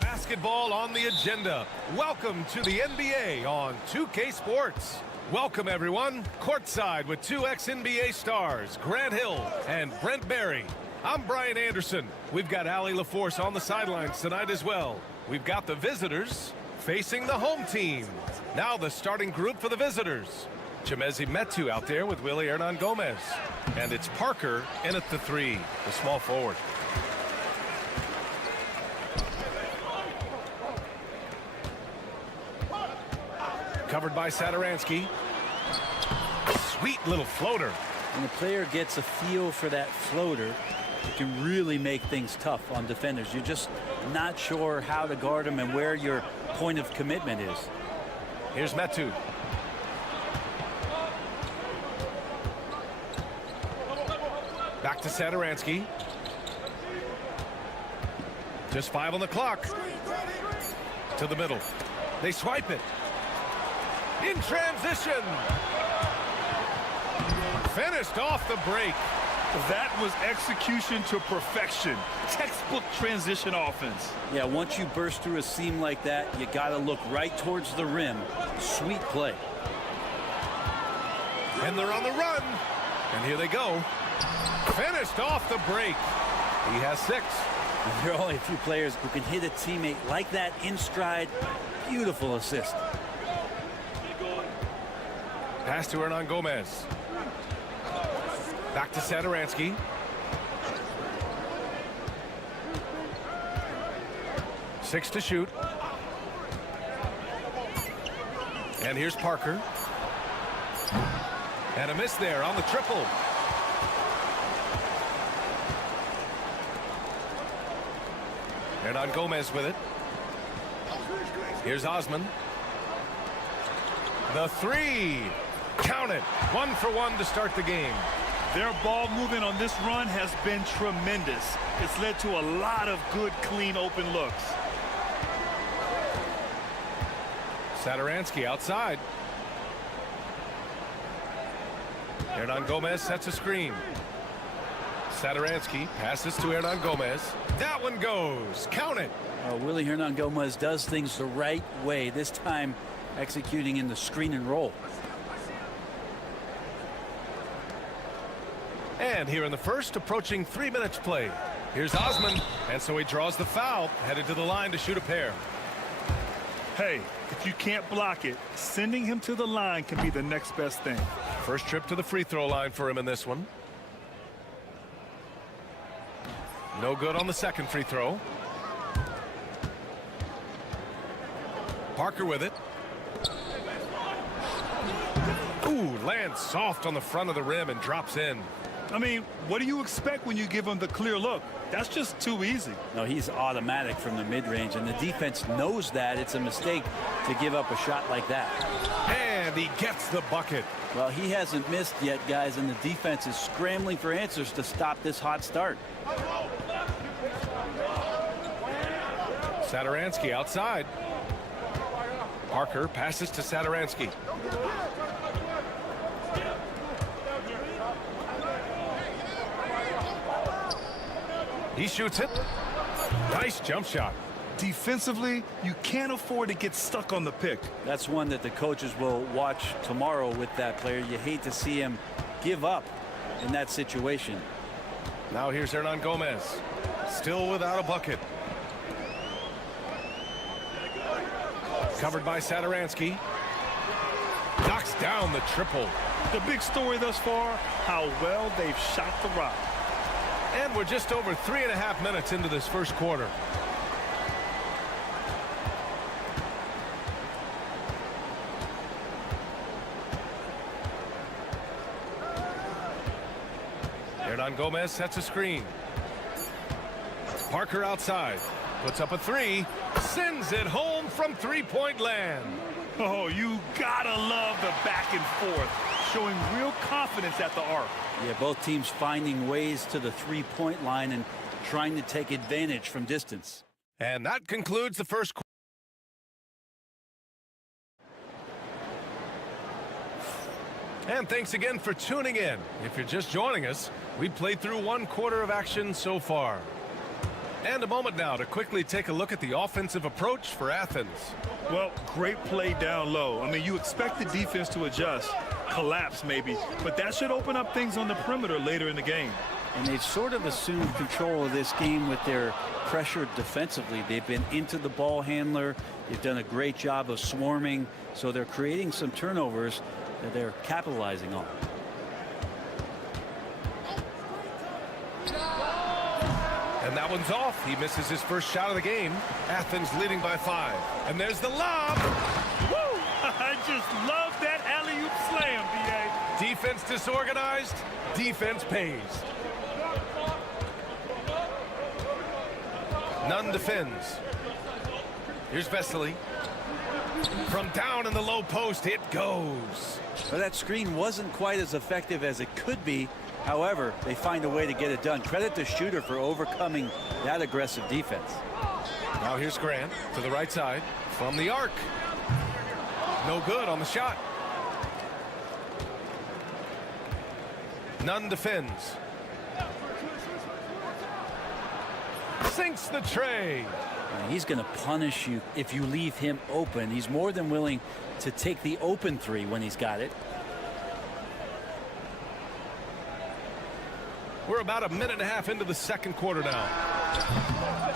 Basketball on the agenda. Welcome to the NBA on 2K Sports. Welcome, everyone. Courtside with two ex-NBA stars, Grant Hill and Brent Barry. I'm Brian Anderson. We've got Allie LaForce on the sidelines tonight as well. We've got the visitors facing the home team. Now the starting group for the visitors. Chimezie Metu out there with Willy Hernangomez. And it's Parker in at the three, the small forward. Covered by Satoransky. Sweet little floater. When the player gets a feel for that floater, it can really make things tough on defenders. You're just not sure how to guard them and where your point of commitment is. Here's Metu. Back to Satoransky. Just 5 on the clock. To the middle. They swipe it. In transition. Finished off the break. That was execution to perfection. Textbook transition offense. Yeah, once you burst through a seam like that, you got to look right towards the rim. Sweet play. And they're on the run. And here they go. Finished off the break. He has 6. There are only a few players who can hit a teammate like that in stride. Beautiful assist. Pass to Hernangomez. Back to Satoransky. Six to shoot. And here's Parker. And a miss there on the triple. Hernangomez with it. Here's Osman. The three. Count it. 1 for 1 to start the game. Their ball movement on this run has been tremendous. It's led to a lot of good, clean, open looks. Satoransky outside. Hernangomez sets a screen. Satoransky passes to Hernangomez. That one goes. Count it. Willy Hernangomez does things the right way, this time executing in the screen and roll. And here in the first, approaching 3 minutes play. Here's Osman, and so he draws the foul, headed to the line to shoot a pair. Hey, if you can't block it, sending him to the line can be the next best thing. First trip to the free throw line for him in this one. No good on the second free throw. Parker with it. Ooh, lands soft on the front of the rim and drops in. I mean, what do you expect when you give him the clear look? That's just too easy. No, he's automatic from the mid-range, and the defense knows that. It's a mistake to give up a shot like that. And he gets the bucket. Well, he hasn't missed yet, guys, and the defense is scrambling for answers to stop this hot start. Satoransky outside. Parker passes to Satoransky. He shoots it. Nice jump shot. Defensively, you can't afford to get stuck on the pick. That's one that the coaches will watch tomorrow with that player. You hate to see him give up in that situation. Now here's Hernangomez. Still without a bucket. Covered by Satoransky. Knocks down the triple. The big story thus far, how well they've shot the rock. And we're just over 3.5 minutes into this first quarter. Hernangomez sets a screen. Parker outside. Puts up a three. Sends it home from three-point land. Oh, you gotta love the back and forth. Showing real confidence at the arc. Yeah, both teams finding ways to the three-point line and trying to take advantage from distance. And that concludes the first quarter. And thanks again for tuning in. If you're just joining us, we played through 1 quarter of action so far. And a moment now to quickly take a look at the offensive approach for Athens. Well, great play down low. I mean, you expect the defense to adjust, collapse maybe, but that should open up things on the perimeter later in the game. And they've sort of assumed control of this game with their pressure defensively. They've been into the ball handler. They've done a great job of swarming. So they're creating some turnovers that they're capitalizing on. And that one's off. He misses his first shot of the game. Athens leading by 5. And there's the lob. Woo! I just love that alley-oop slam, B.A. Defense disorganized. Defense pays. Nunn defends. Here's Vesely. From down in the low post, it goes. But that screen wasn't quite as effective as it could be. However, they find a way to get it done. Credit the shooter for overcoming that aggressive defense. Now here's Grant to the right side from the arc. No good on the shot. Nunn defends. Sinks the tray. He's going to punish you if you leave him open. He's more than willing to take the open three when he's got it. We're about a minute and a half into the second quarter now.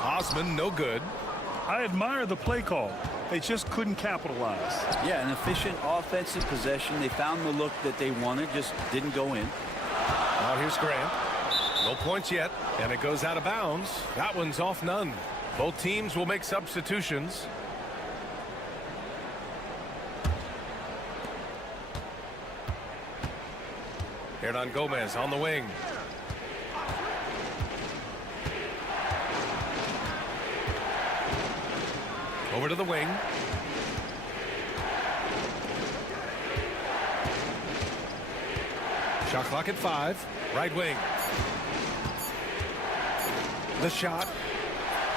Osman, no good. I admire the play call. They just couldn't capitalize. Yeah, an efficient offensive possession. They found the look that they wanted, just didn't go in. Now here's Grant. No points yet, and it goes out of bounds. That one's off Nunn. Both teams will make substitutions. Hernan Gomez on the wing. Over to the wing. Shot clock at 5. Right wing. The shot.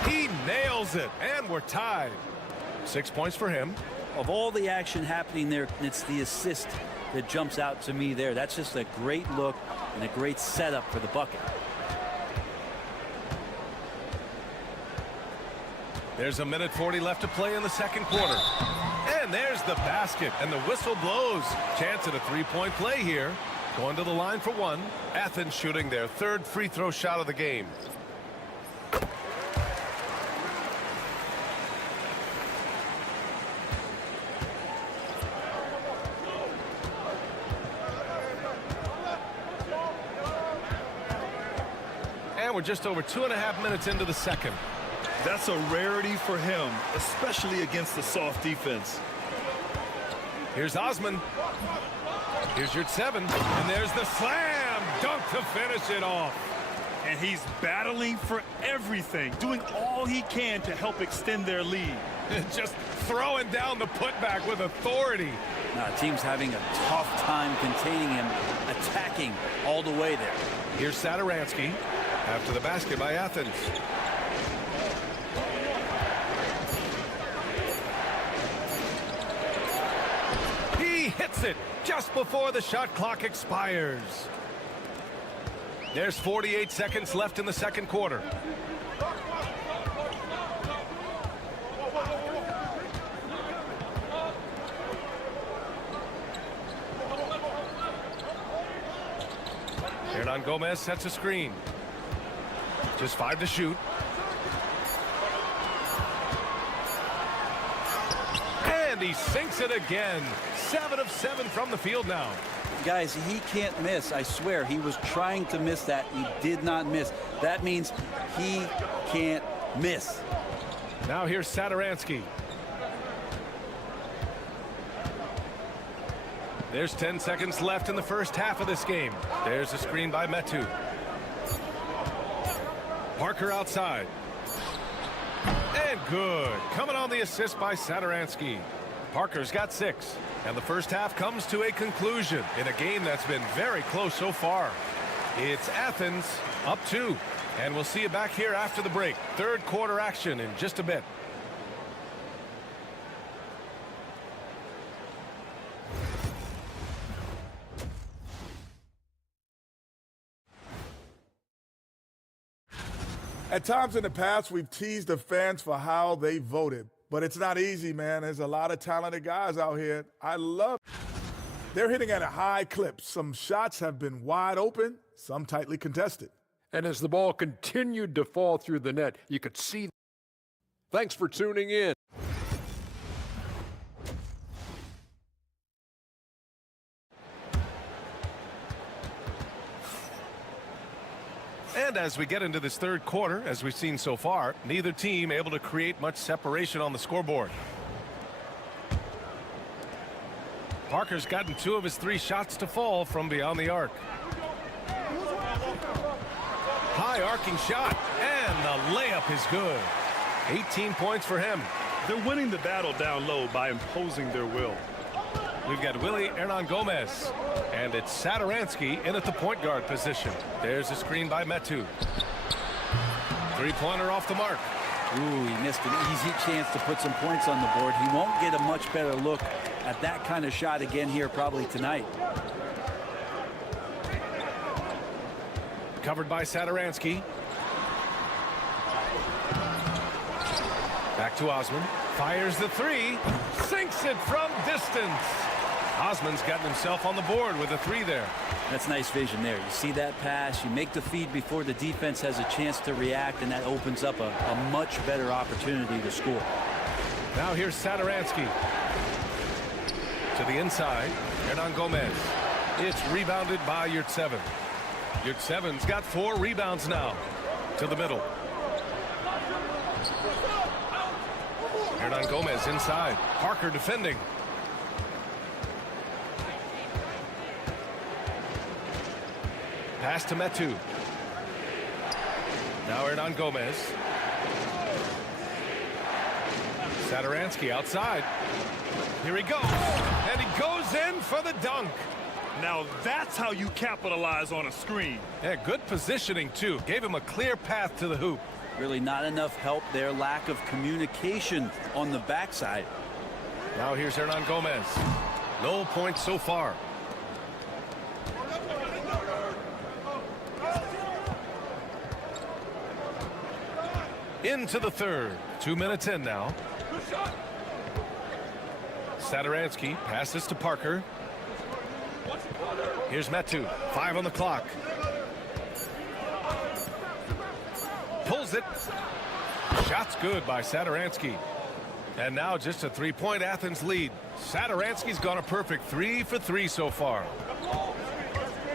He nails it, and we're tied. 6 points for him. Of all the action happening there, it's the assist that jumps out to me there. That's just a great look and a great setup for the bucket. There's a minute 40 left to play in the second quarter. And there's the basket, and the whistle blows. Chance at a three-point play here. Going to the line for one. Athens shooting their third free throw shot of the game. And we're just over 2.5 minutes into the second. That's a rarity for him, especially against the soft defense. Here's Osman. Here's your 7. And there's the slam dunk to finish it off. And he's battling for everything, doing all he can to help extend their lead. Just throwing down the putback with authority. Now, the team's having a tough time containing him, attacking all the way there. Here's Satoransky after the basket by Athens. He hits it just before the shot clock expires. There's 48 seconds left in the second quarter. Hernan Gomez sets a screen. Just 5 to shoot. And he sinks it again. 7 of 7 from the field now. Guys, he can't miss. I swear, he was trying to miss that. He did not miss. That means he can't miss. Now here's Satoransky. There's 10 seconds left in the first half of this game. There's a screen by Metu. Parker outside. And good. Coming on the assist by Satoransky. Parker's got 6. And the first half comes to a conclusion in a game that's been very close so far. It's Athens up 2. And we'll see you back here after the break. Third quarter action in just a bit. At times in the past, we've teased the fans for how they voted. But it's not easy, man. There's a lot of talented guys out here. I love it. They're hitting at a high clip. Some shots have been wide open, some tightly contested. And as the ball continued to fall through the net, you could see. Thanks for tuning in. And as we get into this third quarter, as we've seen so far, neither team able to create much separation on the scoreboard. Parker's gotten 2 of his 3 shots to fall from beyond the arc. High arcing shot, and the layup is good. 18 points for him. They're winning the battle down low by imposing their will. We've got Willie Hernan-Gomez, and it's Satoransky in at the point guard position. There's a screen by Metu. 3-pointer off the mark. Ooh, he missed an easy chance to put some points on the board. He won't get a much better look at that kind of shot again here probably tonight. Covered by Satoransky. Back to Osman. Fires the 3. Sinks it from distance. Osman's gotten himself on the board with a 3 there. That's nice vision there. You see that pass, you make the feed before the defense has a chance to react, and that opens up a much better opportunity to score. Now here's Satoransky. To the inside, Hernan-Gomez. It's rebounded by Yurtseven. Yurtseven's got 4 rebounds now. To the middle. Hernan-Gomez inside. Parker defending. Pass to Metu. Now Hernan-Gomez. Satoransky outside. Here he goes. And he goes in for the dunk. Now that's how you capitalize on a screen. Yeah, good positioning, too. Gave him a clear path to the hoop. Really not enough help there. Lack of communication on the backside. Now here's Hernan-Gomez. No points so far. Into the third. 2 minutes in now. Satoransky passes to Parker. Here's Metu. 5 on the clock. Pulls it. Shot's good by Satoransky. And now just a 3-point Athens lead. Satoransky's gone a perfect 3 for 3 so far.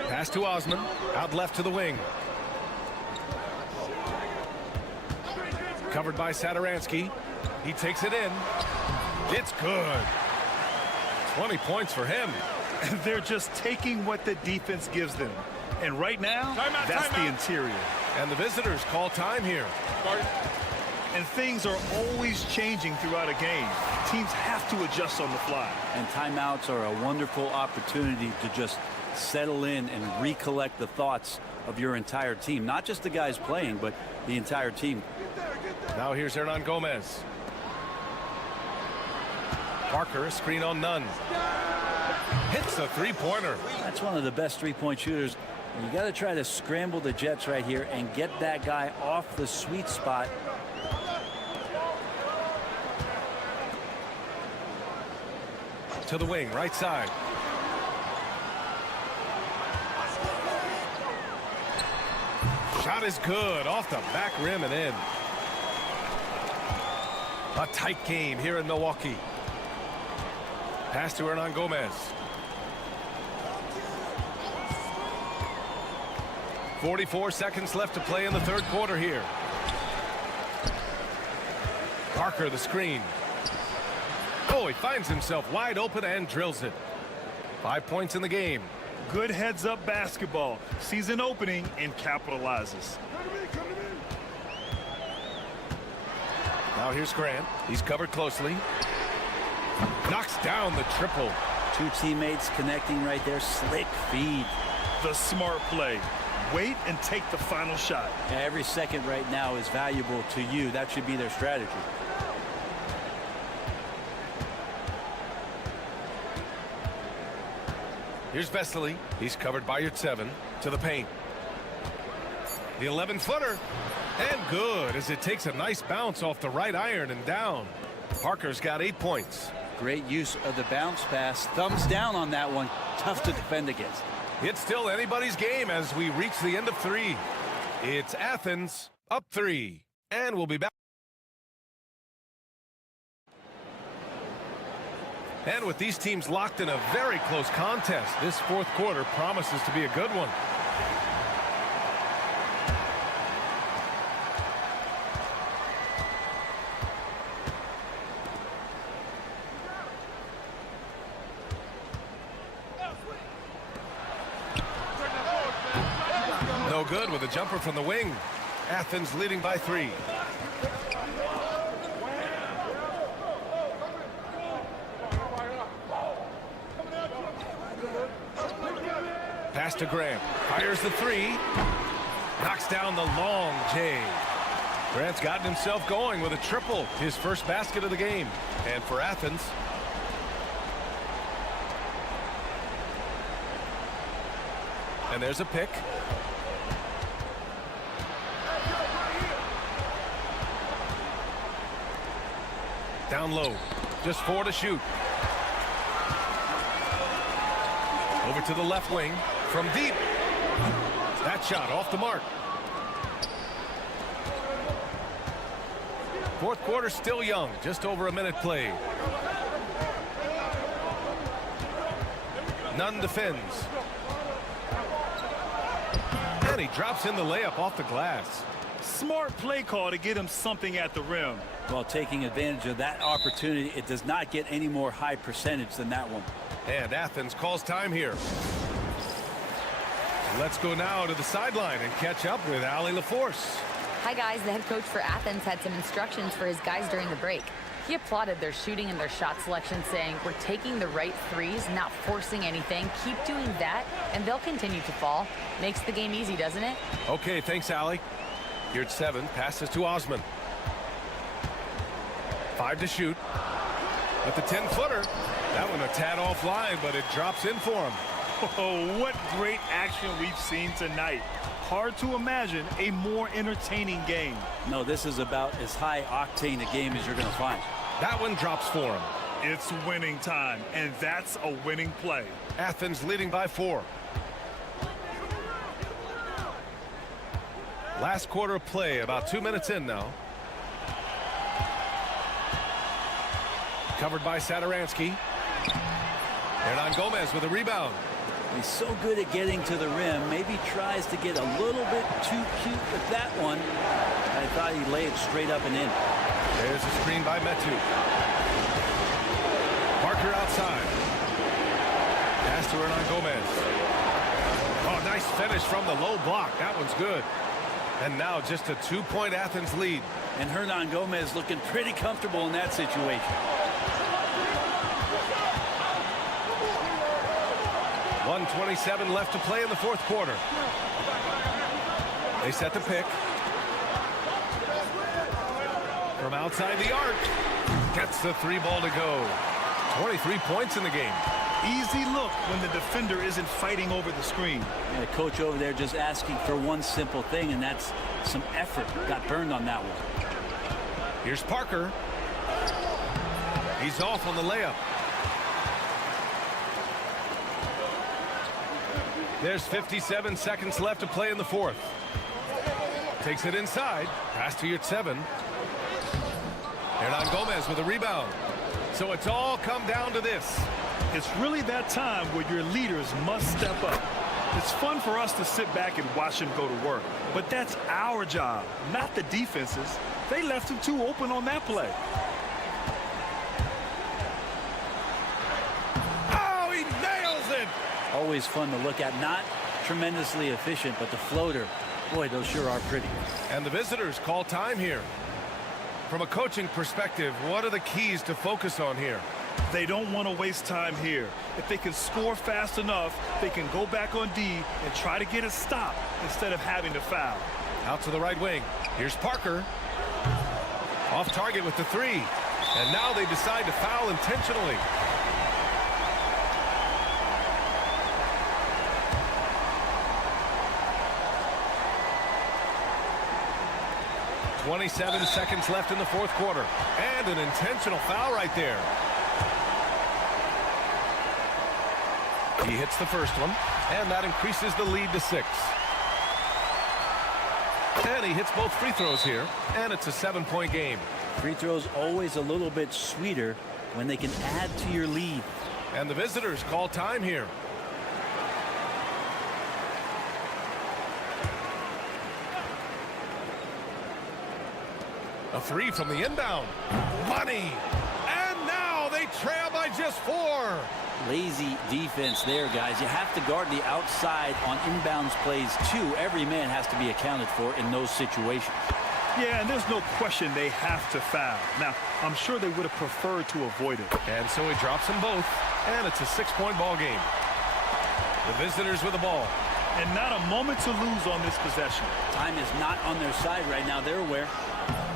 Pass to Osman. Out left to the wing. Covered by Satoransky. He takes it in. It's good. 20 points for him. They're just taking what the defense gives them. And right now, that's the interior. And the visitors call time here. And things are always changing throughout a game. Teams have to adjust on the fly. And timeouts are a wonderful opportunity to just settle in and recollect the thoughts of your entire team. Not just the guys playing, but the entire team. Now here's Hernan-Gomez. Parker, a screen on Nunn. Hits a 3-pointer. That's one of the best 3-point shooters. And you got to try to scramble the Jets right here and get that guy off the sweet spot. To the wing, right side. Shot is good, off the back rim and in. A tight game here in Milwaukee. Pass to Hernan-Gomez. 44 seconds left to play in the third quarter here. Parker the screen. Oh, he finds himself wide open and drills it. 5 points in the game. Good heads-up basketball. Sees an opening and capitalizes. Now here's Grant. He's covered closely. Knocks down the triple. 2 teammates connecting right there. Slick feed. The smart play. Wait and take the final shot. Every second right now is valuable to you. That should be their strategy. Here's Vesely. He's covered by Yurtseven. To the paint. The 11-footer. And good, as it takes a nice bounce off the right iron and down. Parker's got 8 points. Great use of the bounce pass. Thumbs down on that one. Tough to defend against. It's still anybody's game as we reach the end of 3. It's Athens up 3. And we'll be back. And with these teams locked in a very close contest, this fourth quarter promises to be a good one. No good with a jumper from the wing. Athens leading by 3. Pass to Grant. Fires the 3. Knocks down the long J. Grant's gotten himself going with a triple. His first basket of the game. And for Athens, and there's a pick. Down low. Just 4 to shoot. Over to the left wing. From deep. That shot off the mark. Fourth quarter still young. Just over a minute played. Nunn defends. And he drops in the layup off the glass. Smart play call to get him something at the rim. Well, taking advantage of that opportunity, it does not get any more high percentage than that one. And Athens calls time here. Let's go now to the sideline and catch up with Allie LaForce. Hi, guys. The head coach for Athens had some instructions for his guys during the break. He applauded their shooting and their shot selection, saying, "We're taking the right threes, not forcing anything. Keep doing that, and they'll continue to fall." Makes the game easy, doesn't it? Okay, thanks, Allie. Here at 7, passes to Osman. 5 to shoot. With the 10-footer. That one a tad offline, but it drops in for him. Oh, what great action we've seen tonight. Hard to imagine a more entertaining game. No, this is about as high octane a game as you're going to find. That one drops for him. It's winning time, and that's a winning play. Athens leading by 4. Last quarter of play, about 2 minutes in now. Covered by Saturansky. Hernan Gomez with a rebound. He's so good at getting to the rim. Maybe tries to get a little bit too cute with that one. I thought he'd lay it straight up and in. There's a screen by Metu. Parker outside. Pass to Hernan Gomez. Oh, nice finish from the low block. That one's good. And now just a 2-point Athens lead. And Hernan Gomez looking pretty comfortable in that situation. 1:27 left to play in the fourth quarter. They set the pick. From outside the arc. Gets the 3 ball to go. 23 points in the game. Easy look when the defender isn't fighting over the screen. And the coach over there just asking for one simple thing, and that's some effort. Got burned on that one. Here's Parker. He's off on the layup. There's 57 seconds left to play in the fourth. Takes it inside. Pass to your 7. Hernan Gomez with a rebound. So it's all come down to this. It's really that time where your leaders must step up. It's fun for us to sit back and watch them go to work. But that's our job, not the defenses. They left them too open on that play. Oh, he nails it! Always fun to look at. Not tremendously efficient, but the floater, boy, those sure are pretty. And the visitors call time here. From a coaching perspective, what are the keys to focus on here? They don't want to waste time here. If they can score fast enough, they can go back on D and try to get a stop instead of having to foul. Out to the right wing. Here's Parker. Off target with the 3. And now they decide to foul intentionally. 27 seconds left in the fourth quarter. And an intentional foul right there. He hits the first one, and that increases the lead to 6. And he hits both free throws here, and it's a 7-point game. Free throws always a little bit sweeter when they can add to your lead. And the visitors call time here. A three from the inbound. Money. And now they trail by just 4. Lazy defense there, guys. You have to guard the outside on inbounds plays, too. Every man has to be accounted for in those situations. Yeah, and there's no question they have to foul. Now, I'm sure they would have preferred to avoid it. And so he drops them both, and it's a 6-point ball game. The visitors with the ball. And not a moment to lose on this possession. Time is not on their side right now. They're aware.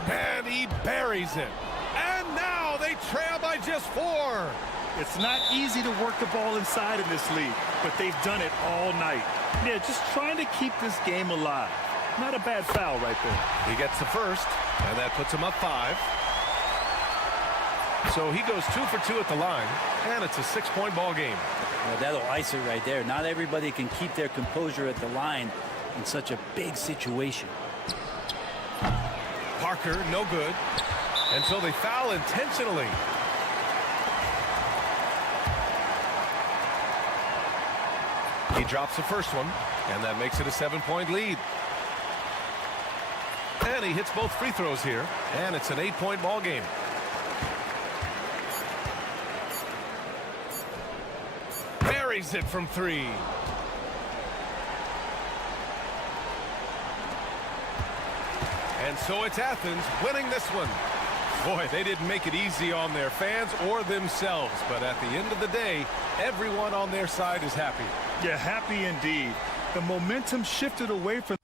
And he buries it. And now they trail by just 4. It's not easy to work the ball inside in this league, but they've done it all night. Yeah, just trying to keep this game alive. Not a bad foul right there. He gets the first, and that puts him up 5. So he goes 2 for 2 at the line, and it's a 6-point ball game. Well, that'll ice it right there. Not everybody can keep their composure at the line in such a big situation. Parker, no good. And so they foul intentionally. He drops the first one, and that makes it a 7-point lead. And he hits both free throws here, and it's an 8-point ball game. Buries it from 3. And so it's Athens winning this one. Boy, they didn't make it easy on their fans or themselves, but at the end of the day, everyone on their side is happy. Yeah, happy indeed. The momentum shifted away from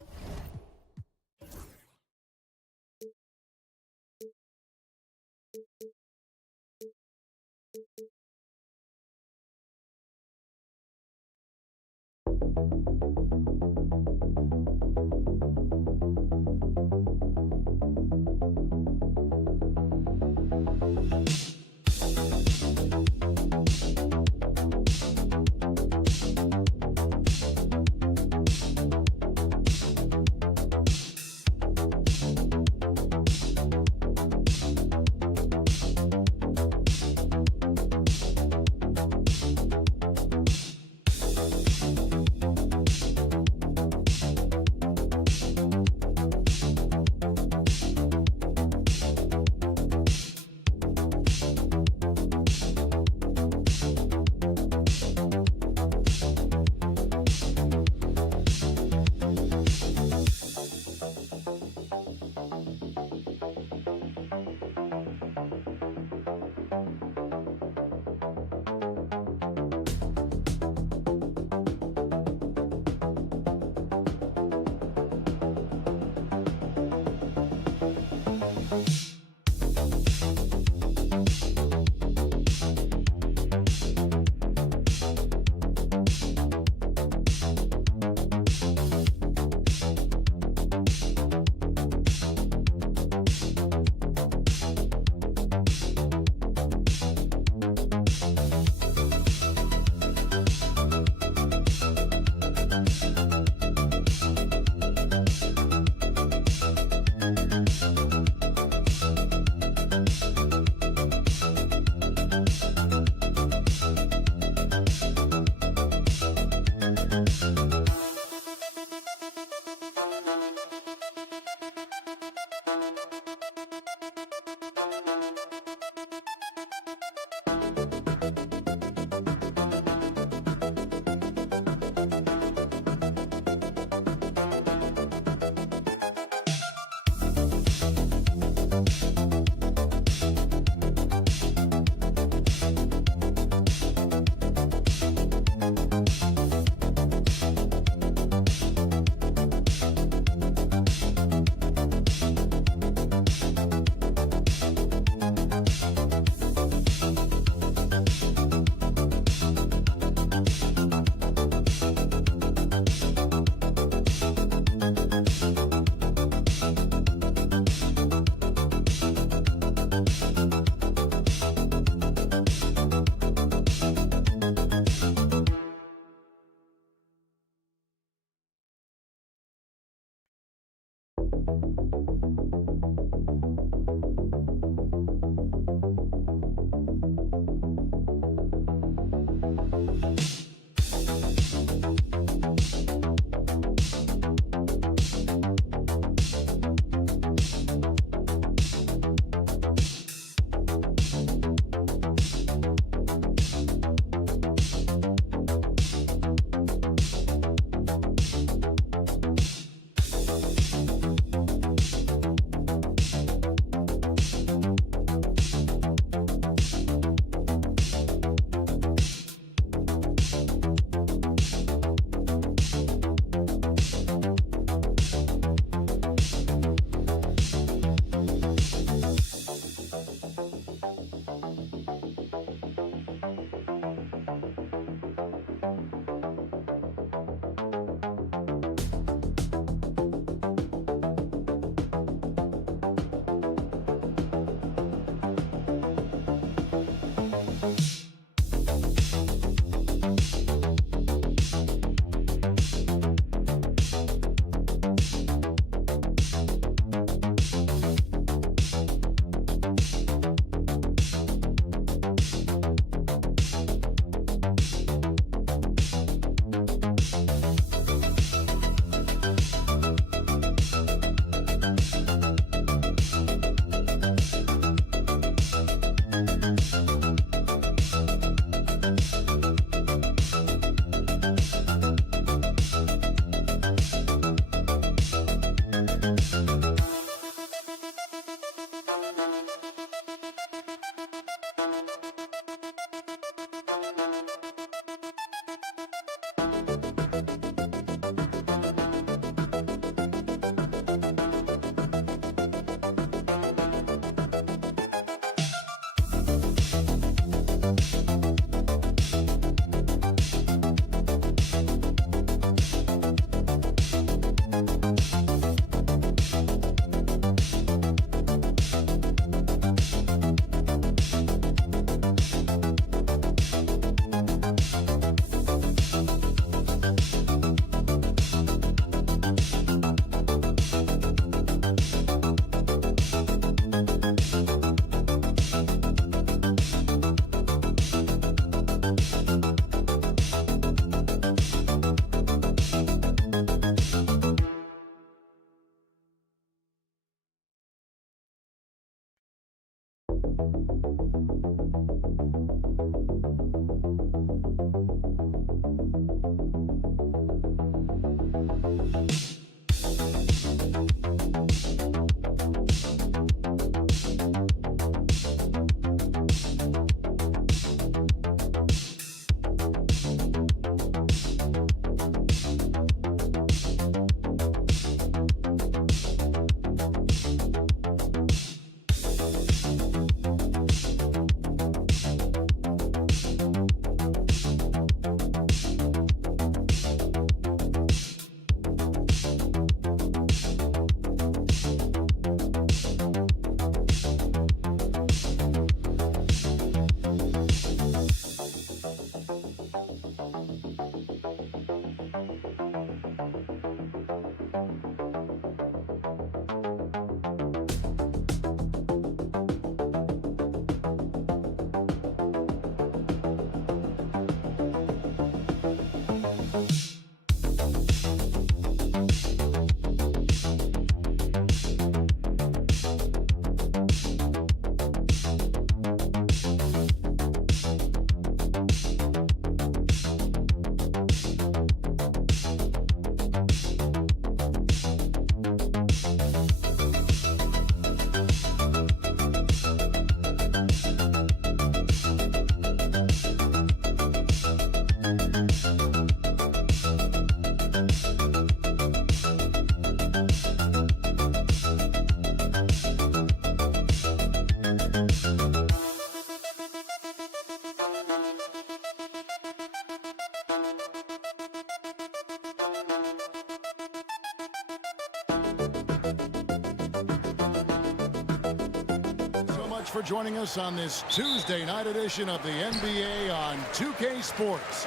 For joining us on this Tuesday night edition of the NBA on 2K Sports.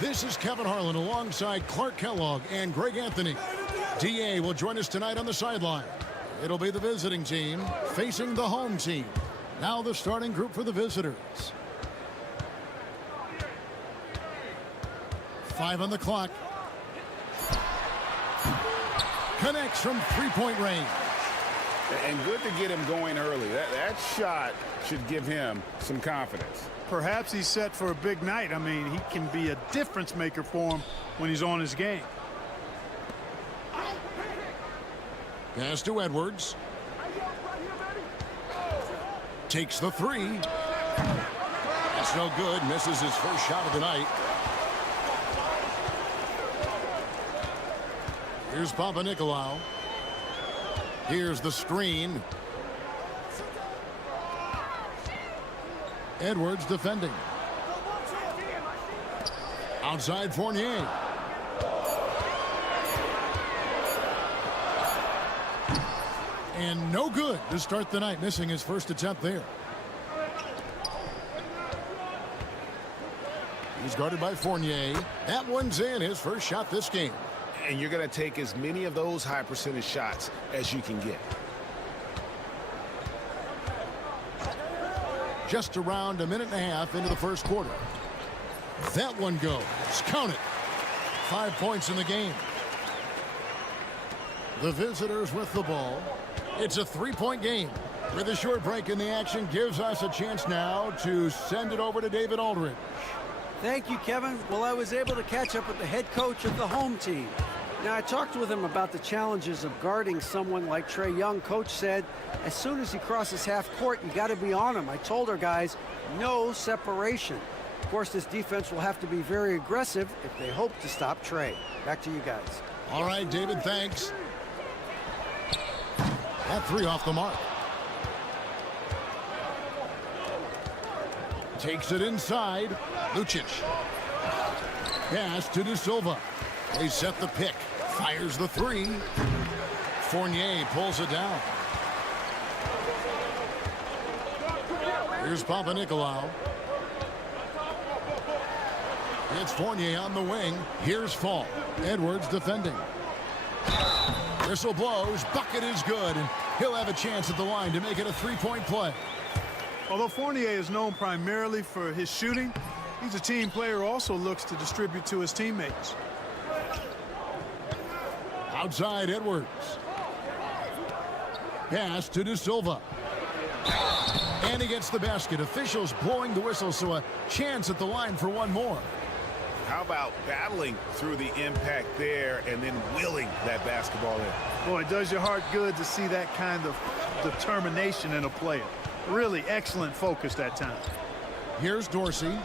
This is Kevin Harlan alongside Clark Kellogg and Greg Anthony. DA will join us tonight on the sideline. It'll be the visiting team facing the home team. Now the starting group for the visitors. 5 on the clock. Connects from three-point range. And good to get him going early. That shot should give him some confidence. Perhaps he's set for a big night. I mean, he can be a difference maker for him when he's on his game. Pass to Edwards. Takes the three. That's no good. Misses his first shot of the night. Here's Panathinaikos. Here's the screen. Edwards defending. Outside Fournier. And no good to start the night, missing his first attempt there. He's guarded by Fournier. That one's in, his first shot this game. And you're going to take as many of those high percentage shots as you can get. Just around a minute and a half into the first quarter. That one goes. Count it. 5 points in the game. The visitors with the ball. It's a three-point game. With a short break in the action gives us a chance now to send it over to David Aldridge. Thank you, Kevin. Well, I was able to catch up with the head coach of the home team. Now, I talked with him about the challenges of guarding someone like Trae Young. Coach said, as soon as he crosses half court, you got to be on him. I told our guys, no separation. Of course, this defense will have to be very aggressive if they hope to stop Trae. Back to you guys. All right, David, thanks. That three off the mark. Takes it inside. Lucic. Pass to De Silva. They set the pick. Fires the three. Fournier pulls it down. Here's Panathinaikos. It's Fournier on the wing. Here's Fall. Edwards defending. Whistle blows. Bucket is good. And he'll have a chance at the line to make it a three-point play. Although Fournier is known primarily for his shooting, he's a team player who also looks to distribute to his teammates. Outside Edwards. Pass to De Silva. And he gets the basket. Officials blowing the whistle, so a chance at the line for one more. How about battling through the impact there and then willing that basketball in? Boy, it does your heart good to see that kind of determination in a player. Really excellent focus that time. Here's Dorsey.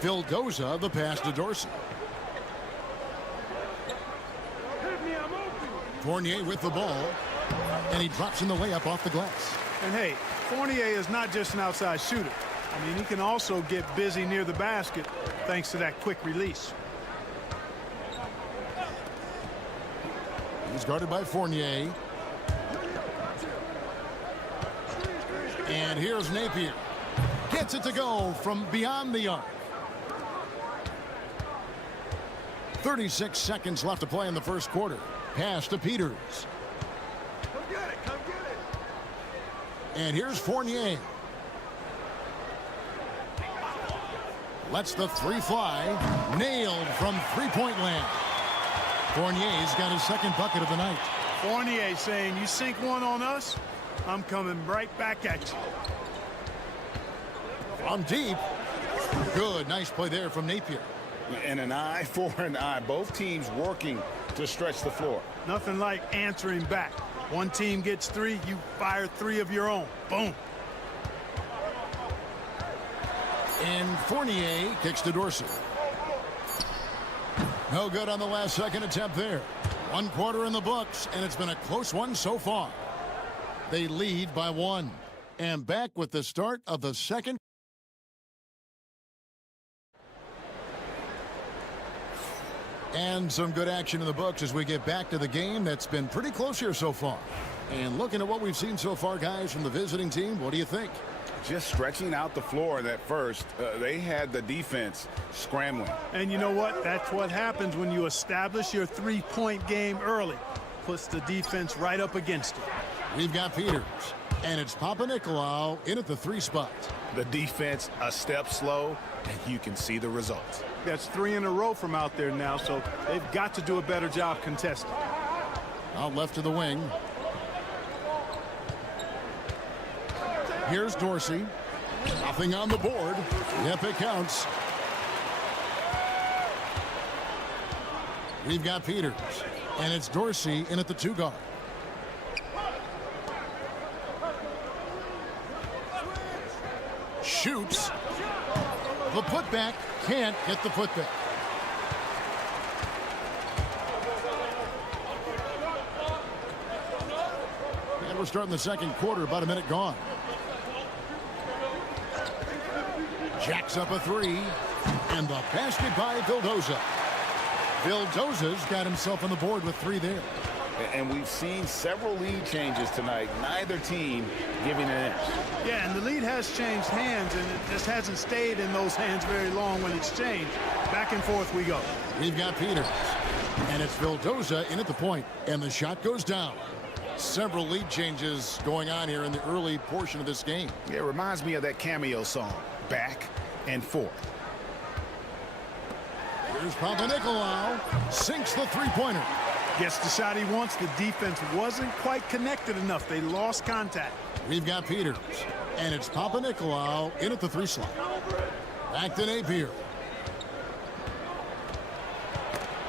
Vildoza, the pass to Dorsey. Fournier with the ball, and he drops in the layup off the glass. And hey, Fournier is not just an outside shooter. I mean, he can also get busy near the basket thanks to that quick release. He's guarded by Fournier. And here's Napier. Gets it to go from beyond the arc. 36 seconds left to play in the first quarter. Pass to Peters. Come get it, come get it. And here's Fournier. Lets the three fly. Nailed from three-point land. Fournier's got his second bucket of the night. Fournier saying, you sink one on us, I'm coming right back at you. From deep. Good, nice play there from Napier. And an eye for an eye. Both teams working to stretch the floor. Nothing like answering back. One team gets three, you fire three of your own. Boom. And Fournier kicks to Dorsey. No good on the last second attempt there. 1 quarter in the books, and it's been a close one so far. They lead by 1. And back with the start of the second. And some good action in the books as we get back to the game that's been pretty close here so far. And looking at what we've seen so far, guys, from the visiting team, what do you think? Just stretching out the floor in that first. They had the defense scrambling. And you know what? That's what happens when you establish your three-point game early. Puts the defense right up against it. We've got Peters. And it's Papanikolaou in at the 3 spot. The defense a step slow, and you can see the results. That's 3 in a row from out there now, so they've got to do a better job contesting. Out left to the wing. Here's Dorsey. Nothing on the board. Yep, it counts. We've got Peters. And it's Dorsey in at the 2 guard. Shoots. The putback. Can't get the putback. And we're starting the second quarter, about a minute gone. Jacks up a 3. And the basket by Vildoza. Vildoza's got himself on the board with 3 there. And we've seen several lead changes tonight. Neither team giving an edge. Yeah, and the lead has changed hands, and it just hasn't stayed in those hands very long when it's changed. Back and forth we go. We've got Peters. And it's Vildoza in at the point. And the shot goes down. Several lead changes going on here in the early portion of this game. It reminds me of that cameo song, Back and Forth. Here's Papanikolaou. Sinks the three-pointer. Gets the shot he wants. The defense wasn't quite connected enough. They lost contact. We've got Peters. And it's Papanikolaou in at the 3 slot. Back to Napier.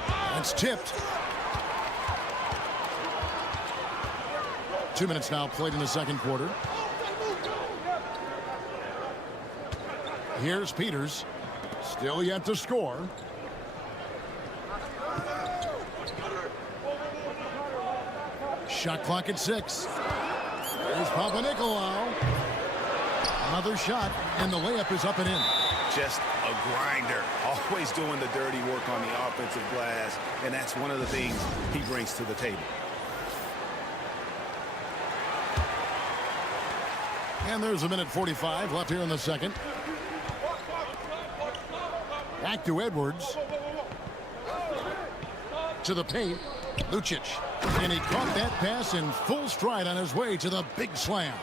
That's tipped. 2 minutes now played in the second quarter. Here's Peters. Still yet to score. Shot clock at 6. There's Papanikolaou. Another shot, and the layup is up and in. Just a grinder. Always doing the dirty work on the offensive glass, and that's one of the things he brings to the table. And there's a minute 45 left here in the second. Back to Edwards. To the paint. Lucic. And he caught that pass in full stride on his way to the big slam.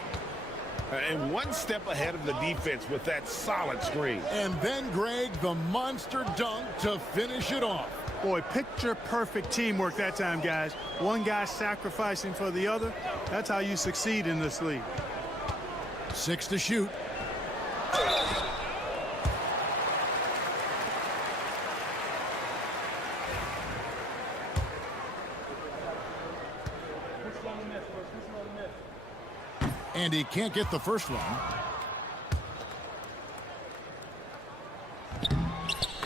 And one step ahead of the defense with that solid screen. And then, Greg, the monster dunk to finish it off. Boy, picture perfect teamwork that time, guys. One guy sacrificing for the other. That's how you succeed in this league. 6 to shoot. And he can't get the first one.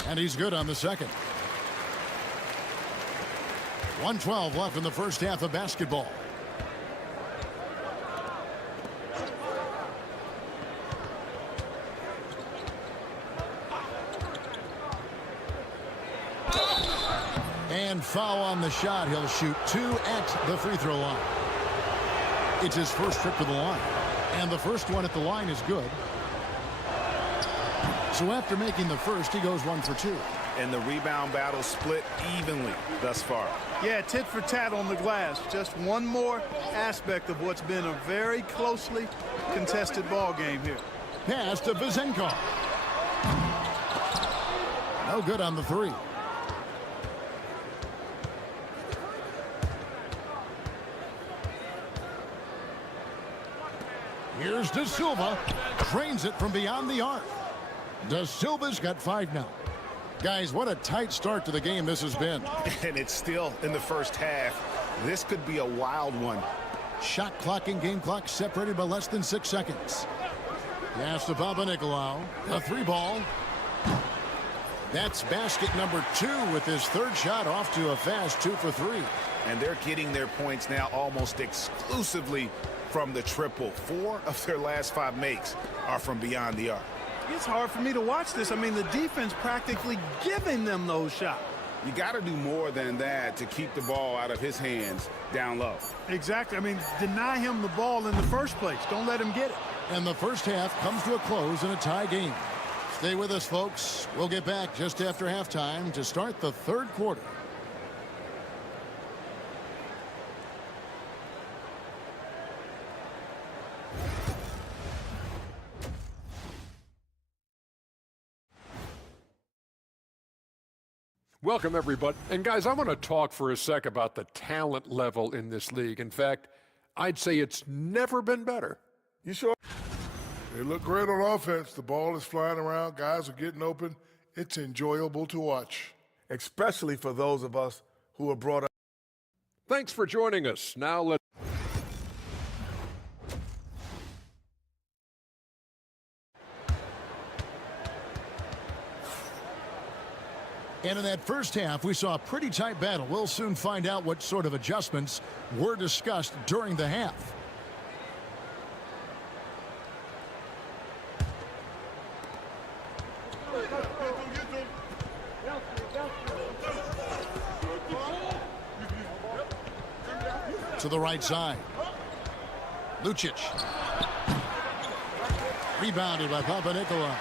And he's good on the second. 1:12 left in the first half of basketball. And foul on the shot. He'll shoot 2 at the free throw line. It's his first trip to the line. And the first one at the line is good. So after making the first, he goes 1 for 2. And the rebound battle split evenly thus far. Yeah, tit for tat on the glass. Just one more aspect of what's been a very closely contested ball game here. Pass to Vizenko. No good on the 3. Here's De Silva. Drains it from beyond the arc. De Silva's got 5 now. Guys, what a tight start to the game this has been. And it's still in the first half. This could be a wild one. Shot clock and game clock separated by less than 6 seconds. Pass to Panathinaikos. A 3 ball. That's basket number 2 with his 3rd shot off to a fast 2 for 3. And they're getting their points now almost exclusively from the triple. 4 of their last 5 makes are from beyond the arc. It's hard for me to watch this. I mean, the defense practically giving them those shots. You got to do more than that to keep the ball out of his hands down low. Exactly. I mean, deny him the ball in the first place. Don't let him get it. And the first half comes to a close in a tie game. Stay with us, folks. We'll get back just after halftime to start the 3rd quarter. Welcome, everybody. And guys, I want to talk for a sec about the talent level in this league. In fact, I'd say it's never been better. You sure? They look great on offense. The ball is flying around. Guys are getting open. It's enjoyable to watch. Especially for those of us who are brought up. Thanks for joining us. Now let's... And in that first half, we saw a pretty tight battle. We'll soon find out what sort of adjustments were discussed during the half. To the right side. Lucic. Rebounded by Panathinaikos.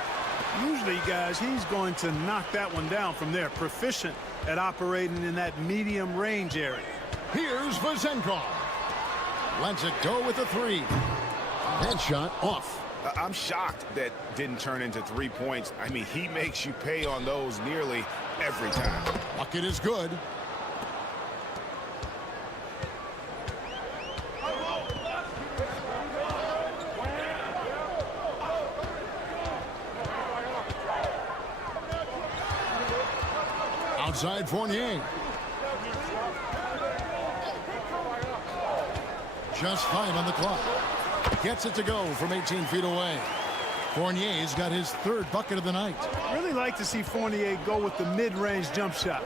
Usually, guys, he's going to knock that one down from there. Proficient at operating in that medium range area. Here's Vizenko. Lets it go with a 3. That shot off. I'm shocked that didn't turn into 3 points. I mean, he makes you pay on those nearly every time. Bucket is good. Outside Fournier. Just 5 on the clock. Gets it to go from 18 feet away. Fournier's got his 3rd bucket of the night. Really like to see Fournier go with the mid-range jump shot.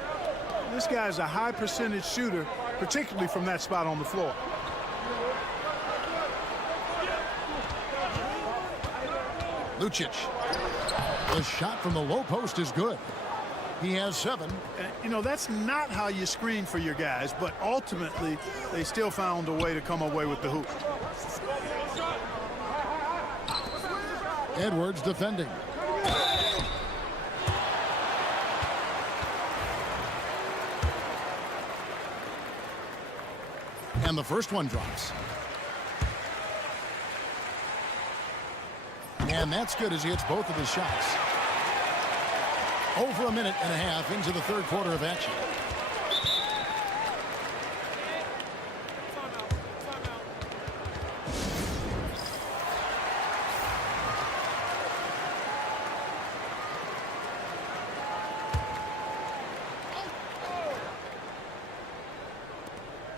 This guy's a high percentage shooter, particularly from that spot on the floor. Lucic. The shot from the low post is good. He has 7. You know, that's not how you screen for your guys, but ultimately they still found a way to come away with the hoop. Edwards defending. And the first one drops. And that's good as he hits both of his shots. Over a minute and a half into the 3rd quarter of action.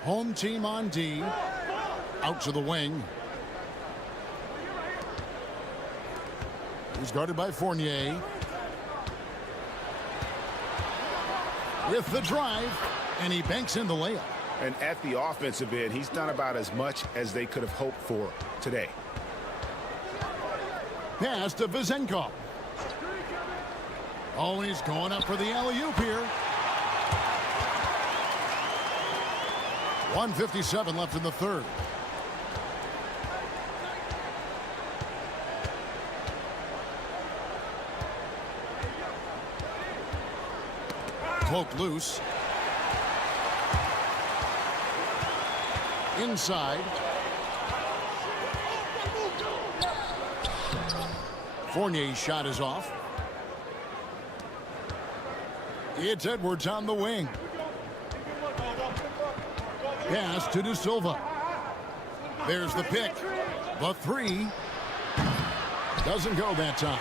Home team on D. Out to the wing. He's guarded by Fournier. With the drive, and he banks in the layup. And at the offensive end, he's done about as much as they could have hoped for today. Pass to Vezenkov. Oh, he's going up for the alley-oop here. 1:57 left in the third. Poke loose. Inside. Fournier's shot is off. It's Edwards on the wing. Pass to De Silva. There's the pick. The three. Doesn't go that time.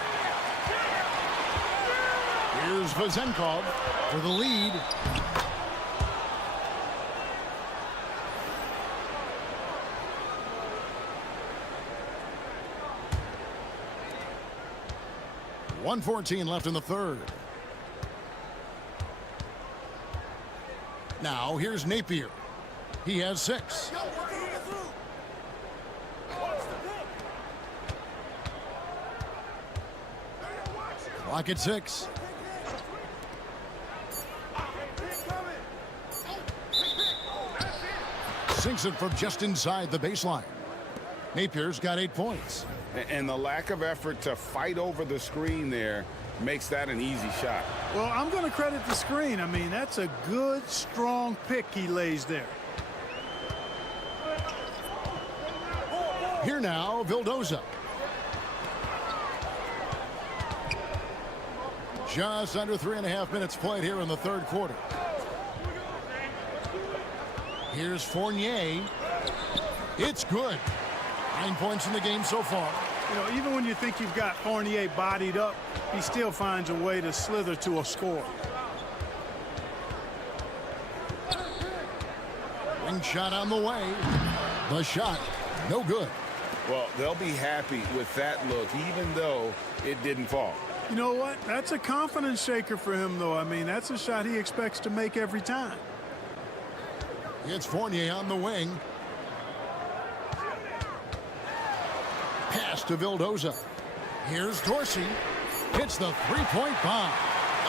Here's Vezenkov for the lead. .114 left in the third. Now here's Napier. He has 6. Clock at 6. Sinks it from just inside the baseline. Napier's got 8 points. And the lack of effort to fight over the screen there makes that an easy shot. Well, I'm going to credit the screen. I mean, that's a good, strong pick he lays there. Here now, Vildoza. Just under 3.5 minutes played here in the third quarter. Here's Fournier. It's good. 9 points in the game so far. You know, even when you think you've got Fournier bodied up, he still finds a way to slither to a score. Ring shot on the way. The shot, no good. Well, they'll be happy with that look, even though it didn't fall. You know what? That's a confidence shaker for him, though. I mean, that's a shot he expects to make every time. It's Fournier on the wing. Pass to Vildoza. Here's Dorsey. Hits the three-point bomb.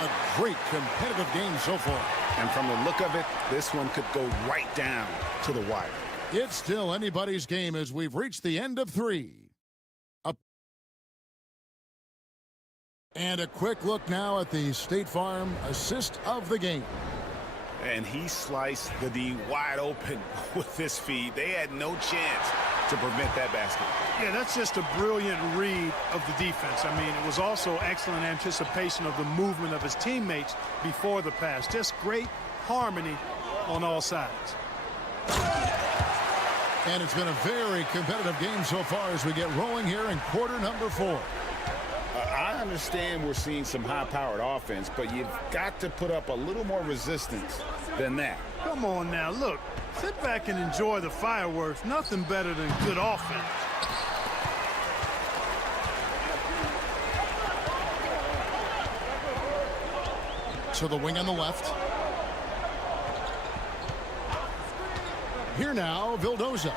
A great competitive game so far. And from the look of it, this one could go right down to the wire. It's still anybody's game as we've reached the end of 3. And a quick look now at the State Farm assist of the game. And he sliced the D wide open with this feed. They had no chance to prevent that basket. Yeah, that's just a brilliant read of the defense. I mean, it was also excellent anticipation of the movement of his teammates before the pass. Just great harmony on all sides. And it's been a very competitive game so far as we get rolling here in quarter number 4. I understand we're seeing some high-powered offense, but you've got to put up a little more resistance than that. Come on now, look. Sit back and enjoy the fireworks. Nothing better than good offense. To the wing on the left. Here now, Vildoza.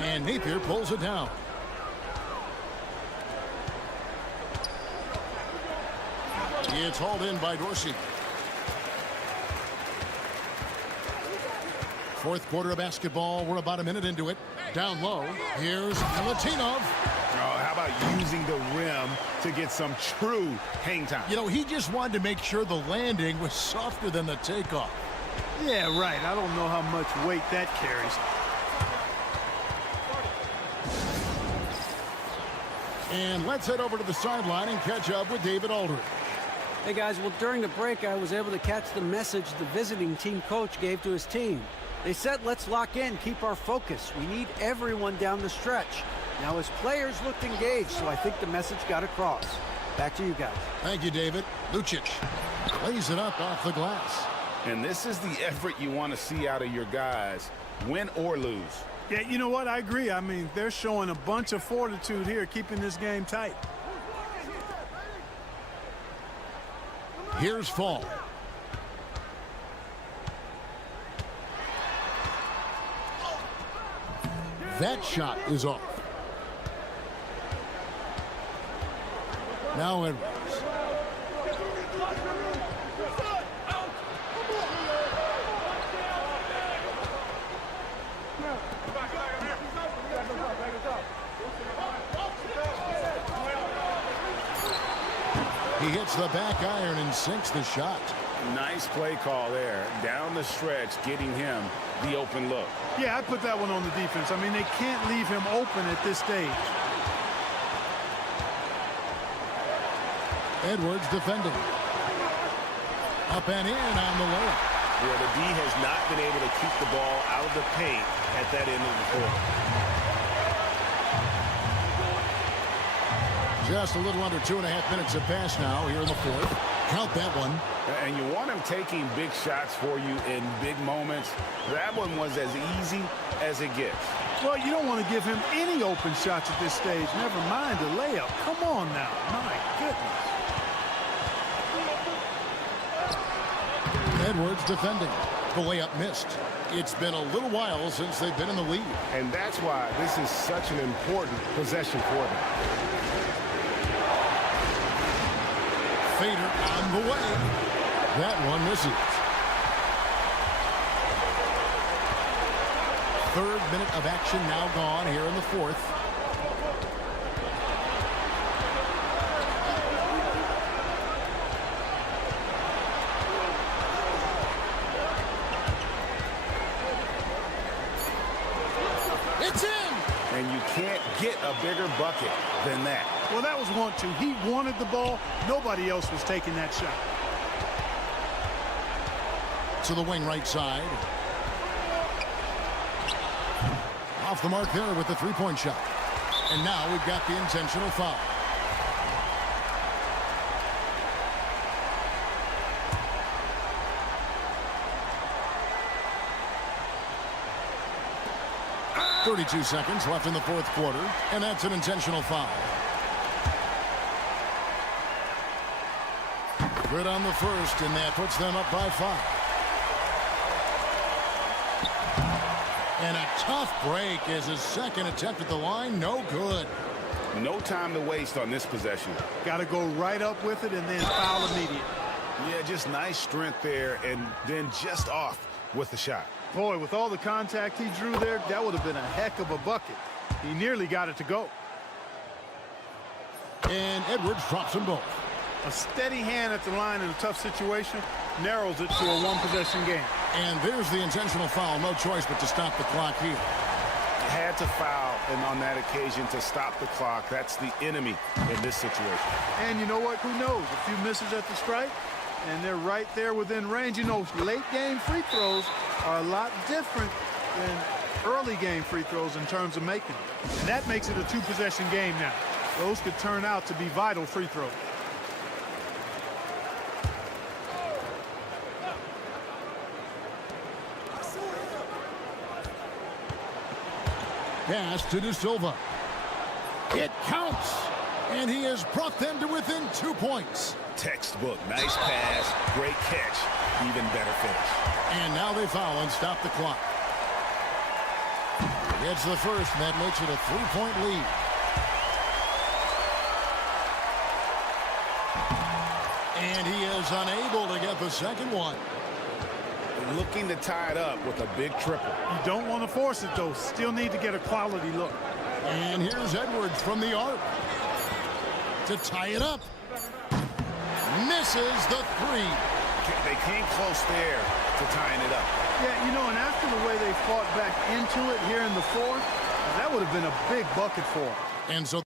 And Napier pulls it down. It's hauled in by Dorsey. Fourth quarter of basketball. We're about a minute into it. Down low. Here's Latinov. Oh, how about using the rim to get some true hang time? You know, he just wanted to make sure the landing was softer than the takeoff. Yeah, right. I don't know how much weight that carries. And let's head over to the sideline and catch up with David Aldridge. Hey, guys, well, during the break, I was able to catch the message the visiting team coach gave to his team. They said, let's lock in, keep our focus. We need everyone down the stretch. Now, his players looked engaged, so I think the message got across. Back to you guys. Thank you, David. Lucic plays it up off the glass. And this is the effort you want to see out of your guys, win or lose. Yeah, you know what? I agree. I mean, they're showing a bunch of fortitude here, keeping this game tight. Here's Fall. That shot is off. Now Edwards. He hits the back iron and sinks the shot. Nice play call there. Down the stretch, getting him the open look. Yeah, I put that one on the defense. I mean, they can't leave him open at this stage. Edwards defending. Up and in on the layup. Yeah, the D has not been able to keep the ball out of the paint at that end of the court. Just a little under 2.5 minutes have passed now here in the fourth. Count that one. And you want him taking big shots for you in big moments. That one was as easy as it gets. Well, you don't want to give him any open shots at this stage. Never mind a layup. Come on now. My goodness. Edwards defending. The layup missed. It's been a little while since they've been in the lead. And that's why this is such an important possession for them. Fader on the way. That one misses. Third minute of action now gone here in the fourth. It's in! And you can't get a bigger bucket than that. Well, that was 1-2. He wanted the ball. Nobody else was taking that shot. To the wing right side. Off the mark there with the three-point shot. And now we've got the intentional foul. .32 seconds left in the fourth quarter, and that's an intentional foul. Good on the first, and that puts them up by 5. And a tough break as his second attempt at the line, no good. No time to waste on this possession. Got to go right up with it and then foul immediately. Yeah, just nice strength there, and then just off with the shot. Boy, with all the contact he drew there, that would have been a heck of a bucket. He nearly got it to go. And Edwards drops them both. A steady hand at the line in a tough situation narrows it to a one-possession game. And there's the intentional foul. No choice but to stop the clock here. Had to foul, and on that occasion to stop the clock. That's the enemy in this situation. And you know what? Who knows? A few misses at the stripe, and they're right there within range. You know, late-game free throws are a lot different than early-game free throws in terms of making them. And that makes it a two-possession game now. Those could turn out to be vital free throws. Pass to De Silva. It counts. And he has brought them to within 2 points. Textbook. Nice pass. Great catch. Even better finish. And now they foul and stop the clock. It's the first, and that makes it a 3-point lead. And he is unable to get the second one. Looking to tie it up with a big triple. You don't want to force it, though. Still need to get a quality look. And here's Edwards from the arc to tie it up. Misses the three. They came close there to tying it up. Yeah, you know, and after the way they fought back into it here in the fourth, that would have been a big bucket for them. And so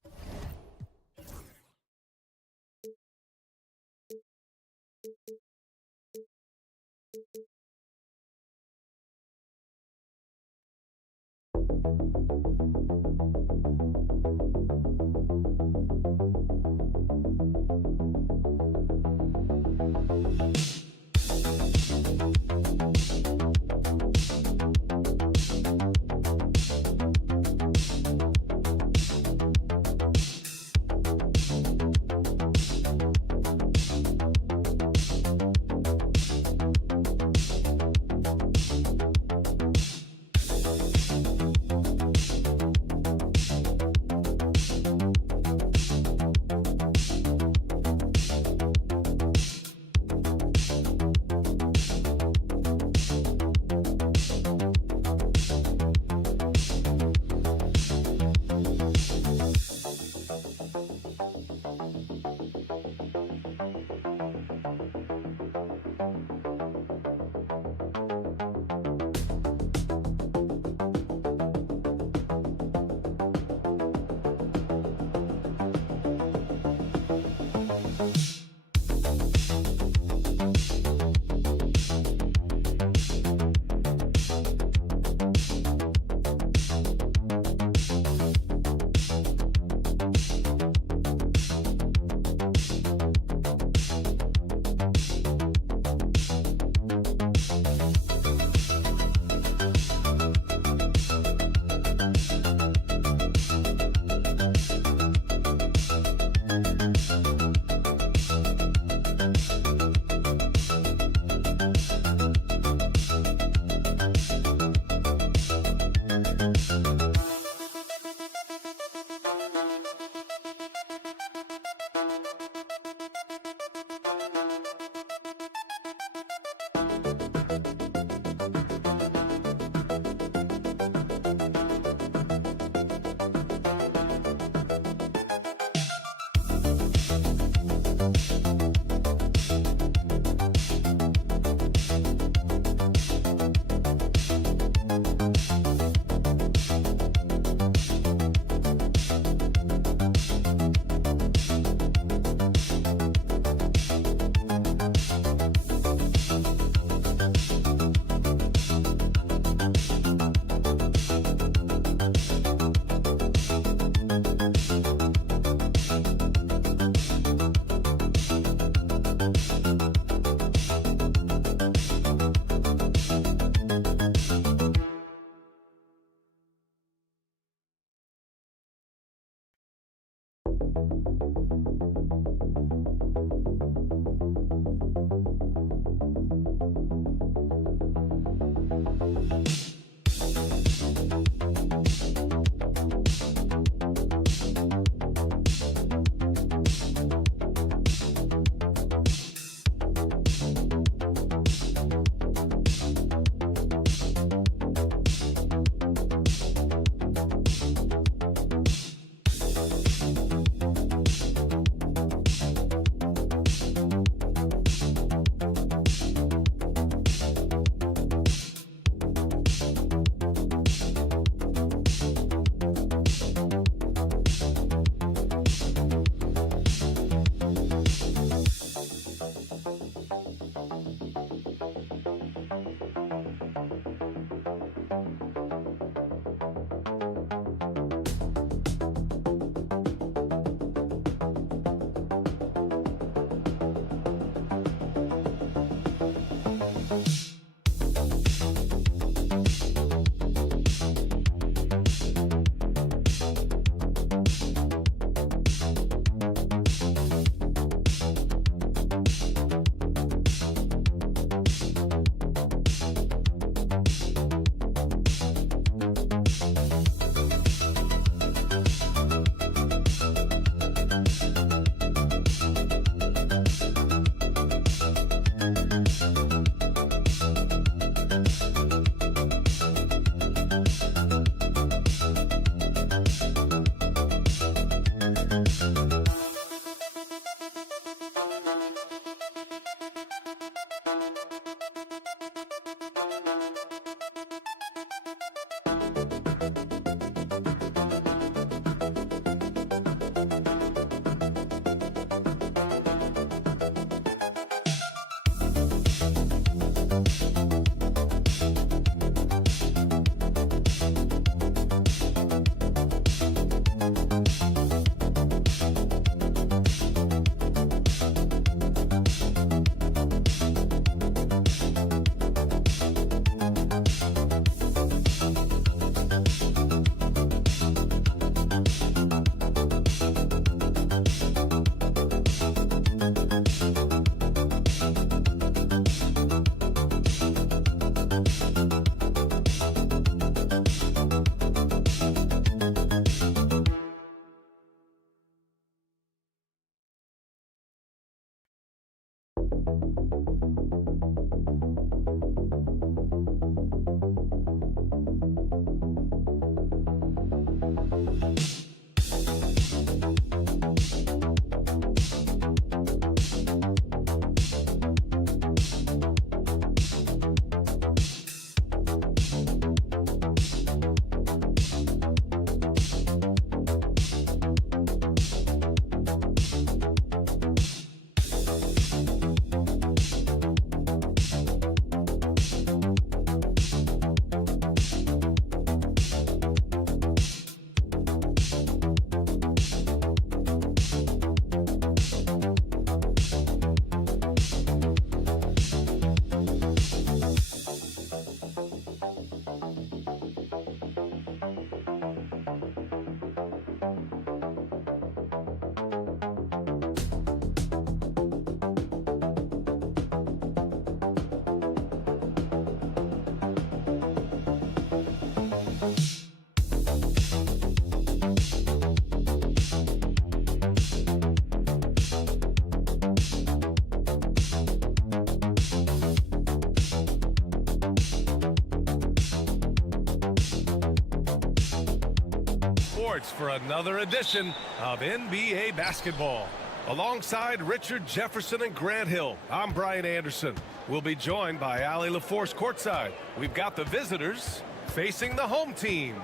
For another edition of NBA basketball. Alongside Richard Jefferson and Grant Hill, I'm Brian Anderson. We'll be joined by Ali LaForce courtside. We've got the visitors facing the home team.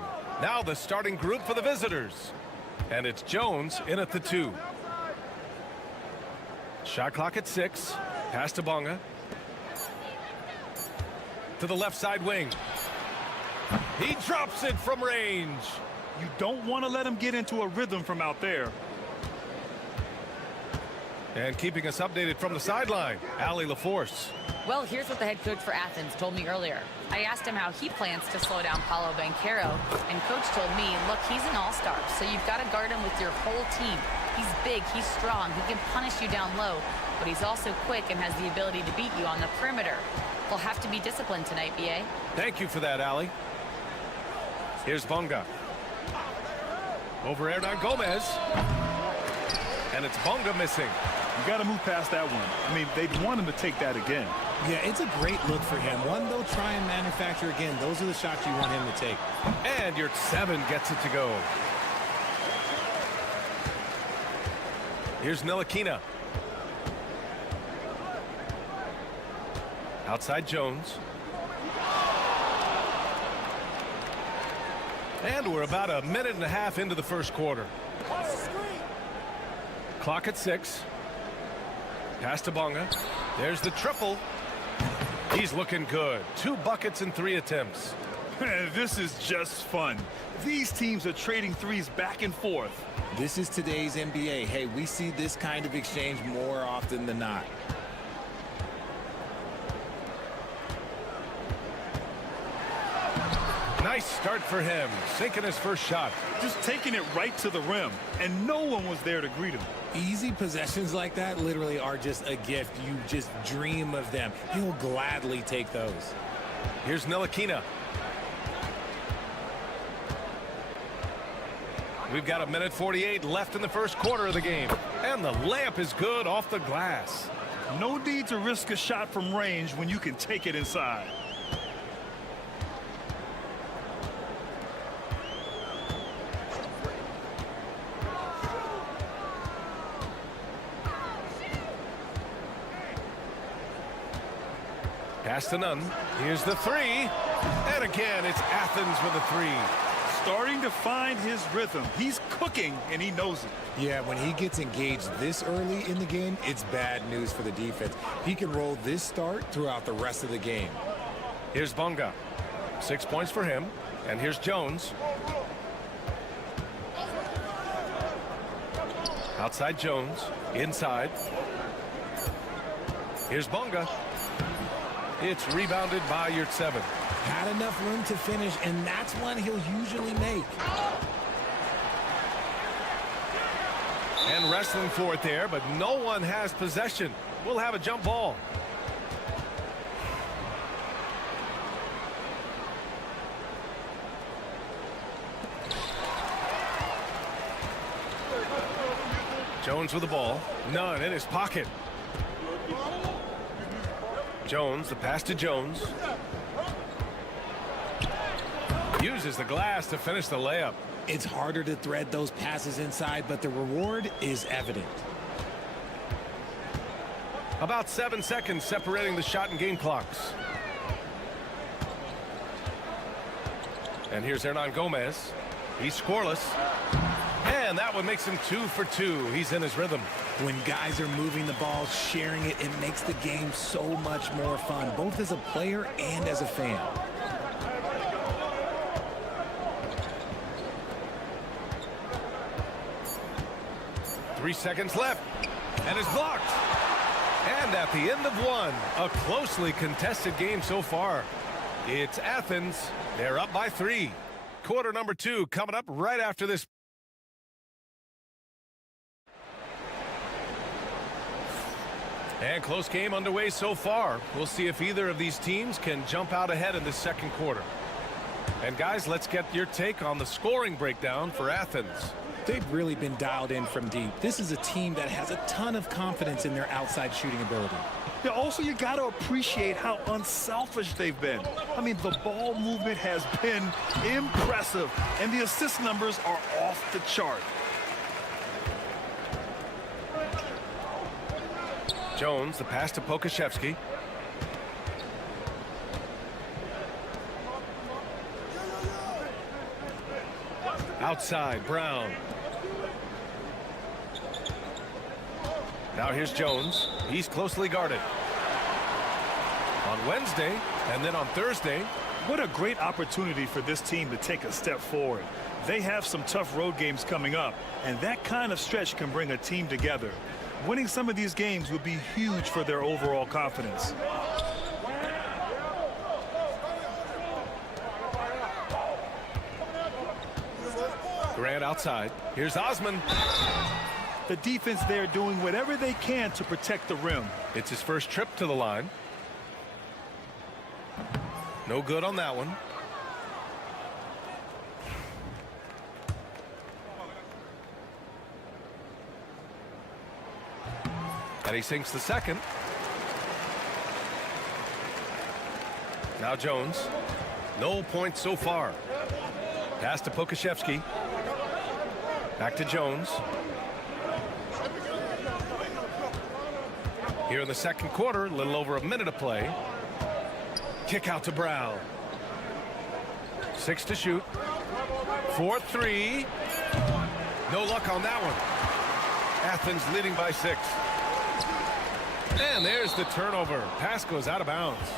Now the starting group for the visitors. And it's Jones in at the 2. Shot clock at 6. Pass to Bonga. To the left side wing. He drops it from range. You don't want to let him get into a rhythm from out there. And keeping us updated from the sideline, Ali LaForce. Well, here's what the head coach for Athens told me earlier. I asked him how he plans to slow down Paolo Banchero, and coach told me, look, he's an all-star, so you've got to guard him with your whole team. He's big, he's strong, he can punish you down low, but he's also quick and has the ability to beat you on the perimeter. He'll have to be disciplined tonight, BA. Thank you for that, Allie. Here's Bonga. Over Hernan Gomez. And it's Bonga missing. You got to move past that one. I mean, they'd want him to take that again. Yeah, it's a great look for him. One they'll try and manufacture again. Those are the shots you want him to take. And your 7 gets it to go. Here's Ntilikina. Outside Jones. And we're about a minute and a half into the first quarter. Clock at 6. Pass to Bonga. There's the triple. He's looking good. 2 buckets in 3 attempts. This is just fun. These teams are trading threes back and forth. This is today's NBA. Hey, we see this kind of exchange more often than not. Nice start for him, sinking his first shot. Just taking it right to the rim, and no one was there to greet him. Easy possessions like that literally are just a gift. You just dream of them. He'll gladly take those. Here's Ntilikina. We've got a minute 48 left in the first quarter of the game. And the layup is good off the glass. No need to risk a shot from range when you can take it inside. Pass to none. Here's the 3. And again, it's Athens with a 3. Starting to find his rhythm. He's cooking, and he knows it. Yeah, when he gets engaged this early in the game, it's bad news for the defense. He can roll this start throughout the rest of the game. Here's Bonga. 6 points for him. And here's Jones. Outside Jones. Inside. Here's Bonga. It's rebounded by your 7. Had enough room to finish, and that's one he'll usually make. And wrestling for it there, but no one has possession. We'll have a jump ball. Jones with the ball. None in his pocket. Jones, the pass to Jones. Uses the glass to finish the layup. It's harder to thread those passes inside, but the reward is evident. About 7 seconds separating the shot and game clocks. And here's Hernan Gomez. He's scoreless. And that one makes him 2 for 2. He's in his rhythm. When guys are moving the ball, sharing it, it makes the game so much more fun, both as a player and as a fan. Three seconds left. And it's blocked. And at the end of one, a closely contested game so far. It's Athens. They're up by 3. Quarter number 2 coming up right after this. And close game underway so far. We'll see if either of these teams can jump out ahead in this second quarter. And guys, let's get your take on the scoring breakdown for Athens. They've really been dialed in from deep. This is a team that has a ton of confidence in their outside shooting ability. Yeah, also, you got to appreciate how unselfish they've been. I mean, the ball movement has been impressive, and the assist numbers are off the chart. Jones, the pass to Pokashevsky. Outside, Brown. Now here's Jones. He's closely guarded. On Wednesday, and then on Thursday. What a great opportunity for this team to take a step forward. They have some tough road games coming up, and that kind of stretch can bring a team together. Winning some of these games would be huge for their overall confidence. Grant outside. Here's Osman. The defense there doing whatever they can to protect the rim. It's his first trip to the line. No good on that one. And he sinks the second. Now Jones. No points so far. Pass to Pokashevsky. Back to Jones. Here in the second quarter, a little over a minute to play. Kick out to Brown. 6 to shoot. 4-3. No luck on that one. Athens leading by 6. And there's the turnover. Pass goes out of bounds.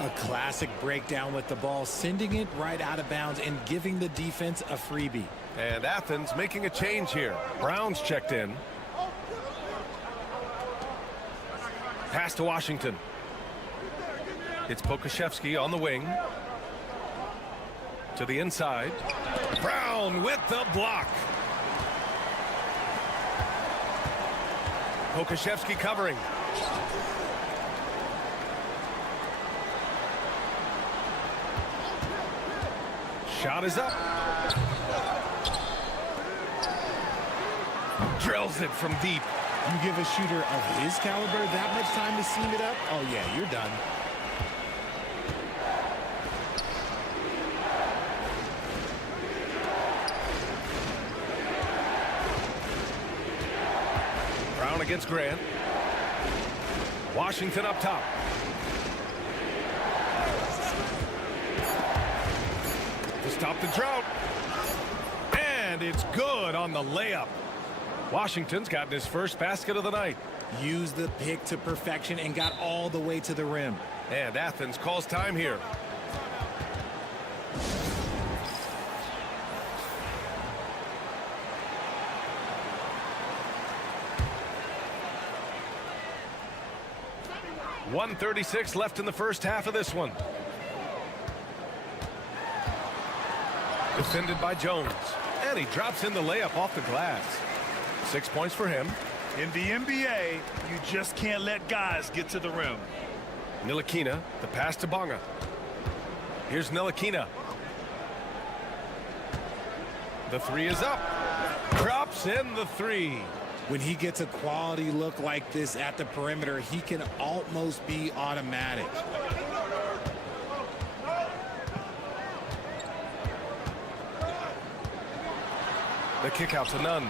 A classic breakdown with the ball, sending it right out of bounds and giving the defense a freebie. And Athens making a change here. Brown's checked in. Pass to Washington. It's Pokashevsky on the wing. To the inside. Brown with the block. Pokashevsky covering. Shot is up. Drills it from deep. You give a shooter of his caliber that much time to seam it up? Oh, yeah, you're done. Brown against Grant. Washington up top. To stop the drought. And it's good on the layup. Washington's gotten his first basket of the night. Used the pick to perfection and got all the way to the rim. And Athens calls time here. .136 left in the first half of this one. Defended by Jones. And he drops in the layup off the glass. 6 points for him. In the NBA, you just can't let guys get to the rim. Ntilikina, the pass to Bonga. Here's Ntilikina. The three is up. Drops in the three. When he gets a quality look like this at the perimeter, he can almost be automatic. The kick out to Nunn.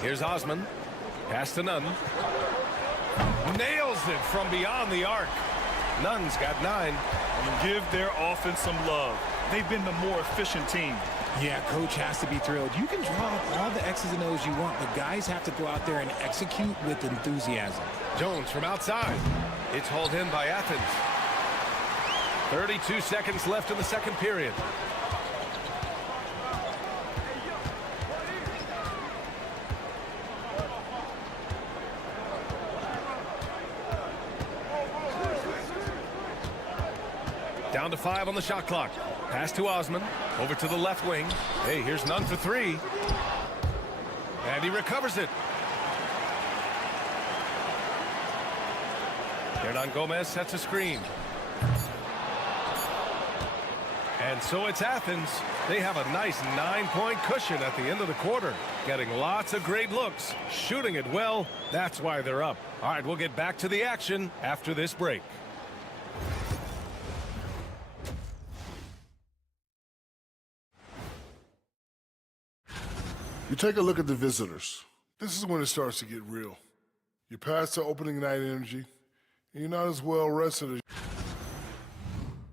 Here's Osman. Pass to Nunn. Nails it from beyond the arc. Nunn's got 9. And give their offense some love. They've been the more efficient team. Yeah, coach has to be thrilled. You can draw up all the X's and O's you want, but guys have to go out there and execute with enthusiasm. Jones from outside. It's hauled in by Athens. 32 seconds left in the second period. Down to 5 on the shot clock. Pass to Osman. Over to the left wing. Hey, here's Nunn for 3. And he recovers it. Hernan Gomez sets a screen. And so it's Athens. They have a nice 9-point cushion at the end of the quarter. Getting lots of great looks. Shooting it well. That's why they're up. All right, we'll get back to the action after this break. You take a look at the visitors. This is when it starts to get real. You're past the opening night energy, and you're not as well rested as.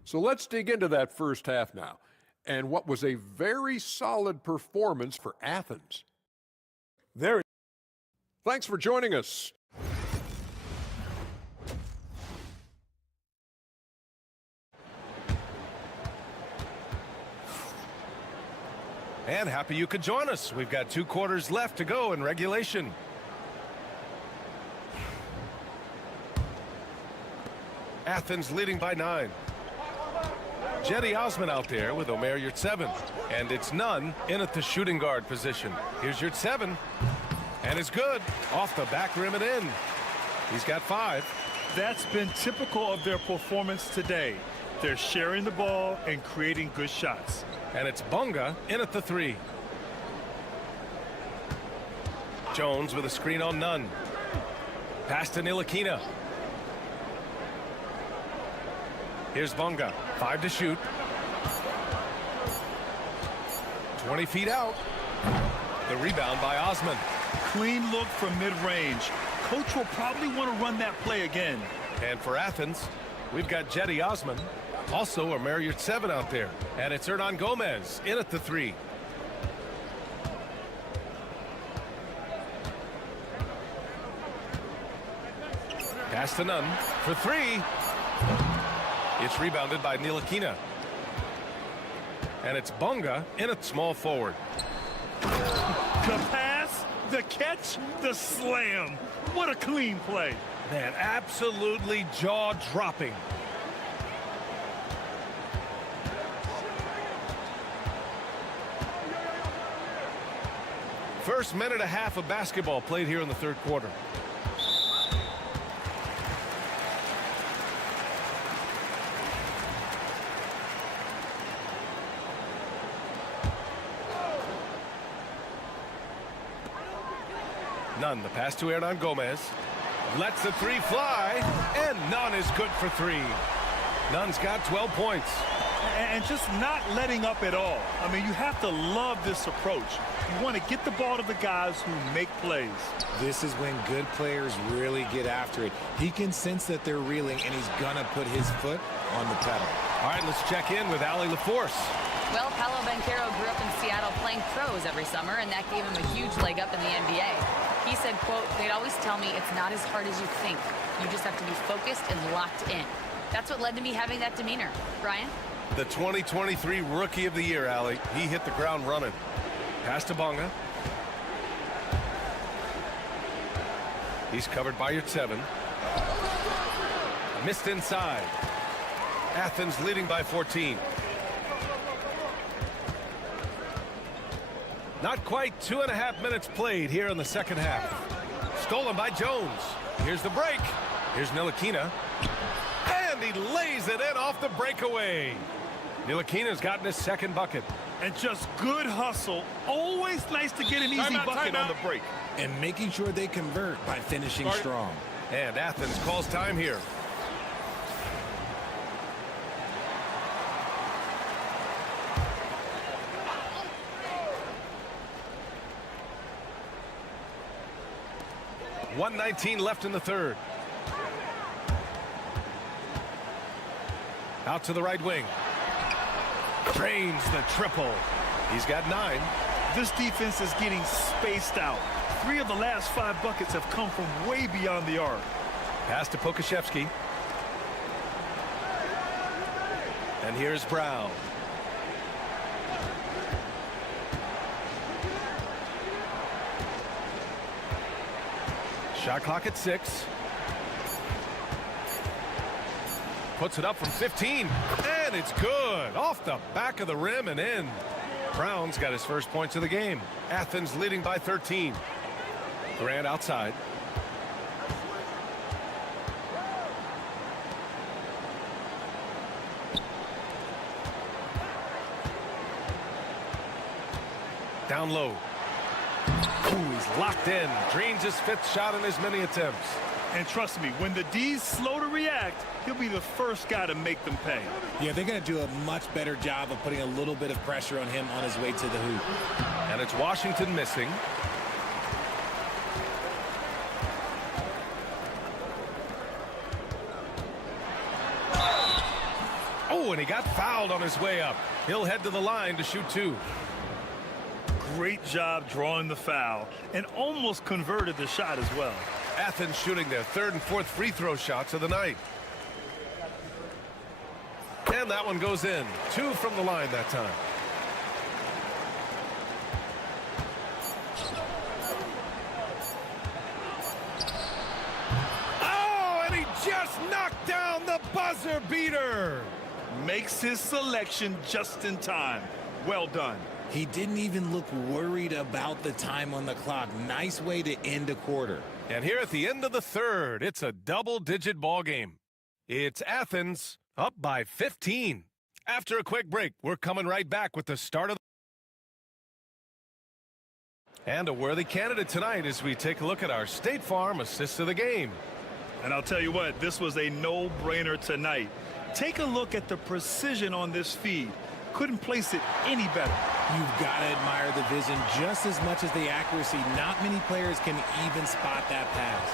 So let's dig into that first half now, and what was a very solid performance for Athens. Very. Thanks for joining us. And happy you could join us. We've got 2 quarters left to go in regulation. Athens leading by 9. Jetty Osman out there with Omer Yurtseven. And it's Nunn in at the shooting guard position. Here's Yurtseven. And it's good. Off the back rim and in. He's got 5. That's been typical of their performance today. They're sharing the ball and creating good shots. And it's Bonga in at the 3. Jones with a screen on Nunn. Pass to Ntilikina. Here's Bonga. 5 to shoot. 20 feet out. The rebound by Osman. Clean look from mid-range. Coach will probably want to run that play again. And for Athens, we've got Jetty Osman. Also Omer Yurtseven out there. And it's Hernan Gomez in at the 3. Pass to Nunn for 3. It's rebounded by Ntilikina. And it's Bonga in at small forward. The pass, the catch, the slam. What a clean play. Man, absolutely jaw-dropping. First minute and a half of basketball played here in the third quarter. Nunn, the pass to Hernan Gomez. Lets the 3 fly, and Nunn is good for 3. Nunn's got 12 points. And just not letting up at all. I mean, you have to love this approach. You want to get the ball to the guys who make plays. This is when good players really get after it. He can sense that they're reeling, and he's going to put his foot on the pedal. All right, let's check in with Ali LaForce. Well, Paolo Banchero grew up in Seattle playing pros every summer, and that gave him a huge leg up in the NBA. He said, quote, "They'd always tell me it's not as hard as you think. You just have to be focused and locked in." That's what led to me having that demeanor. Brian? The 2023 Rookie of the Year, Ali. He hit the ground running. Pass to Bonga. He's covered by Yurtseven. Missed inside. Athens leading by 14. Not quite 2.5 minutes played here in the second half. Stolen by Jones. Here's the break. Here's Ntilikina. And he lays it in off the breakaway. Ntilikina's gotten his second bucket. And just good hustle. Always nice to get an easy bucket on the break. And making sure they convert by finishing strong. And Athens calls time here. .119 left in the third. Out to the right wing. Drains the triple. He's got 9. This defense is getting spaced out. 3 of the last 5 buckets have come from way beyond the arc. Pass to Pokashevsky. And here's Brown. Shot clock at 6. Puts it up from 15. And it's good. Off the back of the rim and in. Brown's got his first points of the game. Athens leading by 13. Grant outside. Down low. Ooh, he's locked in. Drains his 5th shot in as many attempts. And trust me, when the D's slow to react, he'll be the first guy to make them pay. Yeah, they're going to do a much better job of putting a little bit of pressure on him on his way to the hoop. And it's Washington missing. Oh, and he got fouled on his way up. He'll head to the line to shoot 2. Great job drawing the foul and almost converted the shot as well. Athens shooting their 3rd and 4th free throw shots of the night. And that one goes in. 2 from the line that time. Oh, and he just knocked down the buzzer beater. Makes his selection just in time. Well done. He didn't even look worried about the time on the clock. Nice way to end a quarter. And here at the end of the third, it's a double-digit ball game. It's Athens up by 15. After a quick break, we're coming right back with the start of and a worthy candidate tonight as we take a look at our State Farm assist of the game. And I'll tell you what, this was a no-brainer tonight. Take a look at the precision on this feed. Couldn't place it any better. You've got to admire the vision just as much as the accuracy. Not many players can even spot that pass.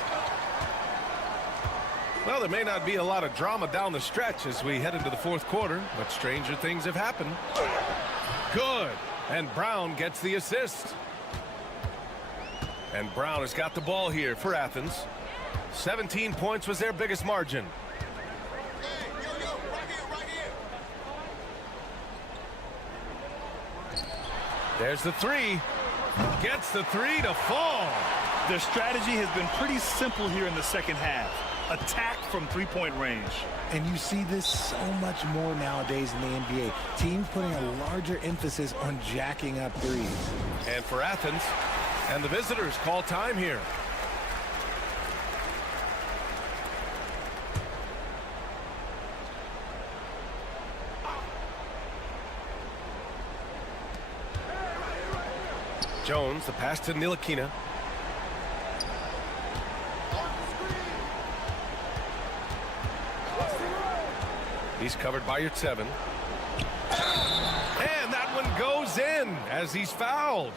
Well, there may not be a lot of drama down the stretch as we head into the fourth quarter, but stranger things have happened. Good. And Brown gets the assist. And Brown has got the ball here for Athens. 17 points was their biggest margin. There's the three. Gets the three to fall. Their strategy has been pretty simple here in the second half. Attack from three-point range. And you see this so much more nowadays in the NBA. Teams putting a larger emphasis on jacking up threes. And for Athens, and the visitors call time here. Jones, the pass to Ntilikina. He's covered by your 7. And that one goes in as he's fouled.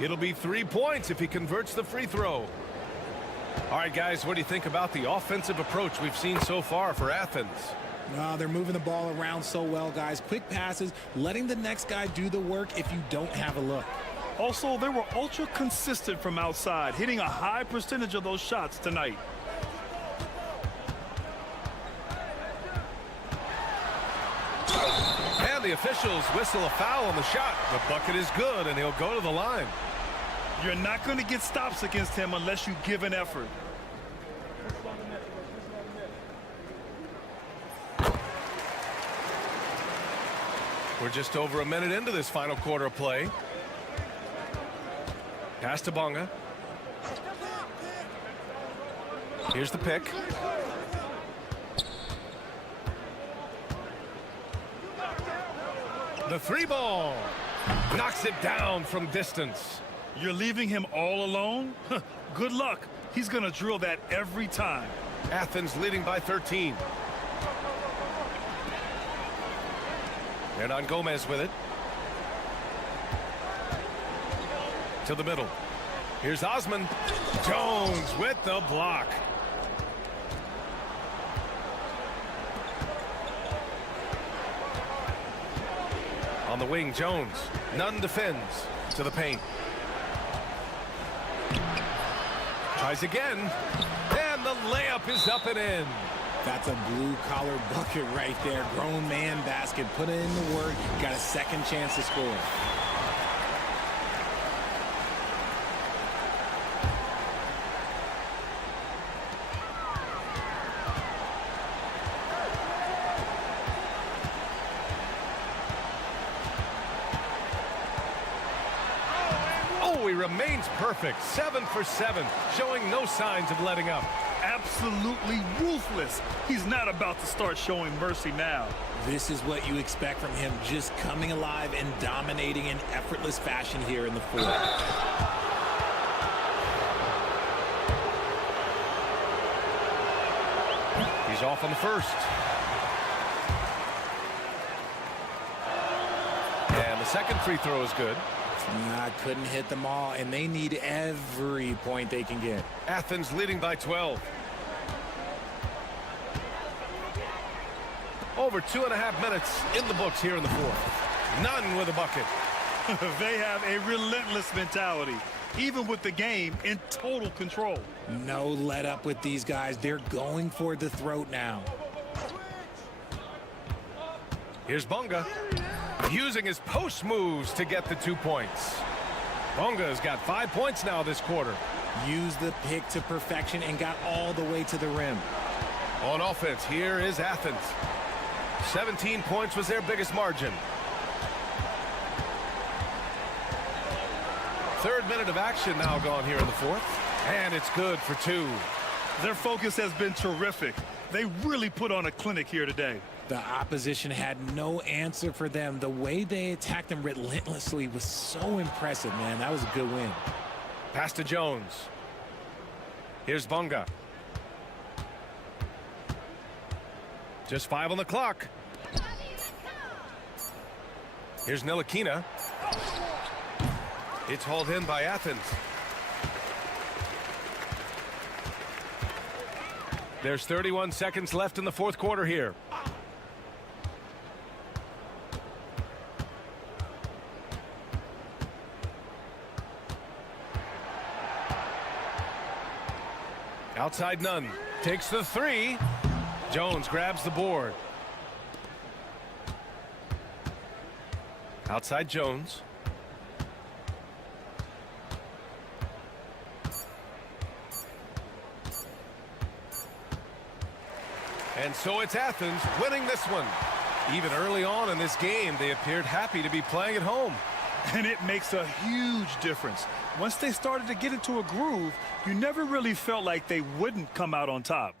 It'll be 3 points if he converts the free throw. All right, guys, what do you think about the offensive approach we've seen so far for Athens? They're moving the ball around so well, guys. Quick passes, letting the next guy do the work if you don't have a look. Also, they were ultra consistent from outside, hitting a high percentage of those shots tonight. And the officials whistle a foul on the shot. The bucket is good, and he'll go to the line. You're not going to get stops against him unless you give an effort. We're just over a minute into this final quarter of play. Pass to Bonga. Here's the pick. The three ball. Knocks it down from distance. You're leaving him all alone? Good luck. He's going to drill that every time. Athens leading by 13. Hernan Gomez with it. To the middle. Here's Osman. Jones with the block. On the wing, Jones. Nunn defends to the paint. Tries again. And the layup is up and in. That's a blue-collar bucket right there. Grown man basket. Put in the work. Got a second chance to score. He remains perfect. 7 for 7, showing no signs of letting up. Absolutely ruthless. He's not about to start showing mercy now. This is what you expect from him, just coming alive and dominating in effortless fashion here in the fourth. He's off on the first. And the second free throw is good. Couldn't hit them all, and they need every point they can get. Athens leading by 12. Over 2.5 minutes in the books here in the fourth. Nunn with a bucket. They have a relentless mentality, even with the game in total control. No let up with these guys. They're going for the throat now. Here's Bonga. Using his post moves to get the 2 points. Bonga's got 5 points now this quarter. Used the pick to perfection and got all the way to the rim. On offense, here is Athens. 17 points was their biggest margin. Third minute of action now gone here in the fourth. And it's good for 2. Their focus has been terrific. They really put on a clinic here today. The opposition had no answer for them. The way they attacked them relentlessly was so impressive, man. That was a good win. Pass to Jones. Here's Bunga. Just 5 on the clock. Here's Ntilikina. It's hauled in by Athens. There's 31 seconds left in the fourth quarter here. Outside none. Takes the 3. Jones grabs the board. Outside Jones. And so it's Athens winning this one. Even early on in this game, they appeared happy to be playing at home. And it makes a huge difference. Once they started to get into a groove, you never really felt like they wouldn't come out on top.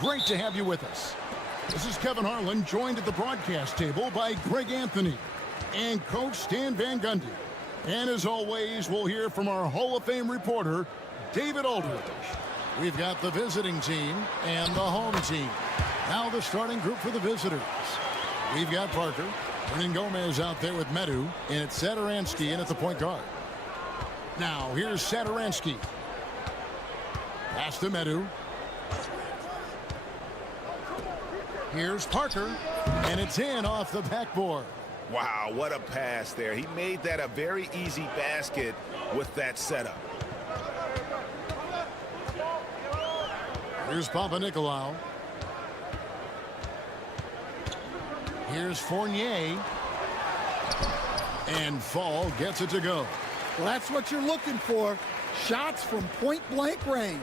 Great to have you with us. This is Kevin Harlan, joined at the broadcast table by Greg Anthony and Coach Stan Van Gundy. And as always, we'll hear from our Hall of Fame reporter, David Aldridge. We've got the visiting team and the home team. Now the starting group for the visitors. We've got Parker, Hernan Gomez out there with Medu, and it's Satoransky in at the point guard. Now here's Satoransky. Pass to Medu. Here's Parker, and it's in off the backboard. Wow, what a pass there. He made that a very easy basket with that setup. Here's Papanikolaou. Here's Fournier. And Fall gets it to go. Well, that's what you're looking for. Shots from point-blank range.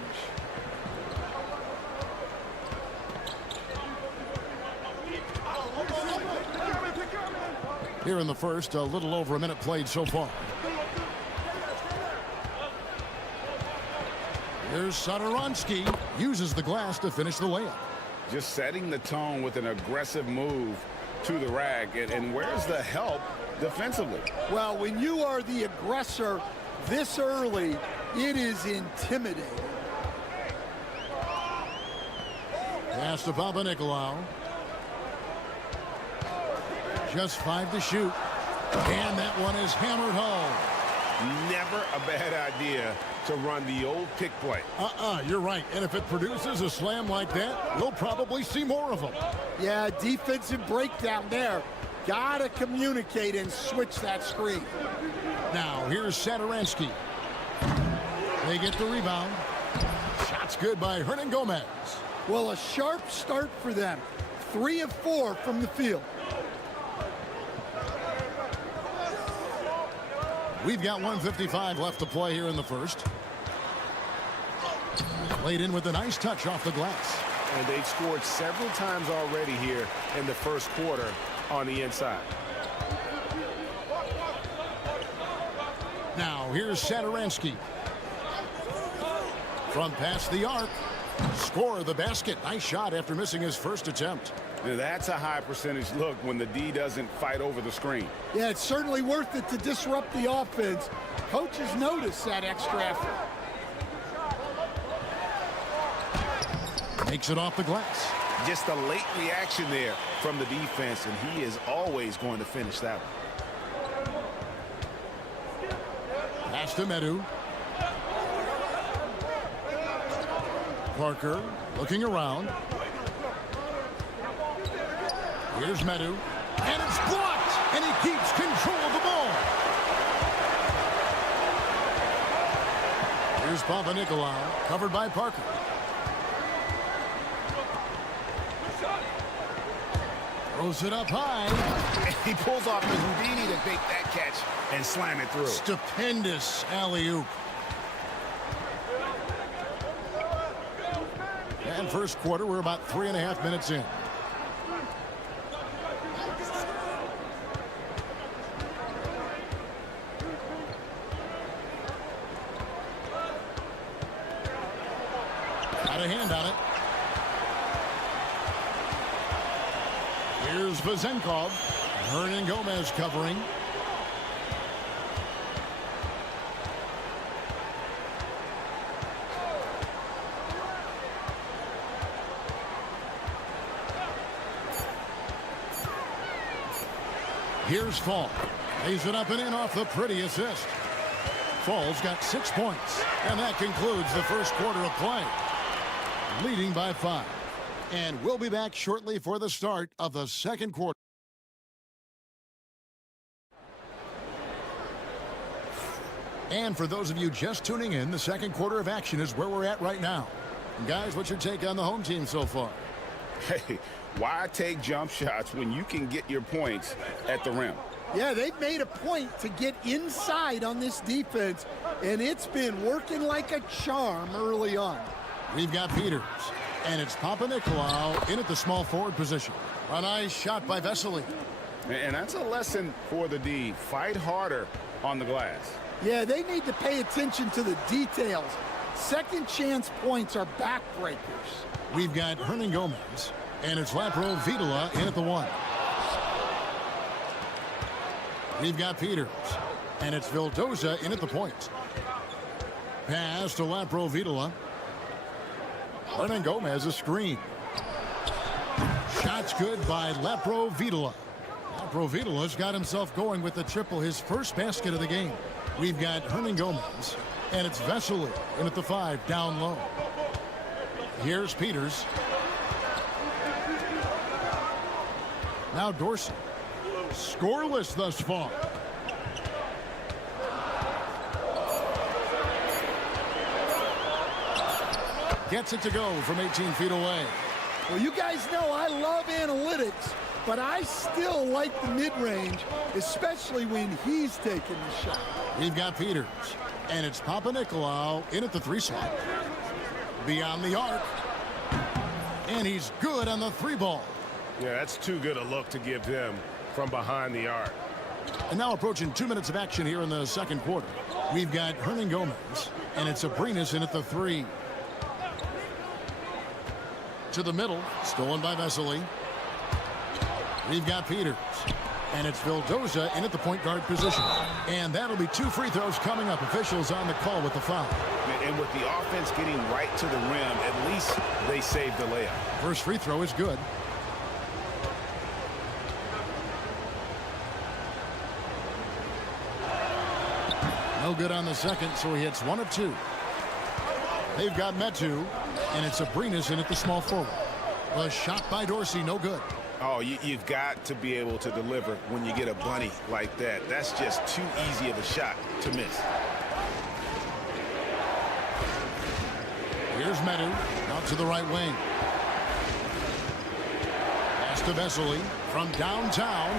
Here in the first, a little over a minute played so far. Here's Satoransky. Uses the glass to finish the layup. Just setting the tone with an aggressive move to the rack. And where's the help defensively? Well, when you are the aggressor this early, it is intimidating. Pass to Papanikolaou. Just 5 to shoot. And that one is hammered home. Never a bad idea to run the old pick play. You're right. And if it produces a slam like that, we'll probably see more of them. Yeah, defensive breakdown there. Gotta communicate and switch that screen. Now, here's Satoransky. They get the rebound. Shot's good by Hernan Gomez. Well, a sharp start for them. 3 of 4 from the field. We've got 1:55 left to play here in the first. Played in with a nice touch off the glass. And they've scored several times already here in the first quarter on the inside. Now here's Satoransky. From past the arc. Score the basket. Nice shot after missing his first attempt. Now that's a high percentage look when the D doesn't fight over the screen. Yeah, it's certainly worth it to disrupt the offense. Coaches notice that extra effort. Makes it off the glass. Just a late reaction there from the defense, and he is always going to finish that one. Pass to Medu. Parker looking around. Here's Medu. And it's blocked. And he keeps control of the ball. Here's Papanikolaou. Covered by Parker. Throws it up high. And he pulls off the Houdini to make that catch and slam it through. Stupendous alley-oop. And first quarter, we're about 3.5 minutes in. Got a hand on it. Here's Vezenkov. Hernan Gomez covering. Here's Fall. Lays it up and in off the pretty assist. Fall's got 6 points. And that concludes the first quarter of play. Leading by 5. And we'll be back shortly for the start of the second quarter. And for those of you just tuning in, the second quarter of action is where we're at right now. And guys, what's your take on the home team so far? Hey, why take jump shots when you can get your points at the rim? Yeah, they've made a point to get inside on this defense, and it's been working like a charm early on. We've got Peters. And it's Papanikolaou in at the small forward position. A nice shot by Vesely. And that's a lesson for the D. Fight harder on the glass. Yeah, they need to pay attention to the details. Second chance points are backbreakers. We've got Hernan Gomez, and it's Lapro Vidala in at the 1. We've got Peters, and it's Vildoza in at the point. Pass to Lapro Vidala. Hernan Gomez a screen. Shot's good by Lapro Vidala. Lapro Vidala's got himself going with the triple, his first basket of the game. We've got Hernan Gomez, and it's Vesely in at the 5, down low. Here's Peters. Now Dorsey. Scoreless thus far. Gets it to go from 18 feet away. Well, you guys know I love analytics, but I still like the mid-range, especially when he's taking the shot. We've got Peters, and it's Papanikolaou in at the 3 slot. Beyond the arc. And he's good on the 3 ball. Yeah, that's too good a look to give them from behind the arc. And now approaching 2 minutes of action here in the second quarter. We've got Hernan Gomez, and it's Abrinas in at the 3. To the middle, stolen by Vesely. We've got Peters, and it's Vildoza in at the point guard position. And that'll be 2 free throws coming up. Officials on the call with the foul. And with the offense getting right to the rim, at least they saved the layup. First free throw is good. No good on the second, so he hits 1 of 2. They've got Metu, and it's Abrinas in at the small forward. A shot by Dorsey, no good. Oh, you've got to be able to deliver when you get a bunny like that. That's just too easy of a shot to miss. Here's Metu, out to the right wing. Pass to Vesely from downtown.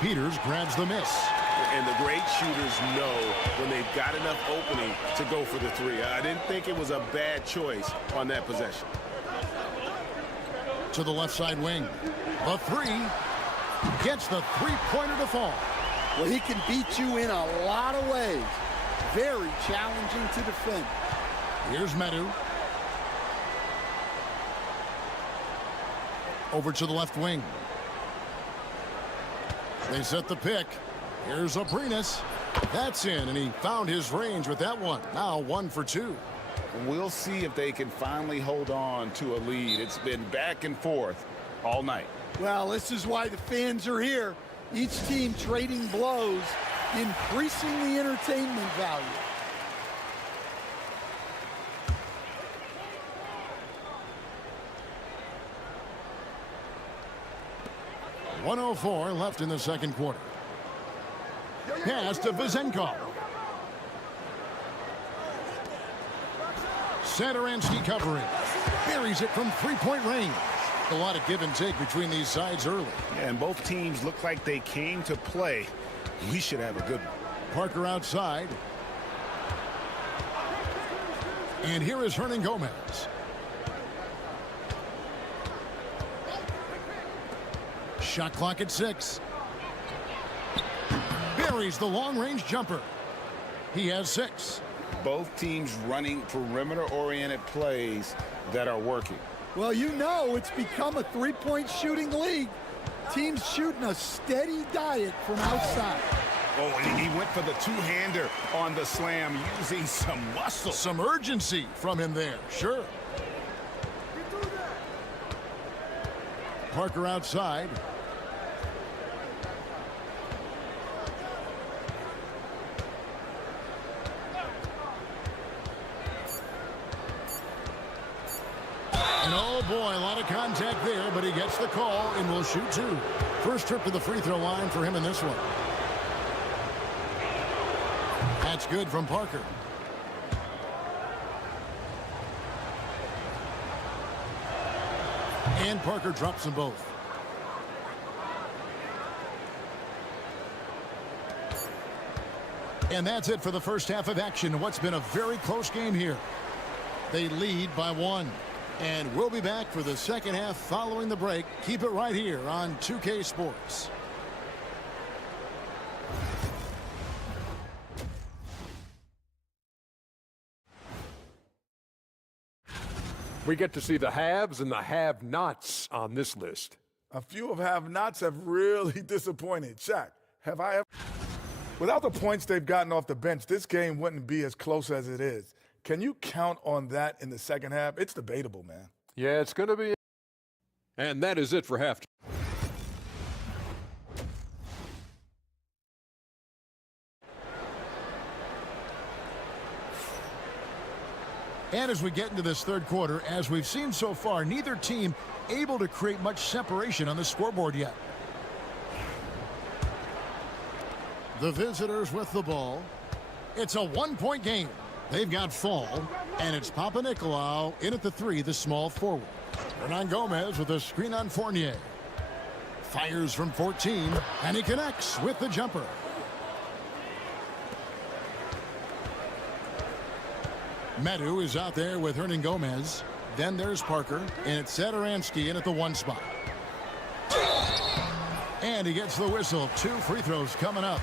Peters grabs the miss. And the great shooters know when they've got enough opening to go for the 3. I didn't think it was a bad choice on that possession. To the left side wing. The 3 gets the 3-pointer to fall. Well, he can beat you in a lot of ways. Very challenging to defend. Here's Metu. Over to the left wing. They set the pick. Here's Abrinas. That's in, and he found his range with that one. Now 1 for 2. We'll see if they can finally hold on to a lead. It's been back and forth all night. Well, this is why the fans are here. Each team trading blows, increasing the entertainment value. .104 left in the second quarter. Pass to Vizenko. Satoransky covering. Buries it from 3-point range. A lot of give and take between these sides early. Yeah, and both teams look like they came to play. We should have a good one. Parker outside. And here is Hernan Gomez. Shot clock at 6. Buries the long-range jumper. He has 6. Both teams running perimeter-oriented plays that are working. Well, you know it's become a 3-point shooting league. Teams shooting a steady diet from outside. Oh, and he went for the 2-hander on the slam using some muscle. Some urgency from him there, sure. Parker outside. And oh boy, a lot of contact there, but he gets the call and will shoot 2. First trip to the free throw line for him in this one. That's good from Parker. And Parker drops them both. And that's it for the first half of action. What's been a very close game here. They lead by 1. And we'll be back for the second half following the break. Keep it right here on 2K Sports. We get to see the haves and the have-nots on this list. A few of have-nots have really disappointed. Shaq, have I ever? Without the points they've gotten off the bench, this game wouldn't be as close as it is. Can you count on that in the second half? It's debatable, man. Yeah, it's going to be. And that is it for halftime. And as we get into this third quarter, as we've seen so far, neither team able to create much separation on the scoreboard yet. The visitors with the ball. It's a one-point game. They've got Fall, and it's Papanikolaou in at the 3, the small forward. Hernan Gomez with a screen on Fournier. Fires from 14, and he connects with the jumper. Medu is out there with Hernan Gomez. Then there's Parker, and it's Satoransky in at the 1 spot. And he gets the whistle. 2 free throws coming up.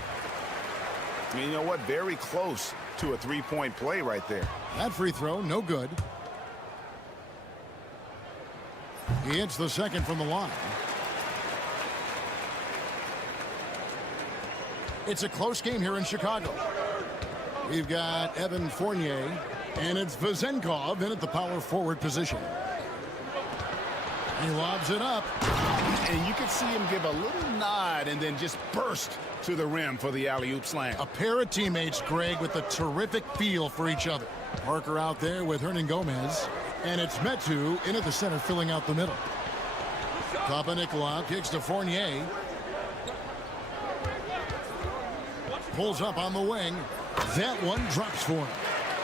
You know what? Very close to a three-point play right there. That free throw, no good. He hits the second from the line. It's a close game here in Chicago. We've got Evan Fournier, and it's Vezenkov in at the power forward position. He lobs it up. And you can see him give a little nod and then just burst to the rim for the alley-oop slam. A pair of teammates, Greg, with a terrific feel for each other. Parker out there with Hernan Gomez, and it's Metu in at the center filling out the middle. Papanikolaou kicks to Fournier. Pulls up on the wing. That one drops for him.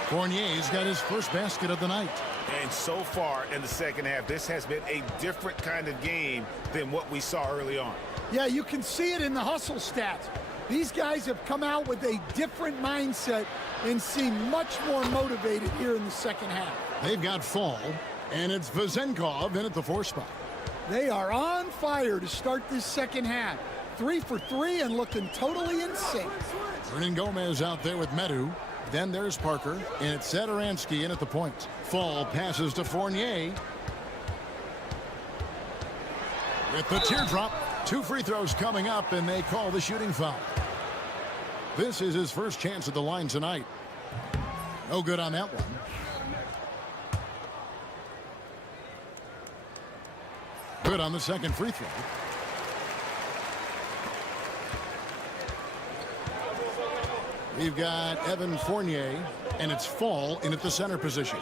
Fournier's got his first basket of the night. And so far in the second half, this has been a different kind of game than what we saw early on. Yeah, you can see it in the hustle stats. These guys have come out with a different mindset and seem much more motivated here in the second half. They've got Fall, and it's Vezenkov in at the 4 spot. They are on fire to start this second half. 3 for 3 and looking totally in sync. Hernan Gomez out there with Medu. Then there's Parker, and it's Satoransky in at the point. Fall passes to Fournier. With the teardrop, 2 free throws coming up, and they call the shooting foul. This is his first chance at the line tonight. No good on that one. Good on the second free throw. We've got Evan Fournier, and it's Fall in at the center position.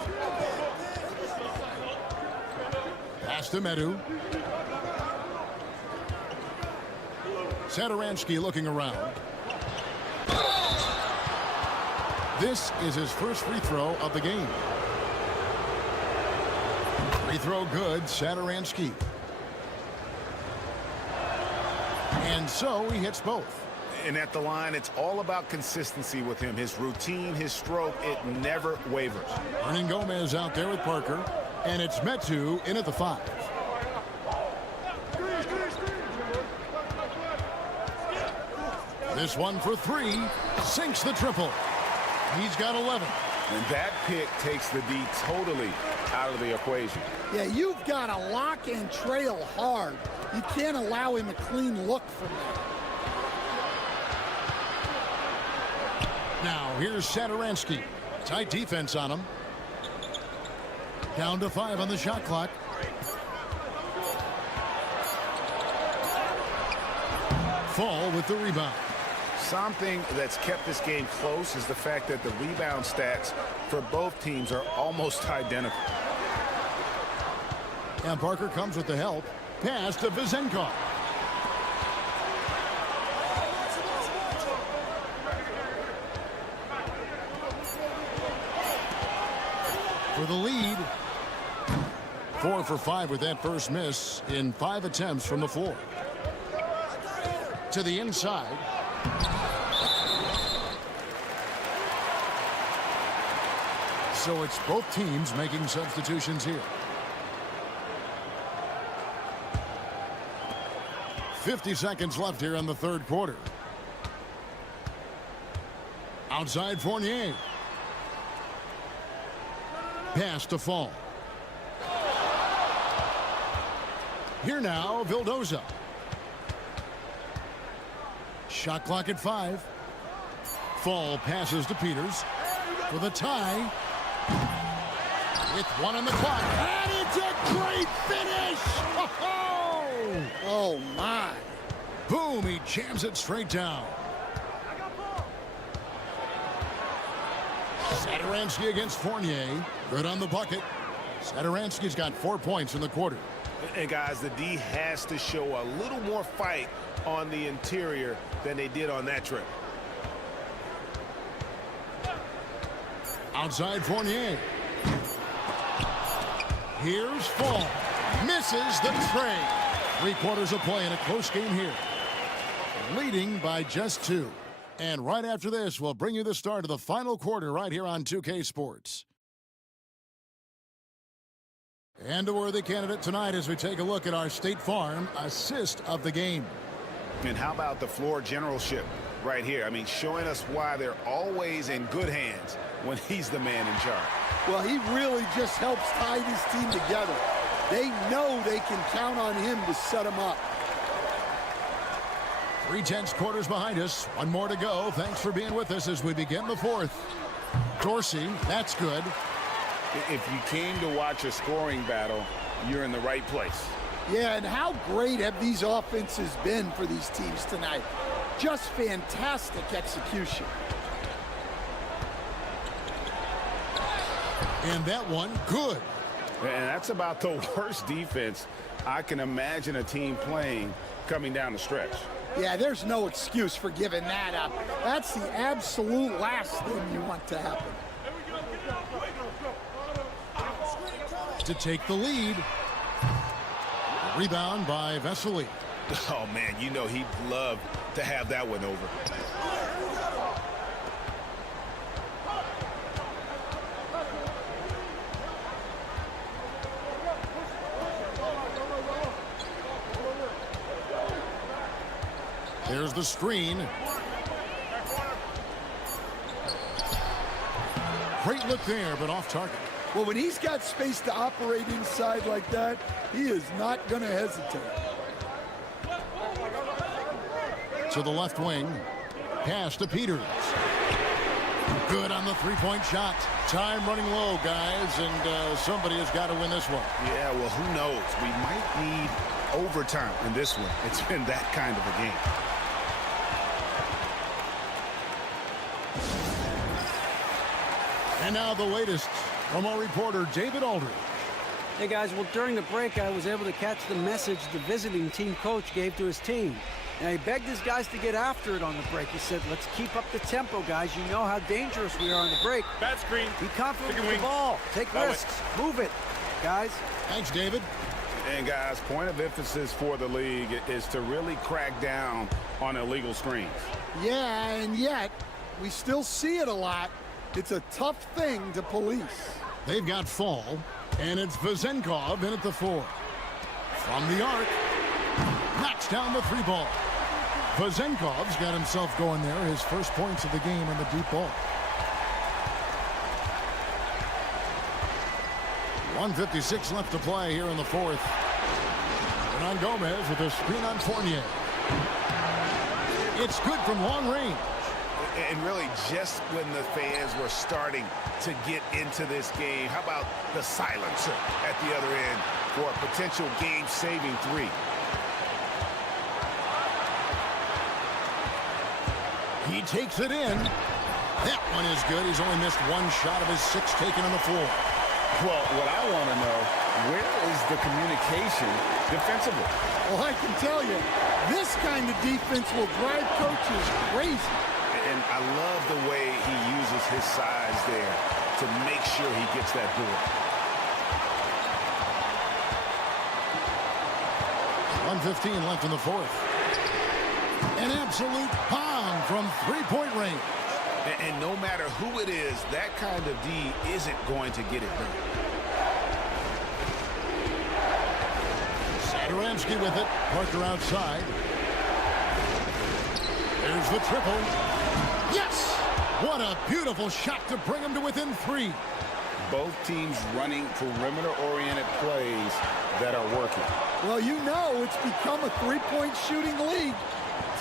Pass to Medu. Satoransky looking around. This is his first free throw of the game. Free throw good, Satoransky. And so he hits both. And at the line, it's all about consistency with him. His routine, his stroke, it never wavers. Hernan Gomez out there with Parker, and it's Metu in at the 5. This one for 3, sinks the triple. He's got 11. And that pick takes the D totally out of the equation. Yeah, you've got to lock and trail hard. You can't allow him a clean look from that. Now, here's Satoransky. Tight defense on him. Down to 5 on the shot clock. Fall with the rebound. Something that's kept this game close is the fact that the rebound stats for both teams are almost identical. And Parker comes with the help. Pass to Vezenkov. For the lead. 4 for 5 with that first miss in 5 attempts from the floor. To the inside. So it's both teams making substitutions here. 50 seconds left here in the third quarter. Outside Fournier. Pass to Fall. Here now, Vildoza. Shot clock at 5. Fall passes to Peters for the tie. With 1 on the clock. And it's a great finish! Oh, my. Boom, he jams it straight down. Satoransky against Fournier. Good on the bucket. Satoransky's got 4 points in the quarter. And guys, the D has to show a little more fight on the interior than they did on that trip. Outside Fournier. Here's Fall. Misses the tray. 3 quarters of play in a close game here. Leading by just 2. And right after this, we'll bring you the start of the final quarter right here on 2K Sports. And a worthy candidate tonight as we take a look at our State Farm assist of the game. And how about the floor generalship right here? I mean, showing us why they're always in good hands when he's the man in charge. Well, he really just helps tie this team together. They know they can count on him to set them up. 3/10 quarters behind us. 1 more to go. Thanks for being with us as we begin the 4th. Dorsey, that's good. If you came to watch a scoring battle, you're in the right place. Yeah, and how great have these offenses been for these teams tonight? Just fantastic execution. And that one, good. And that's about the worst defense I can imagine a team playing coming down the stretch. Yeah, there's no excuse for giving that up. That's the absolute last thing you want to happen. To take the lead. Rebound by Vesely. Oh, man, you know he'd love to have that one over. There's the screen. Great look there, but off target. Well, when he's got space to operate inside like that, he is not going to hesitate. To the left wing. Pass to Peters. Good on the three-point shot. Time running low, guys, and somebody has got to win this one. Yeah, well, who knows? We might need overtime in this one. It's been that kind of a game. And now the latest from our reporter, David Aldridge. Hey, guys, well, during the break, I was able to catch the message the visiting team coach gave to his team. And he begged his guys to get after it on the break. He said, let's keep up the tempo, guys. You know how dangerous we are on the break. Bad screen. Be confident with the ball. Take risks. Move it, guys. Thanks, David. And, guys, point of emphasis for the league is to really crack down on illegal screens. Yeah, and yet we still see it a lot. It's a tough thing to police. They've got Fall, and it's Vezenkov in at the 4. From the arc, knocks down the 3 ball. Vezenkov's got himself going there, his first points of the game on the deep ball. 1:56 left to play here in the 4th. Hernan Gomez with a screen on Fournier. It's good from long range. And really, just when the fans were starting to get into this game, how about the silencer at the other end for a potential game-saving 3? He takes it in. That one is good. He's only missed 1 shot of his 6 taken on the floor. Well, what I want to know, where is the communication defensively? Well, I can tell you, this kind of defense will drive coaches crazy. And I love the way he uses his size there to make sure he gets that board. 1:15 left in the 4th. An absolute pound from 3-point range. And no matter who it is, that kind of D isn't going to get it done. Satoransky with it. Parker outside. Here's the triple. Yes! What a beautiful shot to bring them to within 3. Both teams running perimeter-oriented plays that are working. Well, you know it's become a three-point shooting league.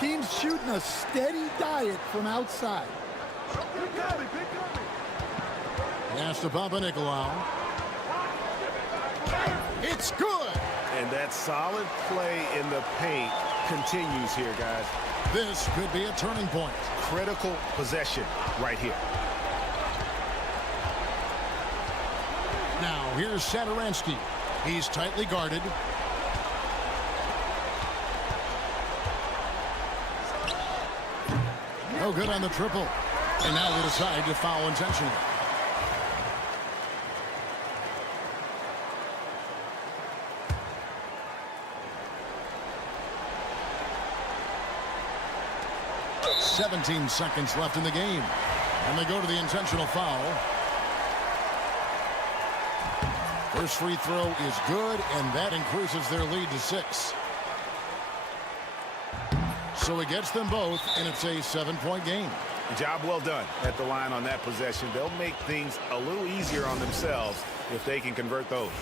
Teams shooting a steady diet from outside. Pass to Panathinaikos. It's good. And that solid play in the paint continues here, guys. This could be a turning point. Critical possession right here. Now here's Satoransky. He's tightly guarded. No good on the triple. And now they decide to foul intentionally. "17 seconds left in the game. And they go to the intentional foul. First free throw is good, and that increases their lead to 6. So it gets them both, and it's a 7-point game. Job well done at the line on that possession. They'll make things a little easier on themselves if they can convert those.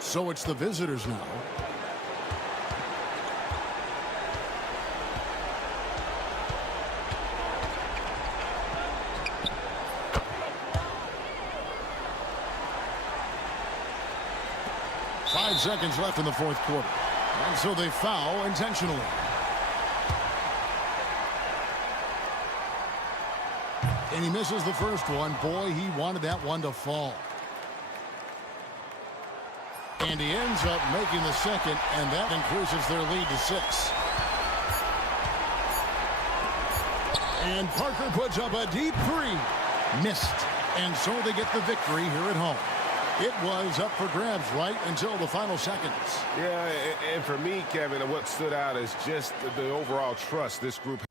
So it's the visitors now. Five seconds left in the fourth quarter. And so they foul intentionally. And he misses the first one. Boy, he wanted that one to fall. And he ends up making the second, and that increases their lead to 6. And Parker puts up a deep 3. Missed. And so they get the victory here at home. It was up for grabs right until the final seconds. Yeah, and for me, Kevin, what stood out is just the overall trust this group has.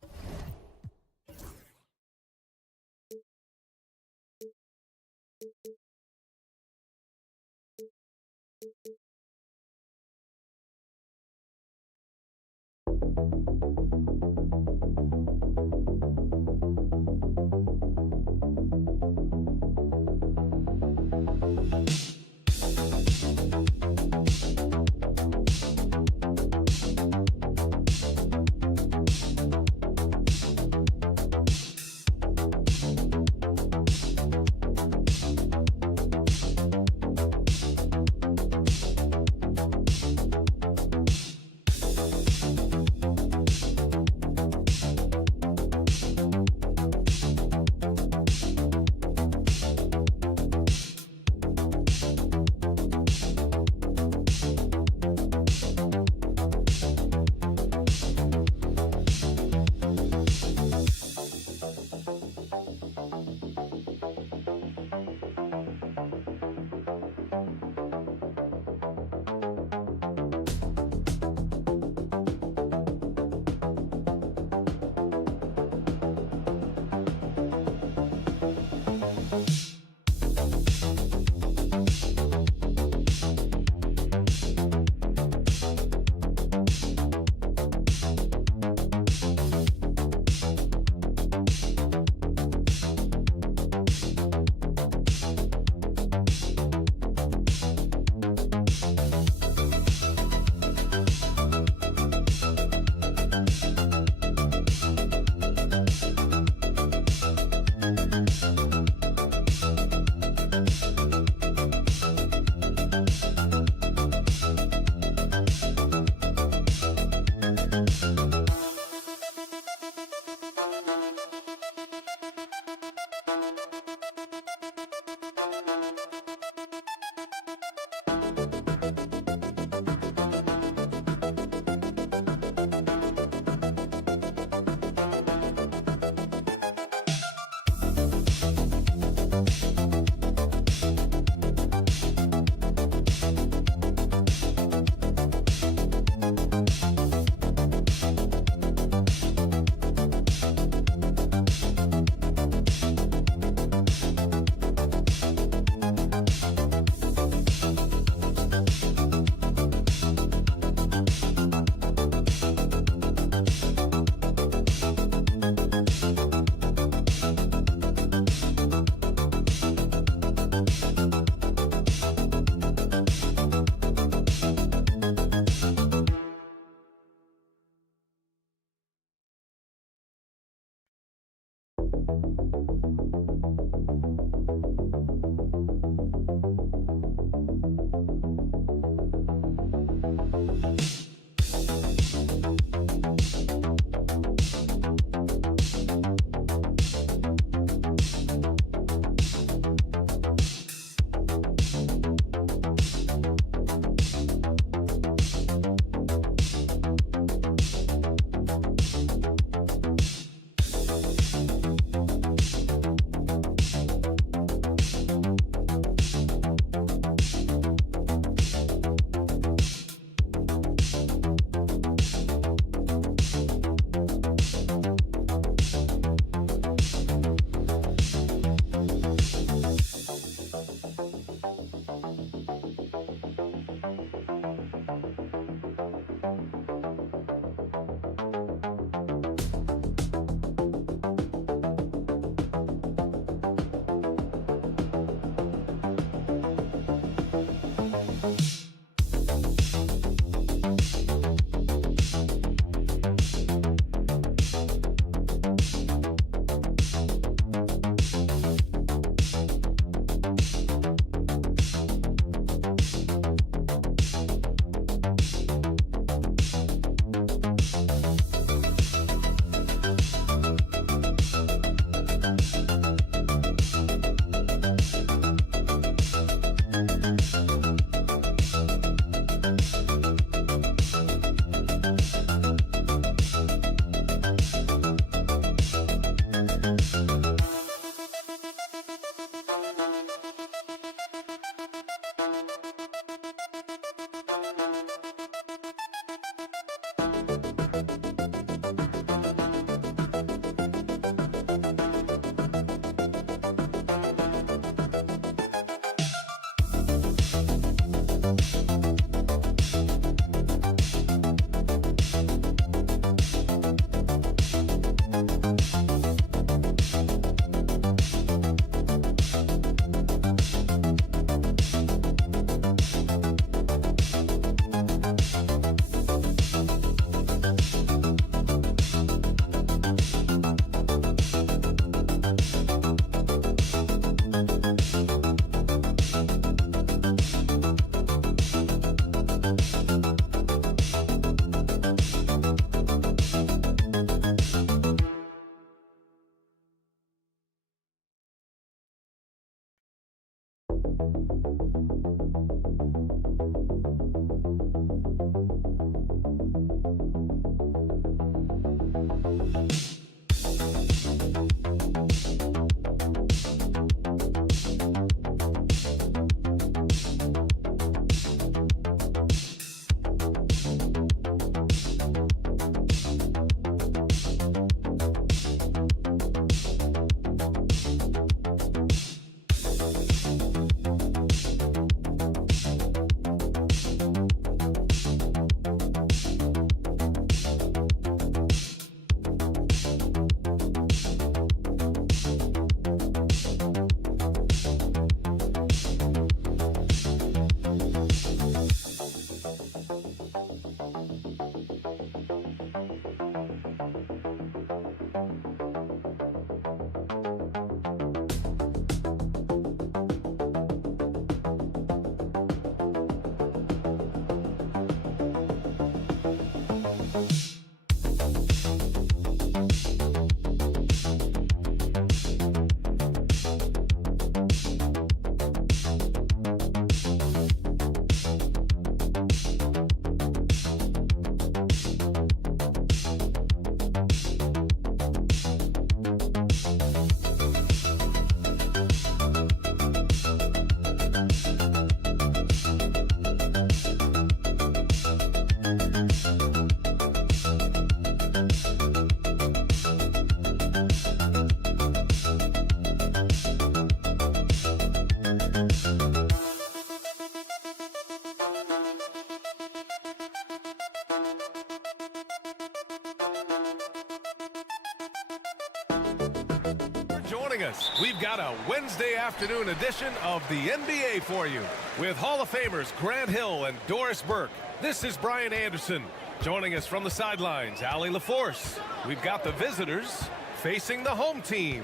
Joining us, we've got a Wednesday afternoon edition of the NBA for you with Hall of Famers Grant Hill and Doris Burke. This is Brian Anderson. Joining us from the sidelines, Allie LaForce. We've got the visitors, facing the home team.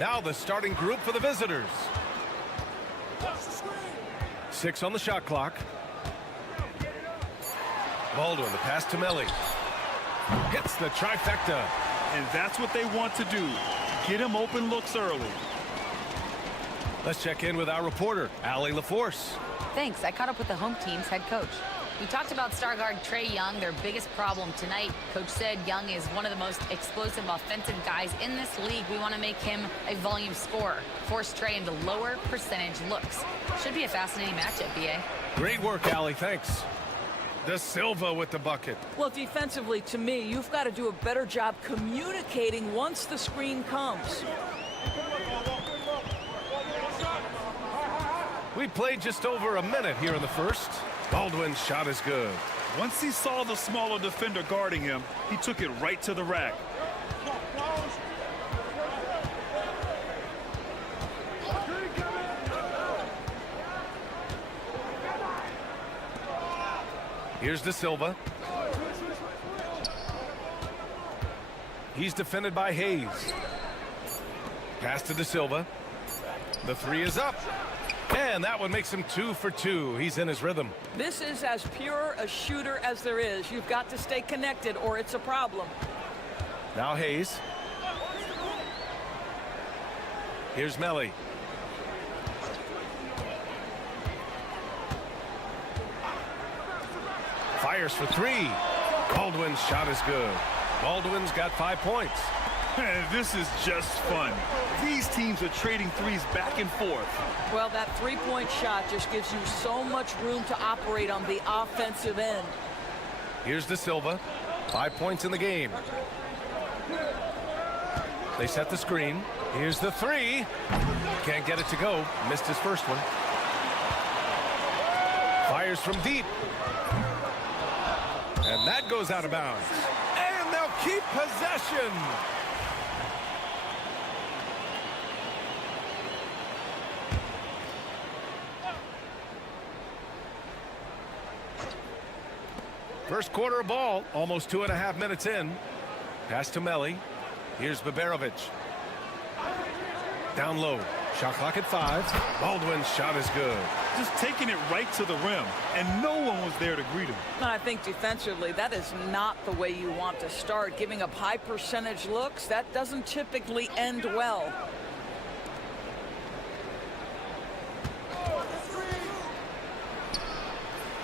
Now the starting group for the visitors. 6 on the shot clock. Baldwin, the pass to Melli. Hits the trifecta. And that's what they want to do. Get him open looks early. Let's check in with our reporter, Allie LaForce. Thanks. I caught up with the home team's head coach. We talked about star guard Trae Young, their biggest problem tonight. Coach said Young is one of the most explosive offensive guys in this league. We want to make him a volume scorer, force Trae into lower percentage looks. Should be a fascinating matchup, BA. Great work, Allie. Thanks. De Silva with the bucket. Well, defensively, to me, you've got to do a better job communicating once the screen comes. We played just over a minute here in the first. Baldwin's shot is good. Once he saw the smaller defender guarding him, he took it right to the rack. Here's De Silva. He's defended by Hayes. Pass to De Silva. The 3 is up. And that one makes him 2 for 2. He's in his rhythm. This is as pure a shooter as there is. You've got to stay connected or it's a problem. Now Hayes. Here's Melli. Fires for 3. Baldwin's shot is good. Baldwin's got 5 points. This is just fun. These teams are trading threes back and forth. Well, that three-point shot just gives you so much room to operate on the offensive end. Here's De Silva. 5 points in the game. They set the screen. Here's the 3. Can't get it to go. Missed his first one. Fires from deep. And that goes out of bounds. And they'll keep possession. First quarter of ball, almost 2.5 minutes in. Pass to Melli. Here's Baberovic. Down low. Shot clock at 5. Baldwin's shot is good. Just taking it right to the rim, and no one was there to greet him. I think defensively, that is not the way you want to start. Giving up high percentage looks, that doesn't typically end well.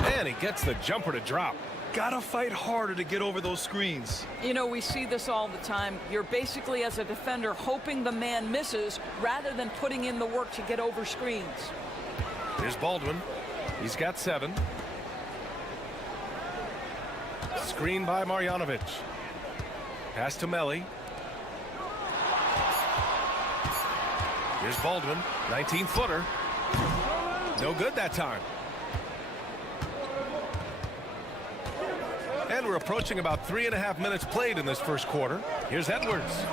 And he gets the jumper to drop. Gotta fight harder to get over those screens. You know, we see this all the time. You're basically, as a defender, hoping the man misses rather than putting in the work to get over screens. Here's Baldwin. He's got 7. Screen by Marjanovic. Pass to Melli. Here's Baldwin. 19-footer. No good that time. And we're approaching about 3.5 minutes played in this first quarter. Here's Edwards.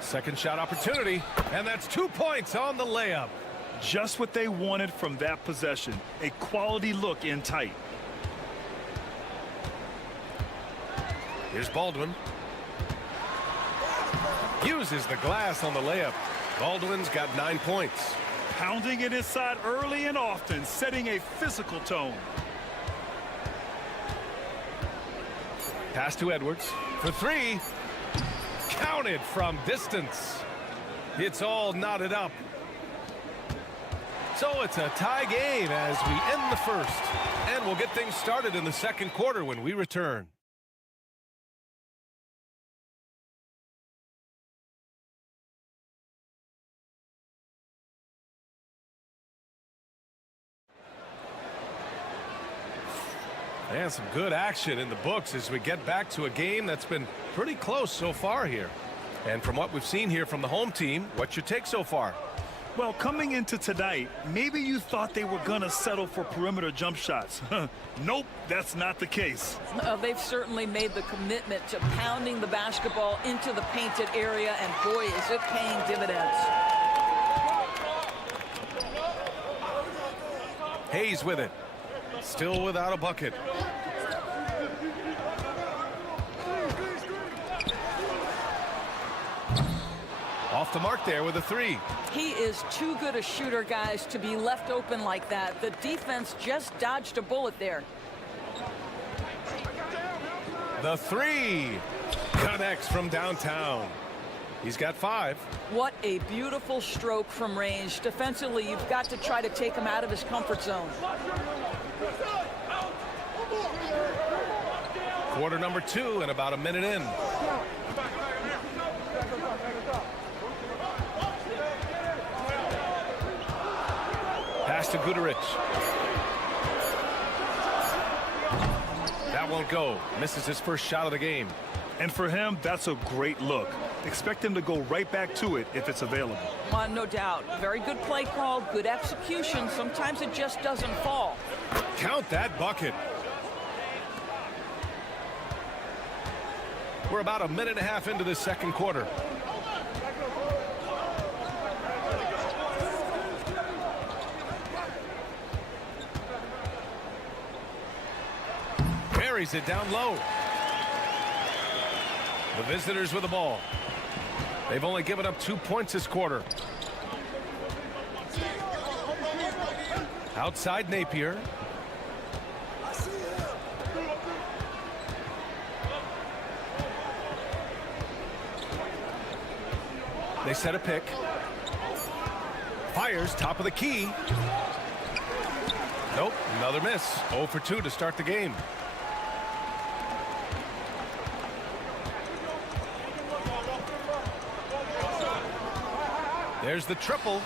Second shot opportunity, and that's 2 points on the layup. Just what they wanted from that possession. A quality look in tight. Here's Baldwin. Uses the glass on the layup. Baldwin's got 9 points. Pounding it inside early and often, setting a physical tone. Pass to Edwards for 3. Counted from distance. It's all knotted up. So it's a tie game as we end the first. And we'll get things started in the second quarter when we return. And some good action in the books as we get back to a game that's been pretty close so far here. And from what we've seen here from the home team, what's your take so far? Well, coming into tonight, maybe you thought they were going to settle for perimeter jump shots. Nope, that's not the case. They've certainly made the commitment to pounding the basketball into the painted area, and boy, is it paying dividends. Hayes with it. Still without a bucket. Off the mark there with a three. He is too good a shooter, guys, to be left open like that. The defense just dodged a bullet there. The three connects from downtown. He's got 5. What a beautiful stroke from range. Defensively, you've got to try to take him out of his comfort zone. Quarter number 2 and about a minute in. Pass to Guterich. That won't go. Misses his first shot of the game. And for him, that's a great look. Expect him to go right back to it if it's available. No doubt. Very good play call, good execution. Sometimes it just doesn't fall. Count that bucket. We're about a minute and a half into this second quarter. Buries it down low. The visitors with the ball. They've only given up 2 points this quarter. Outside Napier. They set a pick. Fires top of the key. Nope, another miss. 0 for 2 to start the game. There's the triple.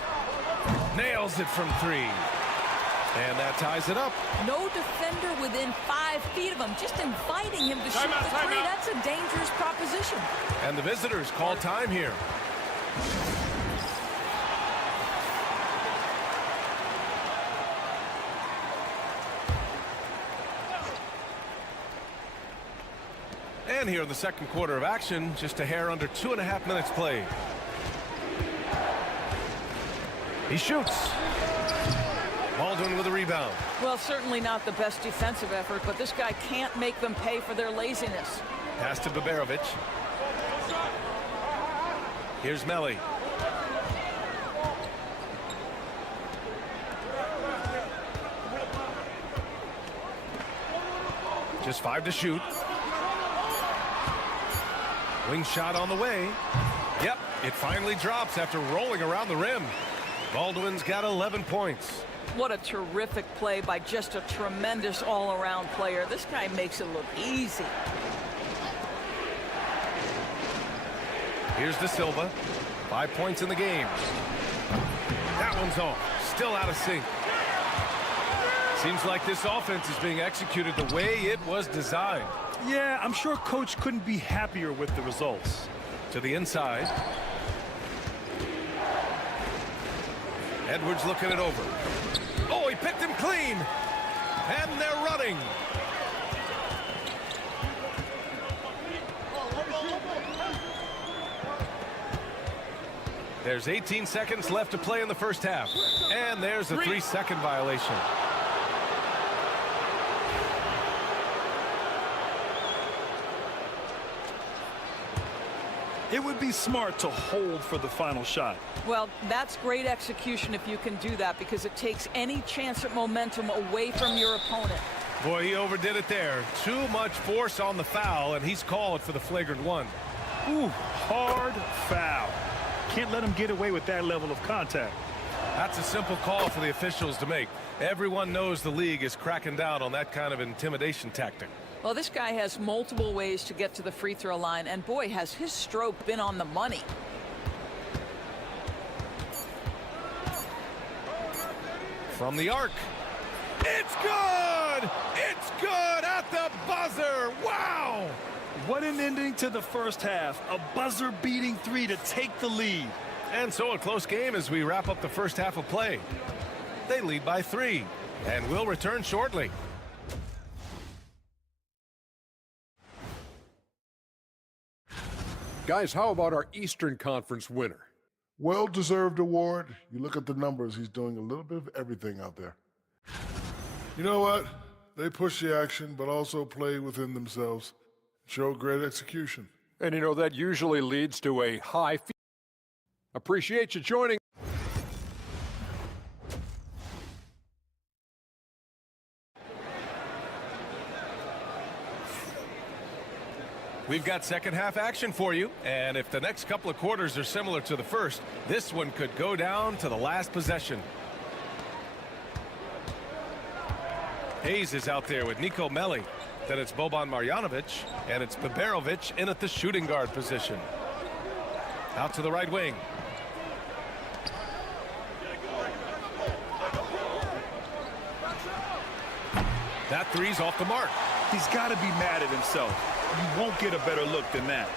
Nails it from 3. And that ties it up. No defender within 5 feet of him, just inviting him to shoot the 3. That's a dangerous proposition. And the visitors call time here. And here in the second quarter of action, just a hair under 2.5 minutes played. He shoots. Baldwin with a rebound. Well, certainly not the best defensive effort, but this guy can't make them pay for their laziness. Pass to Baberovic. Here's Melly. Just 5 to shoot. Wing shot on the way. Yep, it finally drops after rolling around the rim. Baldwin's got 11 points. What a terrific play by just a tremendous all-around player. This guy makes it look easy. Here's De Silva. 5 points in the game. That one's off. Still out of sync. Seems like this offense is being executed the way it was designed. Yeah, I'm sure coach couldn't be happier with the results. To the inside. Edwards looking it over. Oh, he picked him clean. And they're running. There's 18 seconds left to play in the first half. And there's a 3-second violation. It would be smart to hold for the final shot. Well, that's great execution if you can do that, because it takes any chance at momentum away from your opponent. Boy, he overdid it there. Too much force on the foul, and he's called for the flagrant one. Ooh, hard foul. Can't let him get away with that level of contact. That's a simple call for the officials to make. Everyone knows the league is cracking down on that kind of intimidation tactic. Well, this guy has multiple ways to get to the free throw line, and boy, has his stroke been on the money. From the arc. It's good! It's good at the buzzer! Wow! What an ending to the first half. A buzzer-beating 3 to take the lead. And so a close game as we wrap up the first half of play. They lead by 3, and will return shortly. Guys, how about our Eastern Conference winner? Well-deserved award. You look at the numbers, he's doing a little bit of everything out there. You know what? They push the action, but also play within themselves. Show great execution. And, you know, that usually leads to a high. Appreciate you joining. We've got second half action for you, and if the next couple of quarters are similar to the first, this one could go down to the last possession. Hayes is out there with Nico Melli. Then it's Boban Marjanovic, and it's Baberovic in at the shooting guard position. Out to the right wing. That three's off the mark. He's got to be mad at himself. You won't get a better look than that.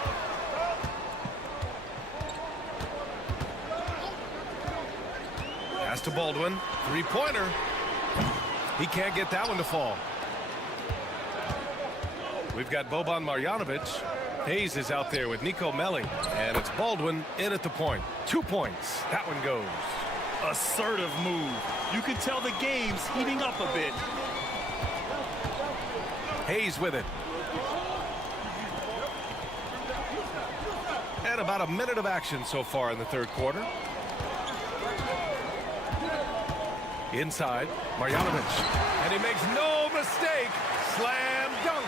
Pass to Baldwin. Three-pointer. He can't get that one to fall. We've got Boban Marjanovic. Hayes is out there with Nico Melli. And it's Baldwin in at the point. 2 points. That one goes. Assertive move. You can tell the game's heating up a bit. Hayes with it. And about a minute of action so far in the third quarter. Inside, Marjanovic. And he makes no mistake. Slam dunk.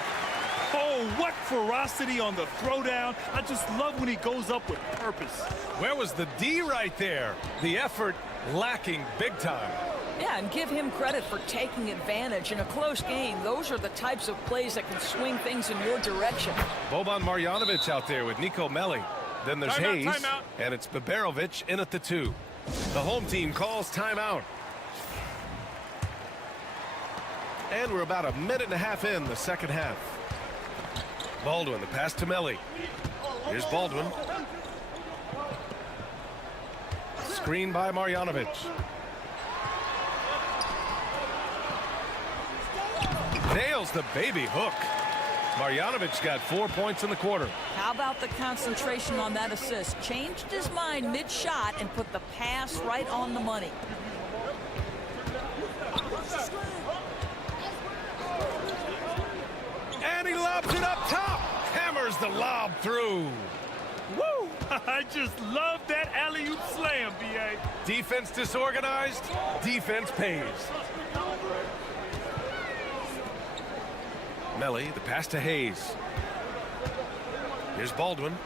Oh, what ferocity on the throwdown. I just love when he goes up with purpose. Where was the D right there? The effort lacking big time. Yeah, and give him credit for taking advantage in a close game. Those are the types of plays that can swing things in your direction. Boban Marjanovic out there with Nico Melli. Then there's Hayes, and it's Baberovic in at the 2. The home team calls timeout. And we're about a minute and a half in the second half. Baldwin, the pass to Melli. Here's Baldwin. Screen by Marjanovic. Nails the baby hook. Marjanovic got 4 points in the quarter. How about the concentration on that assist? Changed his mind mid-shot and put the pass right on the money. And he lobs it up top. Hammers the lob through. Woo! I just love that alley-oop slam, B.A. Defense disorganized. Defense pays. Melli, the pass to Hayes. Here's Baldwin.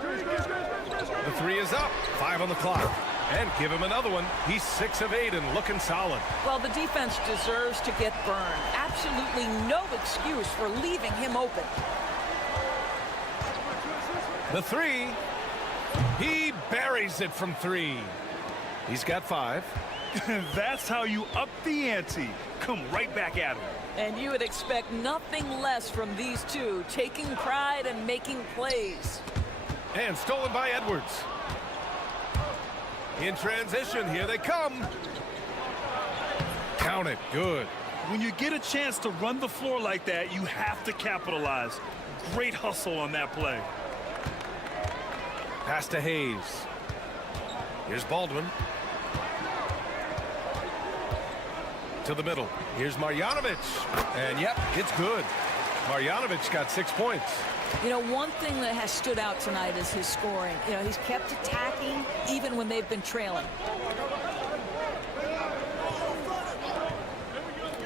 The three is up. 5 on the clock. And give him another one. He's 6 of 8 and looking solid. Well, the defense deserves to get burned. Absolutely no excuse for leaving him open. The three. He buries it from 3. He's got 5. That's how you up the ante. Come right back at him. And you would expect nothing less from these two, taking pride and making plays. And stolen by Edwards. In transition, here they come. Count it. Good. When you get a chance to run the floor like that, you have to capitalize. Great hustle on that play. Pass to Hayes. Here's Baldwin. To the middle. Here's Marjanovic. And yep, it's good. Marjanovic got 6 points. You know, one thing that has stood out tonight is his scoring. You know, he's kept attacking even when they've been trailing.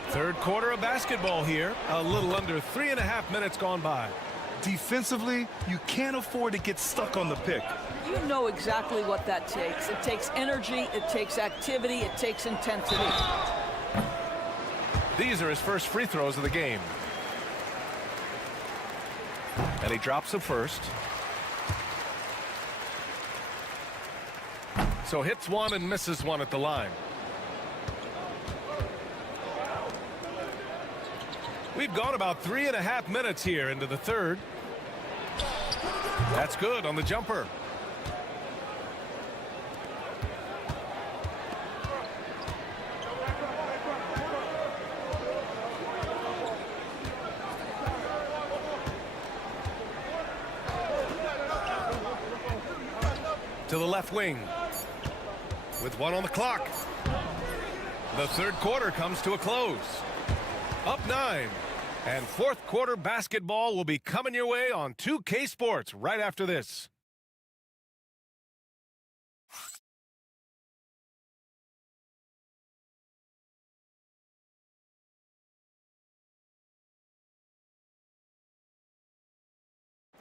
Third quarter of basketball here. A little under 3.5 minutes gone by. Defensively, you can't afford to get stuck on the pick. You know exactly what that takes. It takes energy, it takes activity, it takes intensity. These are his first free throws of the game. And he drops the first. So hits one and misses one at the line. We've gone about 3.5 minutes here into the third. That's good on the jumper. To the left wing with 1 on the clock. The third quarter comes to a close. Up 9. And fourth quarter basketball will be coming your way on 2K Sports right after this.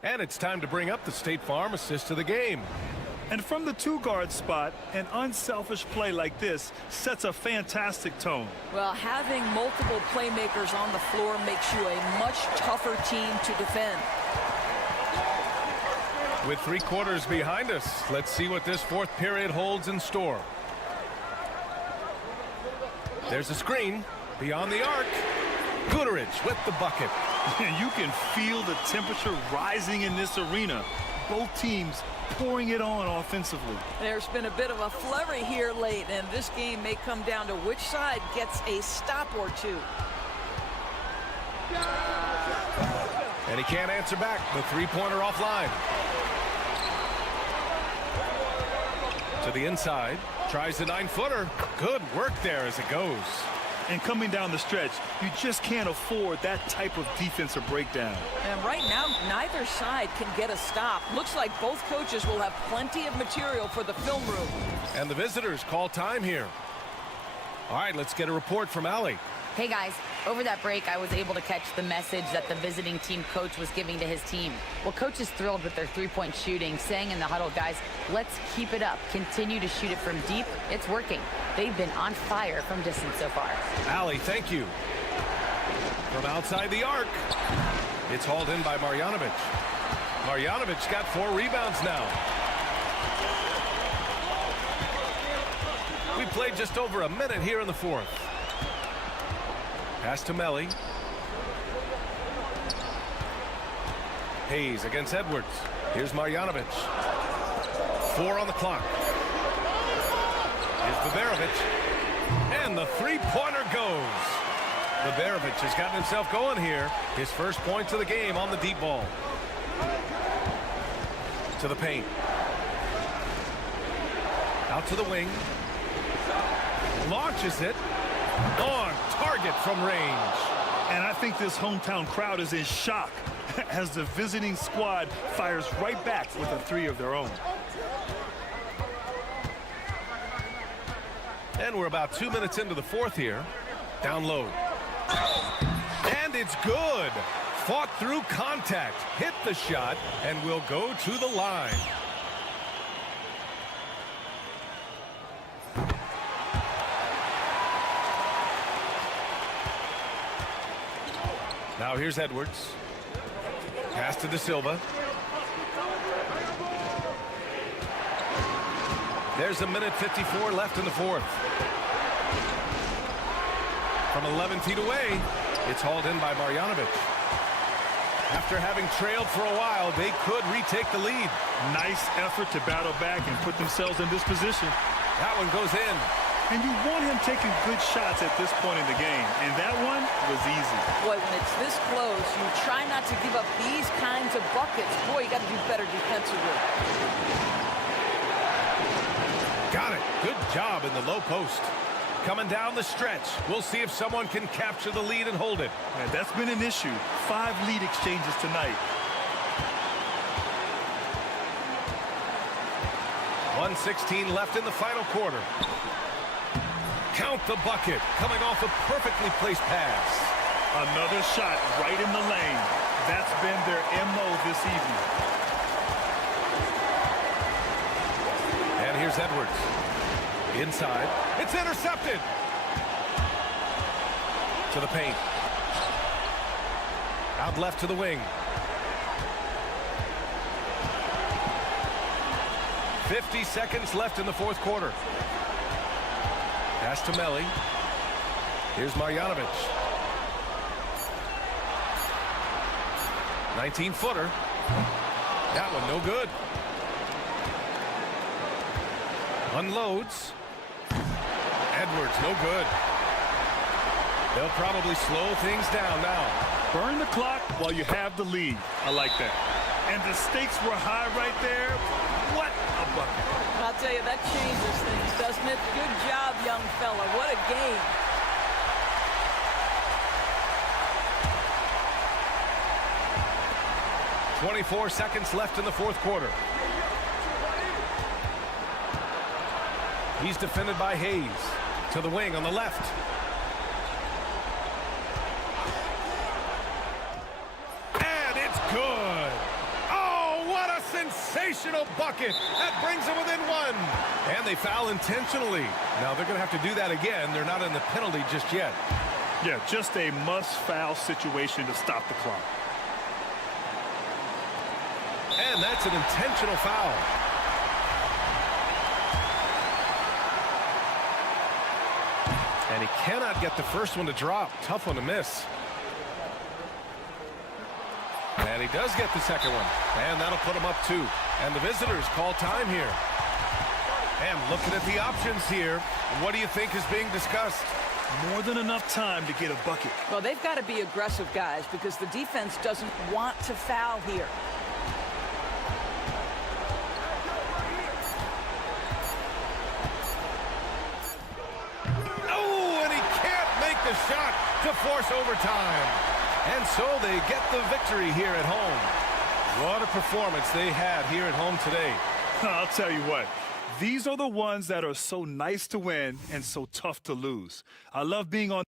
And it's time to bring up the State Farm assist to the game. And from the two-guard spot, an unselfish play like this sets a fantastic tone. Well, having multiple playmakers on the floor makes you a much tougher team to defend. With 3 quarters behind us, let's see what this fourth period holds in store. There's a screen beyond the arc. Guterich with the bucket. You can feel the temperature rising in this arena. Both teams pouring it on offensively. There's been a bit of a flurry here late, and this game may come down to which side gets a stop or two. And he can't answer back. The three-pointer offline. To the inside. Tries the 9-footer. Good work there as it goes. And coming down the stretch, you just can't afford that type of defensive breakdown. And right now, neither side can get a stop. Looks like both coaches will have plenty of material for the film room. And the visitors call time here. All right, let's get a report from Allie. Hey guys, over that break, I was able to catch the message that the visiting team coach was giving to his team. Well, coach is thrilled with their three-point shooting, saying in the huddle, guys, let's keep it up. Continue to shoot it from deep. It's working. They've been on fire from distance so far. Allie, thank you. From outside the arc, it's hauled in by Marjanovic. Marjanovic got 4 rebounds now. We played just over a minute here in the fourth. Pass to Melly. Hayes against Edwards. Here's Marjanovic. 4 on the clock. Here's Baberovic. And the three-pointer goes. Baberovic has gotten himself going here. His first points of the game on the deep ball. To the paint. Out to the wing. Launches it. On target from range. And I think this hometown crowd is in shock as the visiting squad fires right back with a 3 of their own. And we're about 2 minutes into the fourth here. Down low. And it's good. Fought through contact. Hit the shot and will go to the line. Now here's Edwards. Pass to De Silva. There's a minute 54 left in the fourth. From 11 feet away, it's hauled in by Marjanovic. After having trailed for a while, they could retake the lead. Nice effort to battle back and put themselves in this position. That one goes in. And you want him taking good shots at this point in the game. And that one was easy. Boy, when it's this close, you try not to give up these kinds of buckets. Boy, you got to do better defensively. Got it. Good job in the low post. Coming down the stretch. We'll see if someone can capture the lead and hold it. And that's been an issue. 5 lead exchanges tonight. 1:16 left in the final quarter. Count the bucket. Coming off a perfectly placed pass. Another shot right in the lane. That's been their MO this evening. And here's Edwards. Inside. It's intercepted. To the paint. Out left to the wing. 50 seconds left in the fourth quarter. Pass to Melly. Here's Marjanovic. 19-footer. That one no good. Unloads. Edwards no good. They'll probably slow things down now. Burn the clock while you have the lead. I like that. And the stakes were high right there. What a bucket. I'll tell you, that changes things, doesn't it? Good job, young fella. What a game. .24 seconds left in the fourth quarter. He's defended by Hayes. To the wing on the left. And it's good. Oh, what a sensational bucket. That brings them within one. And they foul intentionally. Now they're going to have to do that again. They're not in the penalty just yet. Yeah, just a must-foul situation to stop the clock. And that's an intentional foul. And he cannot get the first one to drop. Tough one to miss. And he does get the second one. And that'll put him up 2. And the visitors call time here. And looking at the options here, what do you think is being discussed? More than enough time to get a bucket. Well, they've got to be aggressive, guys, because the defense doesn't want to foul here. The shot to force overtime. And so they get the victory here at home. What a performance they had here at home today. I'll tell you what, these are the ones that are so nice to win and so tough to lose. I love being on.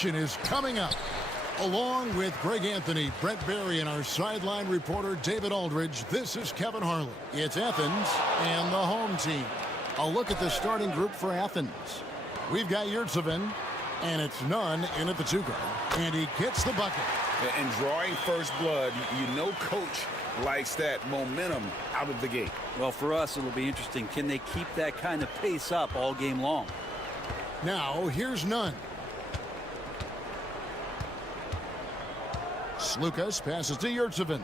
action is coming up. Along with Greg Anthony, Brent Barry, and our sideline reporter David Aldridge, this is Kevin Harlan. It's Athens and the home team. A look at the starting group for Athens. We've got Yurtsevin, and it's Nunn in at the 2 guard, and he gets the bucket. And drawing first blood, you know coach likes that momentum out of the gate. Well, for us, it'll be interesting. Can they keep that kind of pace up all game long? Now, here's Nunn. Slukas passes to Yurtsevin.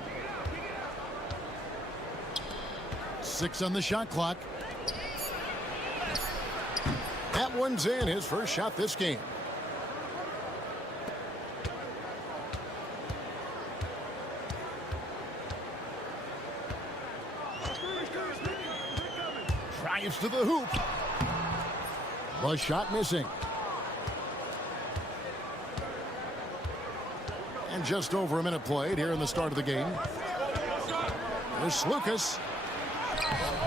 6 on the shot clock. That one's in, his first shot this game. Drives to the hoop. The shot missing. And just over a minute played here in the start of the game. There's Lucas.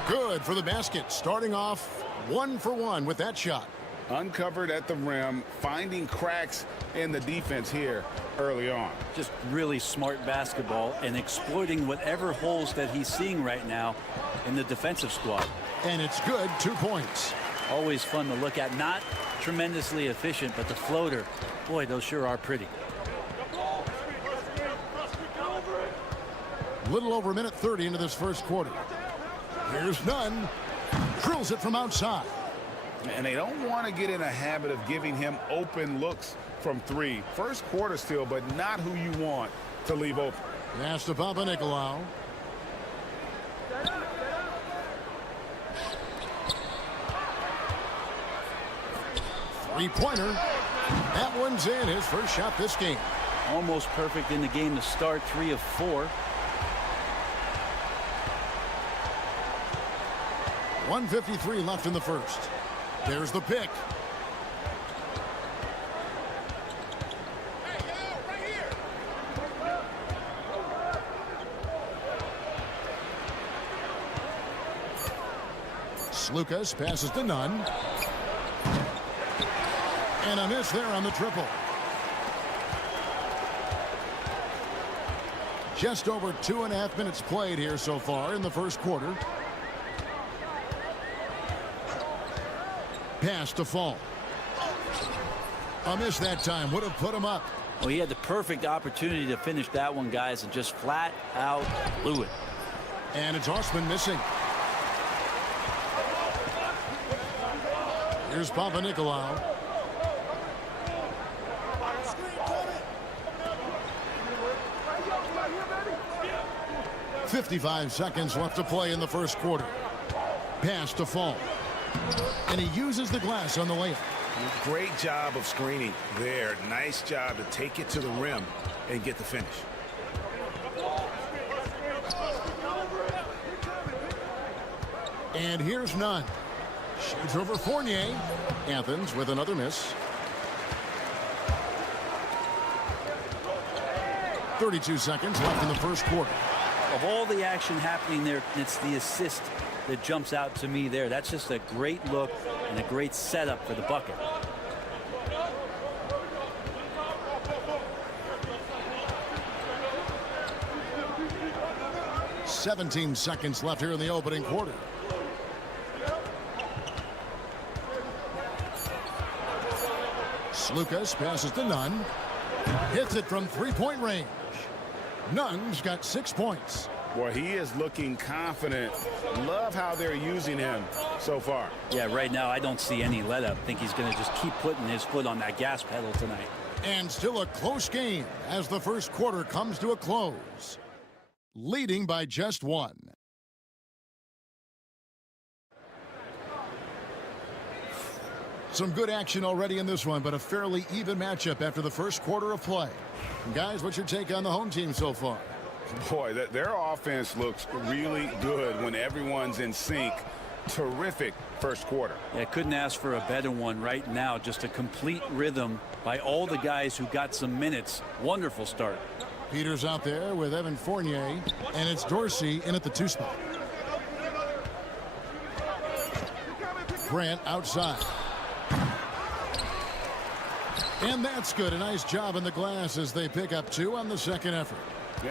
Good for the basket. Starting off 1 for 1 with that shot. Uncovered at the rim, finding cracks in the defense here early on. Just really smart basketball and exploiting whatever holes that he's seeing right now in the defensive squad. And it's good. 2 points. Always fun to look at. Not tremendously efficient, but the floater, boy, those sure are pretty. Little over a minute 30 into this first quarter. Here's Nunn. Drills it from outside. And they don't want to get in a habit of giving him open looks from 3. First quarter still, but not who you want to leave open. Pass to Panathinaikos. Three-pointer. That one's in. His first shot this game. Almost perfect in the game to start. 3 of 4. 1:53 left in the first. There's the pick. Lucas passes to Nunn. And a miss there on the triple. Just over 2.5 minutes played here so far in the first quarter. Pass to Fall. A miss that time. Would have put him up. Well, he had the perfect opportunity to finish that one, guys, and just flat out blew it. And it's Osman missing. Here's Panathinaikos. 55 seconds left to play in the first quarter. Pass to Fall. And he uses the glass on the layup. Great job of screening there. Nice job to take it to the rim and get the finish. And here's Nunn. Shoots over Fournier. Athens with another miss. 32 seconds left in the first quarter. Of all the action happening there, it's the assist that jumps out to me there. That's just a great look and a great setup for the bucket. "17 seconds left here in the opening quarter. Lucas passes to Nunn. Hits it from three-point range. Nunn's got 6 points. Boy, he is looking confident. Love how they're using him so far. Yeah, right now I don't see any let up. I think he's going to just keep putting his foot on that gas pedal tonight. And still a close game as the first quarter comes to a close. Leading by just 1. Some good action already in this one, but a fairly even matchup after the first quarter of play. Guys, what's your take on the home team so far? Boy, their offense looks really good when everyone's in sync. Terrific first quarter. Yeah, couldn't ask for a better one right now. Just a complete rhythm by all the guys who got some minutes. Wonderful start. Peters out there with Evan Fournier, and it's Dorsey in at the 2 spot. Grant outside. And that's good. A nice job in the glass as they pick up 2 on the second effort.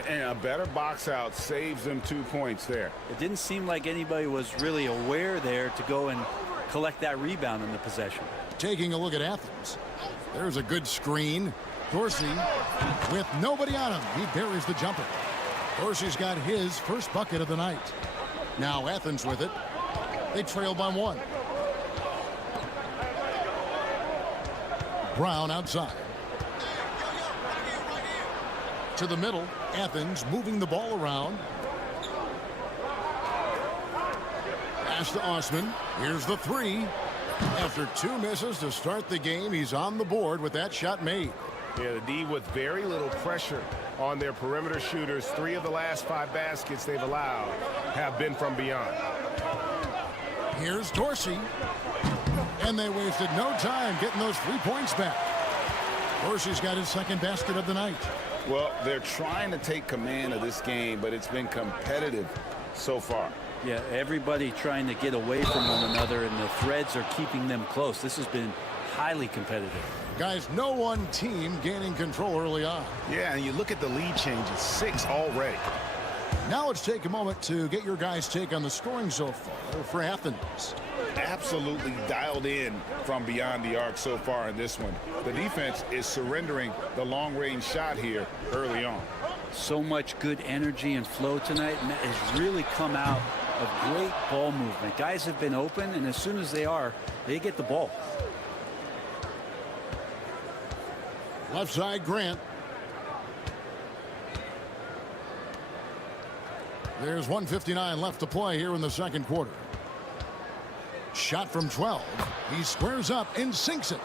And a better box out saves them 2 points there. It didn't seem like anybody was really aware there to go and collect that rebound in the possession. Taking a look at Athens. There's a good screen. Dorsey with nobody on him. He buries the jumper. Dorsey's got his first bucket of the night. Now Athens with it. They trail by 1. Brown outside. To the middle. Athens moving the ball around. Pass to Osman. Here's the 3. After 2 misses to start the game, he's on the board with that shot made. Yeah, the D with very little pressure on their perimeter shooters. 3 of the last 5 baskets they've allowed have been from beyond. Here's Dorsey. And they wasted no time getting those 3 points back. Dorsey's got his second basket of the night. Well, they're trying to take command of this game, but it's been competitive so far. Yeah, everybody trying to get away from one another, and the threads are keeping them close. This has been highly competitive. Guys, no one team gaining control early on. Yeah, and you look at the lead changes, 6 already. Now let's take a moment to get your guys' take on the scoring so far for Athens. Absolutely dialed in from beyond the arc so far in this one. The defense is surrendering the long-range shot here early on. So much good energy and flow tonight, and that has really come out of great ball movement. Guys have been open, and as soon as they get the ball. Left side, Grant. There's 1:59 left to play here in the second quarter. Shot from 12. He squares up and sinks it.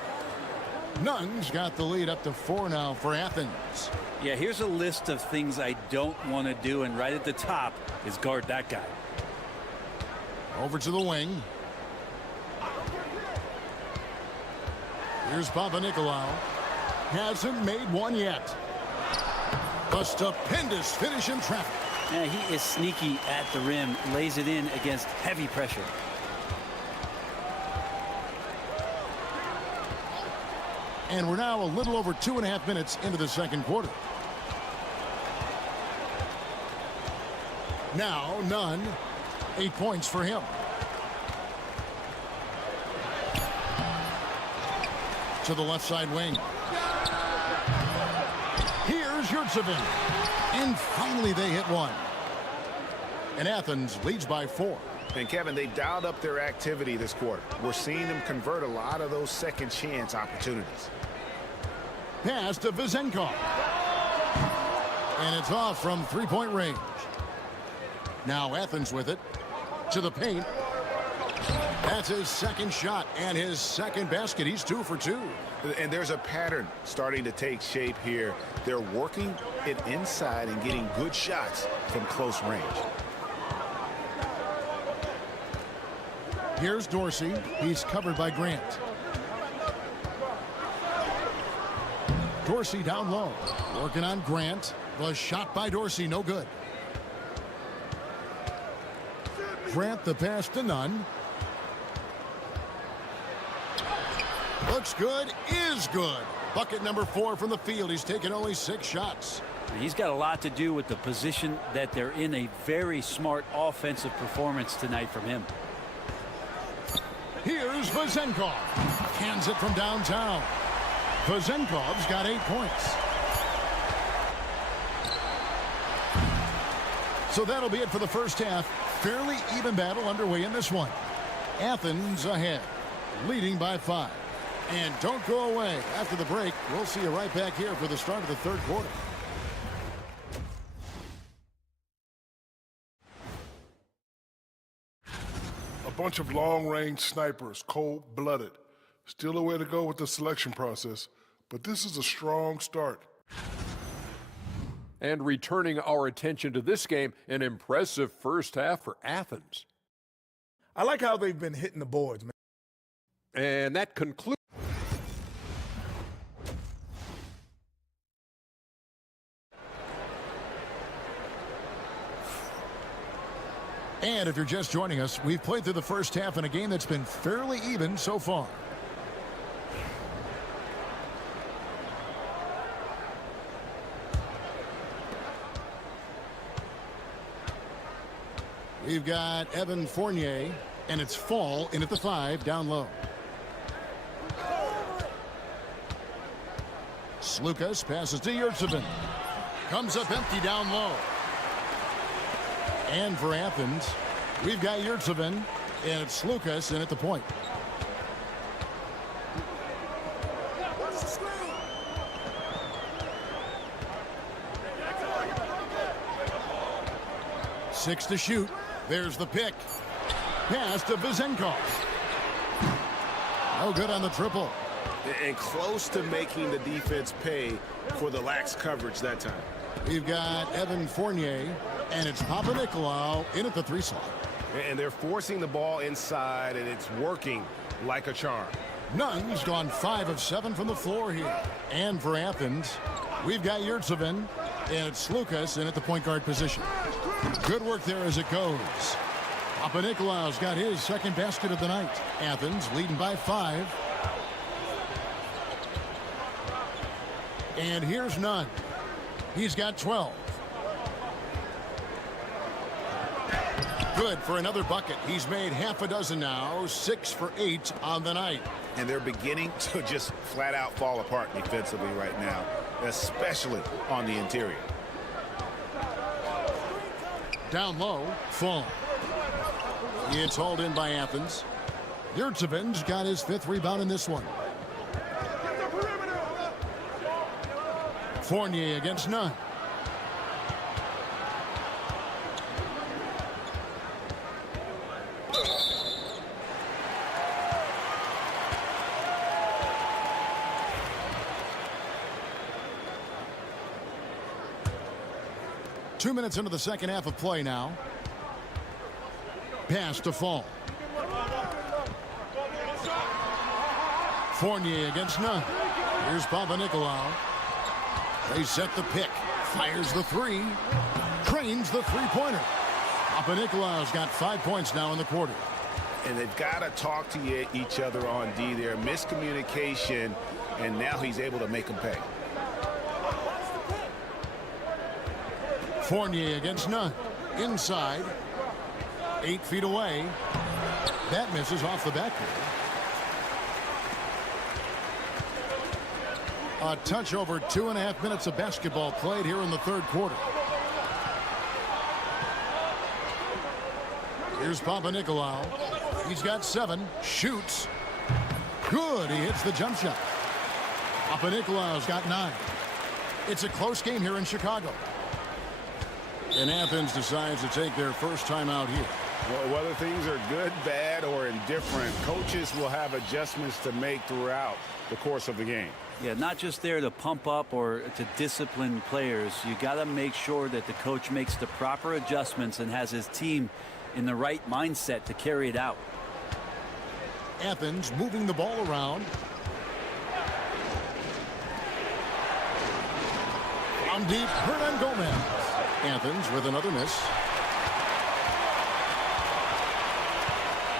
Nunn's got the lead up to 4 now for Athens. Yeah, here's a list of things I don't want to do, and right at the top is guard that guy. Over to the wing. Here's Panathinaikos. Hasn't made one yet. A stupendous finish in traffic. Yeah, he is sneaky at the rim, lays it in against heavy pressure. And we're now a little over 2.5 minutes into the second quarter. Now, Nunn, 8 points for him. To the left side wing. Here's Yurtsevin. And finally they hit one. And Athens leads by 4. And Kevin, they dialed up their activity this quarter. We're seeing them convert a lot of those second chance opportunities. Pass to Vizenkov. And it's off from 3-point range. Now Athens with it. To the paint. That's his second shot and his second basket. He's 2 for 2. And there's a pattern starting to take shape here. They're working it inside and getting good shots from close range. Here's Dorsey. He's covered by Grant. Dorsey down low. Working on Grant. The shot by Dorsey, no good. Grant the pass to Nunn. Looks good, is good. Bucket number 4 from the field. He's taken only 6 shots. He's got a lot to do with the position that they're in. A very smart offensive performance tonight from him. Here's Vizenkov. Hands it from downtown. Vizenkov's got 8 points. So that'll be it for the first half. Fairly even battle underway in this one. Athens ahead, leading by 5. And don't go away. After the break, we'll see you right back here for the start of the third quarter. A bunch of long-range snipers, cold-blooded. Still a way to go with the selection process, but this is a strong start. And returning our attention to this game, an impressive first half for Athens. I like how they've been hitting the boards, man. And that concludes. And if you're just joining us, we've played through the first half in a game that's been fairly even so far. We've got Evan Fournier, and it's Fall in at the 5 down low. Slukas passes to Yurtsevin. Comes up empty down low. And for Athens, we've got Yurtsevin, and it's Slukas in at the point. Six to shoot. There's the pick. Pass to Vizenkov. No good on the triple. And close to making the defense pay for the lax coverage that time. We've got Evan Fournier, and it's Panathinaikos in at the 3 slot. And they're forcing the ball inside, and it's working like a charm. Nunn's gone 5 of 7 from the floor here. And for Athens, We've got Yurtseven, and it's Lucas in at the point guard position. Good work there as it goes. Papanikolaou's got his second basket of the night. Athens leading by 5. And here's Nunn. He's got 12. Good for another bucket. He's made half a dozen now, 6 for 8 on the night. And they're beginning to just flat out fall apart defensively right now, especially on the interior. Down low, Fall. It's hauled in by Athens. Yurtseven's got his 5th rebound in this one. Fournier against Nunn. Two minutes into the second half of play now. Pass to Fall. Fournier against Nunn. Here's Papanikolaou. They set the pick. Fires the 3. Trains the three-pointer. Papanikolaou's got 5 points now in the quarter. And they've got to talk to each other on D there. Miscommunication, and now he's able to make them pay. Fournier against Nunn. Inside. 8 feet away. That misses off the backboard. A touch over 2.5 minutes of basketball played here in the third quarter. Here's Papanikolaou. He's got 7. Shoots. Good. He hits the jump shot. Papanikolaou's got 9. It's a close game here in Chicago. And Athens decides to take their first time out here. Well, whether things are good, bad, or indifferent, coaches will have adjustments to make throughout the course of the game. Yeah, not just there to pump up or to discipline players. You got to make sure that the coach makes the proper adjustments and has his team in the right mindset to carry it out. Athens moving the ball around. From deep, Hernan Gomez. Athens with another miss.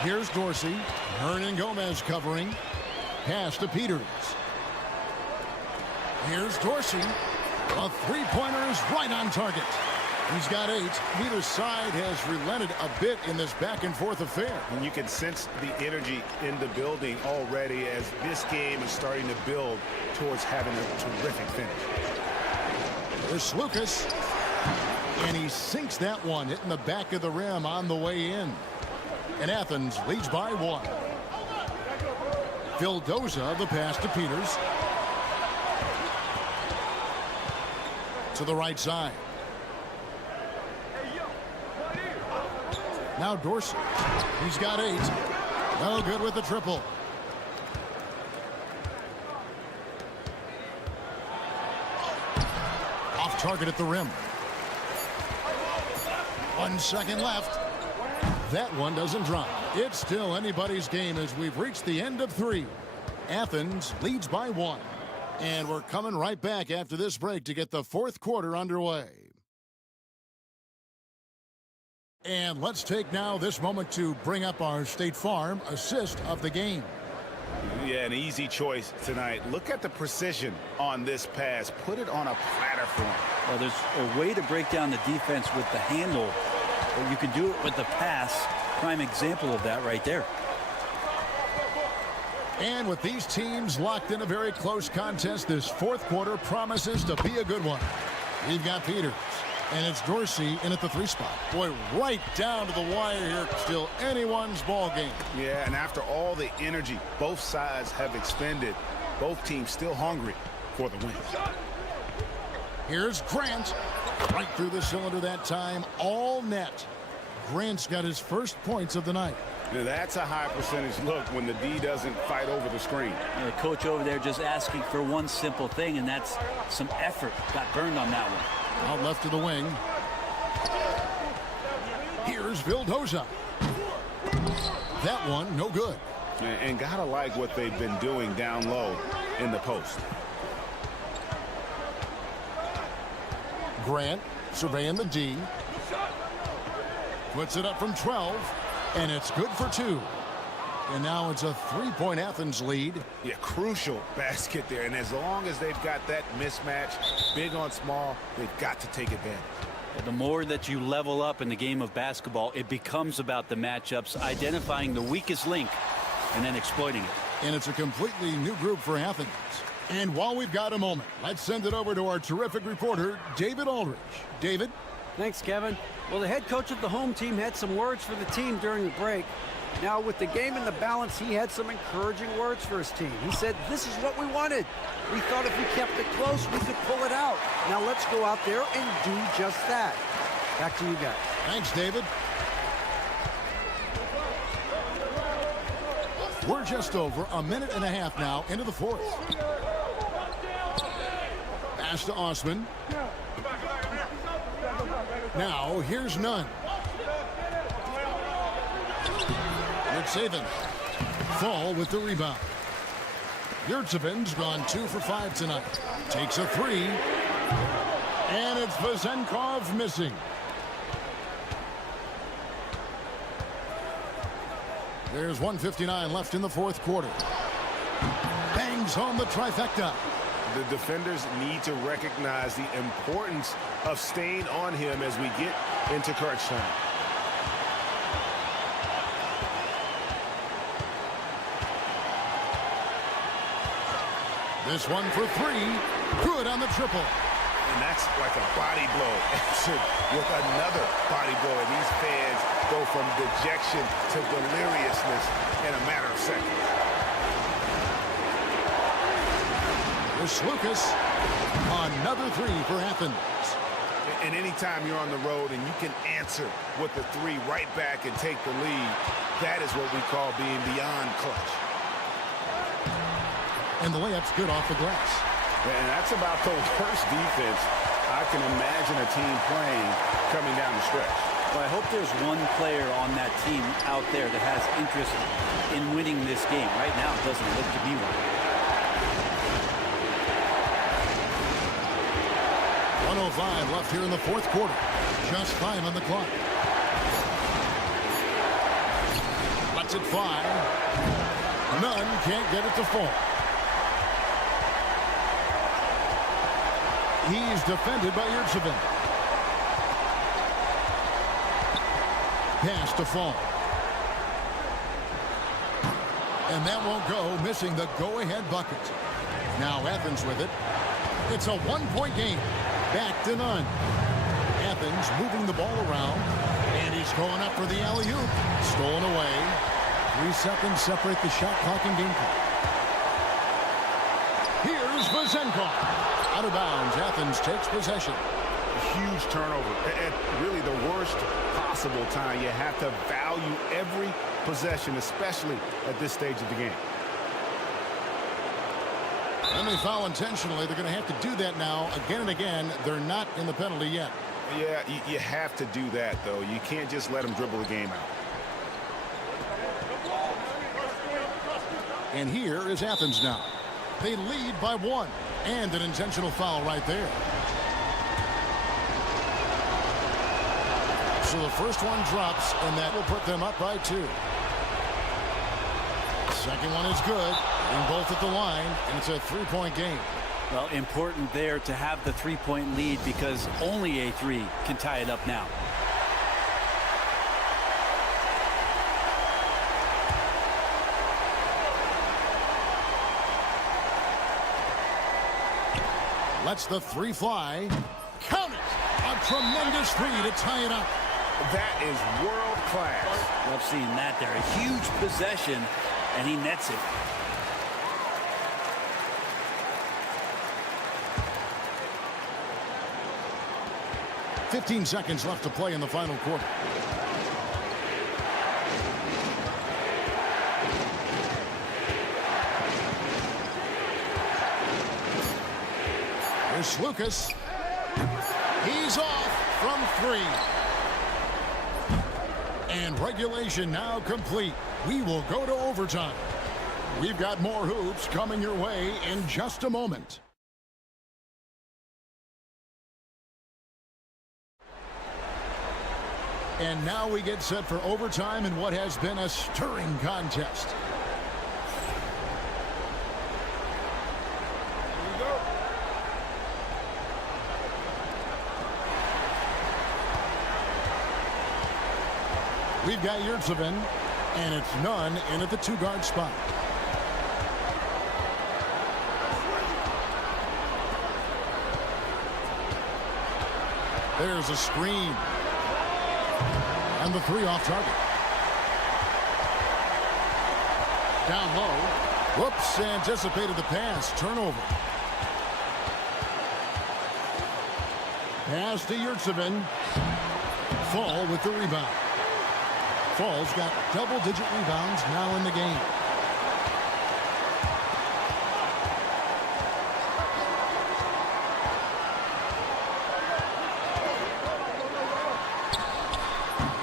Here's Dorsey. Hernan Gomez covering. Pass to Peters. Here's Dorsey. A three-pointer is right on target. He's got 8. Neither side has relented a bit in this back-and-forth affair. And you can sense the energy in the building already as this game is starting to build towards having a terrific finish. There's Lucas. And he sinks that one, hitting the back of the rim on the way in. And Athens leads by 1. Vildoza, the pass to Peters. To the right side. Now Dorsey. He's got 8. No good with the triple. Off target at the rim. 1 second left. That one doesn't drop. It's still anybody's game as we've reached the end of 3. Athens leads by 1. And we're coming right back after this break to get the fourth quarter underway. And let's take now this moment to bring up our State Farm assist of the game. Yeah, an easy choice tonight. Look at the precision on this pass. Put it on a platter for him. Well, there's a way to break down the defense with the handle, or you can do it with the pass. Prime example of that right there. And with these teams locked in a very close contest, this fourth quarter promises to be a good one. We've got Peters, and it's Dorsey in at the 3 spot. Boy, right down to the wire here. Still anyone's ball game. Yeah, and after all the energy both sides have expended, both teams still hungry for the win. Here's Grant. Right through the cylinder that time, all net. Grant's got his first points of the night. Now that's a high percentage look when the D doesn't fight over the screen. The coach over there just asking for one simple thing, and that's some effort. Got burned on that one. Out left to the wing. Here's Vildoza. That one, no good. And gotta like what they've been doing down low in the post. Grant surveying the D. Puts it up from 12, and it's good for 2. And now it's a 3-point Athens lead. Yeah, crucial basket there. And as long as they've got that mismatch, big on small, they've got to take advantage. The more that you level up in the game of basketball, it becomes about the matchups, identifying the weakest link, and then exploiting it. And it's a completely new group for Athens. And while we've got a moment, let's send it over to our terrific reporter, David Aldridge. David? Thanks, Kevin. Well, the head coach of the home team had some words for the team during the break. Now, with the game in the balance, he had some encouraging words for his team. He said, this is what we wanted. We thought if we kept it close, we could pull it out. Now let's go out there and do just that. Back to you guys. Thanks, David. We're just over a minute and a half now into the fourth. Pass to Osman. Now, here's Nunn. Rick Saban. Fall with the rebound. Yurtseven's gone 2 for 5 tonight. Takes a 3. And it's Vezenkov missing. There's 1:59 left in the fourth quarter. Bangs home the trifecta. The defenders need to recognize the importance of staying on him as we get into crunch time. This one for 3. Good on the triple. And that's like a body blow answered with another body blow. And these fans go from dejection to deliriousness in a matter of seconds. Here's Lucas. Another 3 for Athens. And anytime you're on the road and you can answer with the 3 right back and take the lead, that is what we call being beyond clutch. And the layup's good off the glass. And that's about the worst defense I can imagine a team playing coming down the stretch. Well, I hope there's one player on that team out there that has interest in winning this game. Right now, it doesn't look to be one. 1:05 left here in the fourth quarter. Just 5 on the clock. Lets it fly. Nunn can't get it to fall. He's defended by Yurtseven. Pass to Fall. And that won't go, missing the go-ahead bucket. Now Athens with it. It's a 1-point game. Back to Nunn. Athens moving the ball around. And he's going up for the alley-oop. Stolen away. 3 seconds separate the shot clock and game clock. Here's Vezenkov. Out of bounds, Athens takes possession. A huge turnover at really the worst possible time. You have to value every possession, especially at this stage of the game. And they foul intentionally. They're going to have to do that now again and again. They're not in the penalty yet. Yeah, you have to do that, though. You can't just let them dribble the game out. And here is Athens now. They lead by 1. And an intentional foul right there. So the first one drops, and that will put them up by 2. Second one is good. And both at the line, and it's a 3-point game. Well, important there to have the 3-point lead because only a 3 can tie it up now. Lets the 3 fly. Count it! A tremendous 3 to tie it up. That is world class. Love seeing that there. A huge possession, and he nets it. $15 seconds left to play in the final quarter. Here's Lucas. He's off from 3. And regulation now complete. We will go to overtime. We've got more hoops coming your way in just a moment. And now we get set for overtime in what has been a stirring contest. We've got Yurtsevin, and it's Nunn in at the 2-guard spot. There's a screen. And the 3 off target. Down low. Whoops, anticipated the pass. Turnover. Pass to Yurtsevin. Fall with the rebound. Fall's got double-digit rebounds now in the game.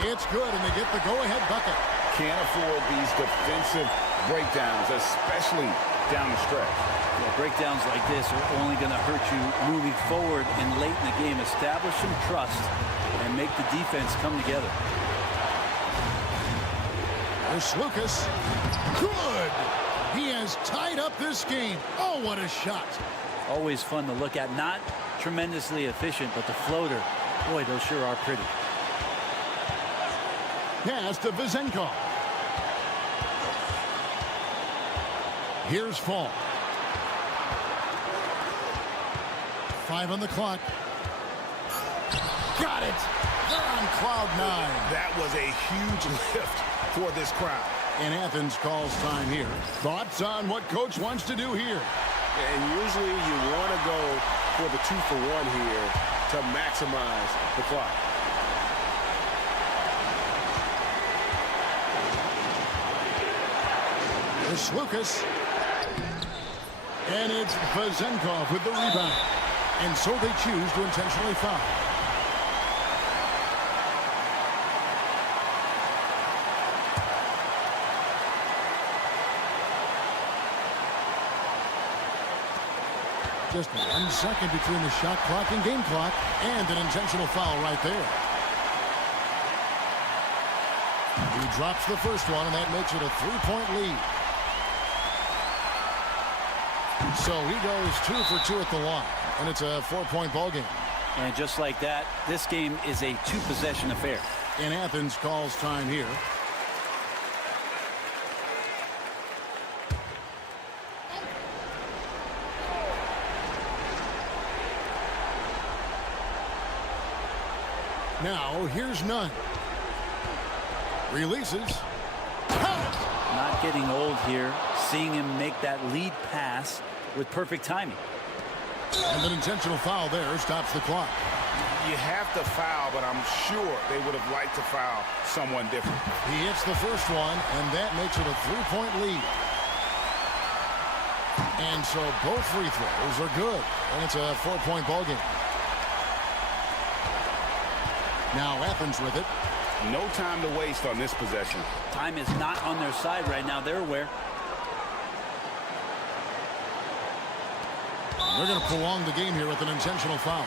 It's good, and they get the go-ahead bucket. Can't afford these defensive breakdowns, especially down the stretch. Yeah, breakdowns like this are only going to hurt you moving forward and late in the game. Establish some trust and make the defense come together. There's Lucas. Good! He has tied up this game. Oh, what a shot. Always fun to look at. Not tremendously efficient, but the floater, boy, those sure are pretty. Pass to Vizenkov. Here's Fall. 5 on the clock. Got it! They're on cloud 9. That was a huge lift for this crowd. And Athens calls time here. Thoughts on what coach wants to do here? And usually you want to go for the 2-for-1 here to maximize the clock. There's Lucas. And it's Vizenkov with the rebound. And so they choose to intentionally foul. Just 1 second between the shot clock and game clock, and an intentional foul right there. He drops the first one, and that makes it a 3-point lead. So he goes 2 for 2 at the line, and it's a 4-point ball game. And just like that, this game is a 2-possession affair. And Athens calls time here. Now, here's Nunn. Releases. Not getting old here. Seeing him make that lead pass with perfect timing. And an intentional foul there stops the clock. You have to foul, but I'm sure they would have liked to foul someone different. He hits the first one, and that makes it a 3-point lead. And so both free throws are good, and it's a 4-point ball game. Now Athens with it. No time to waste on this possession. Time is not on their side right now. They're aware. They're going to prolong the game here with an intentional foul.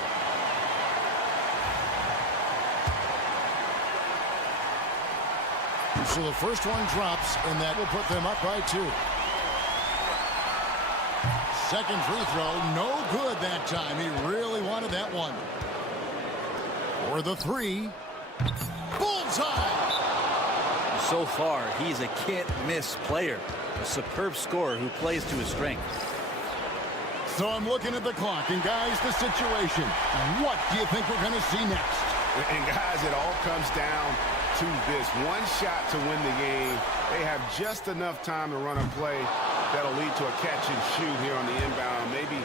So the first one drops, and that will put them up by 2. Second free throw, no good that time. He really wanted that one. For the 3. Bullseye! So far, he's a can't-miss player. A superb scorer who plays to his strength. So I'm looking at the clock, and guys, the situation. What do you think we're going to see next? And guys, it all comes down to this. One shot to win the game. They have just enough time to run a play that'll lead to a catch and shoot here on the inbound. Maybe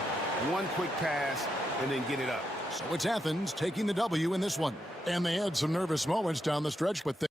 one quick pass and then get it up. So it's Athens taking the W in this one. And they had some nervous moments down the stretch with the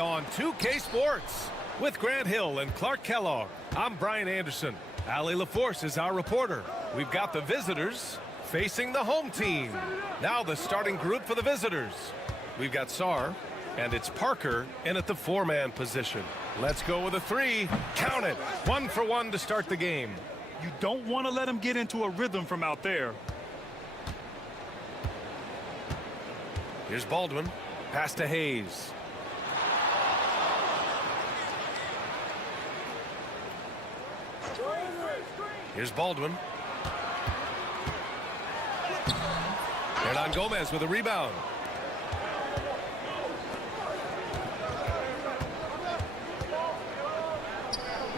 On 2K Sports with Grant Hill and Clark Kellogg. I'm Brian Anderson. Ali LaForce is our reporter. We've got the visitors facing the home team. Now the starting group for the visitors. We've got Sarr, and it's Parker in at the four-man position. Let's go with a three. Count it. 1 for 1 to start the game. You don't want to let him get into a rhythm from out there. Here's Baldwin. Pass to Hayes. Here's Baldwin. Hernan Gomez with a rebound.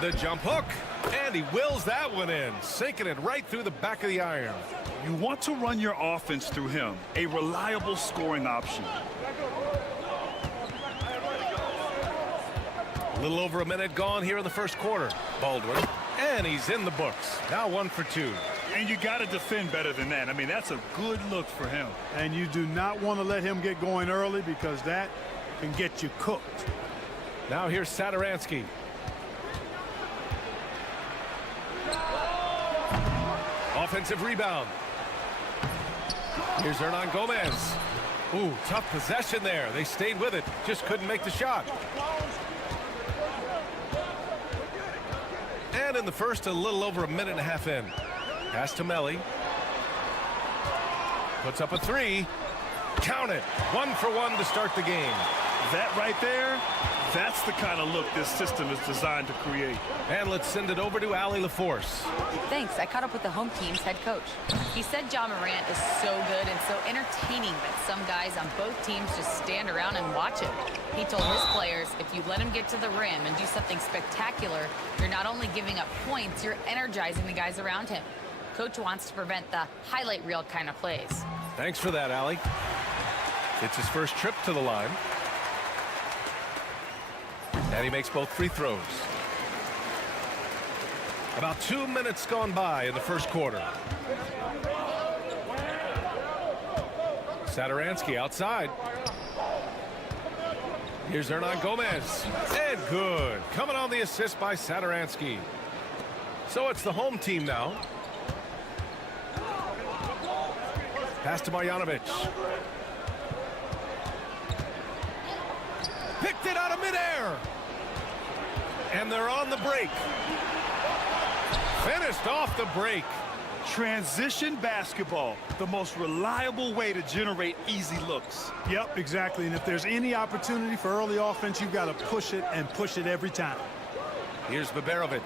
The jump hook, and he wills that one in, sinking it right through the back of the iron. You want to run your offense through him, a reliable scoring option. A little over a minute gone here in the first quarter. Baldwin, and he's in the books. Now 1 for 2. And you got to defend better than that. I mean, that's a good look for him. And you do not want to let him get going early because that can get you cooked. Now here's Satoransky. Offensive rebound. Here's Hernan Gomez. Ooh, tough possession there. They stayed with it. Just couldn't make the shot. And in the first, a little over a minute and a half in. Pass to Melly. Puts up a three. Count it. 1 for 1 to start the game. That right there, that's the kind of look this system is designed to create. And let's send it over to Ali LaForce. Thanks. I caught up with the home team's head coach. He said John Morant is so good and so entertaining that some guys on both teams just stand around and watch him. He told his players, if you let him get to the rim and do something spectacular, you're not only giving up points, you're energizing the guys around him. Coach wants to prevent the highlight reel kind of plays. Thanks for that, Ali. It's his first trip to the line. And he makes both free throws. About 2 minutes gone by in the first quarter. Satoransky outside. Here's Hernan Gomez. And good. Coming on the assist by Satoransky. So it's the home team now. Pass to Marjanovic. Picked it out of midair. And they're on the break. Finished off the break. Transition basketball, the most reliable way to generate easy looks. Yep, exactly. And if there's any opportunity for early offense, you've got to push it and push it every time. Here's Baberovic.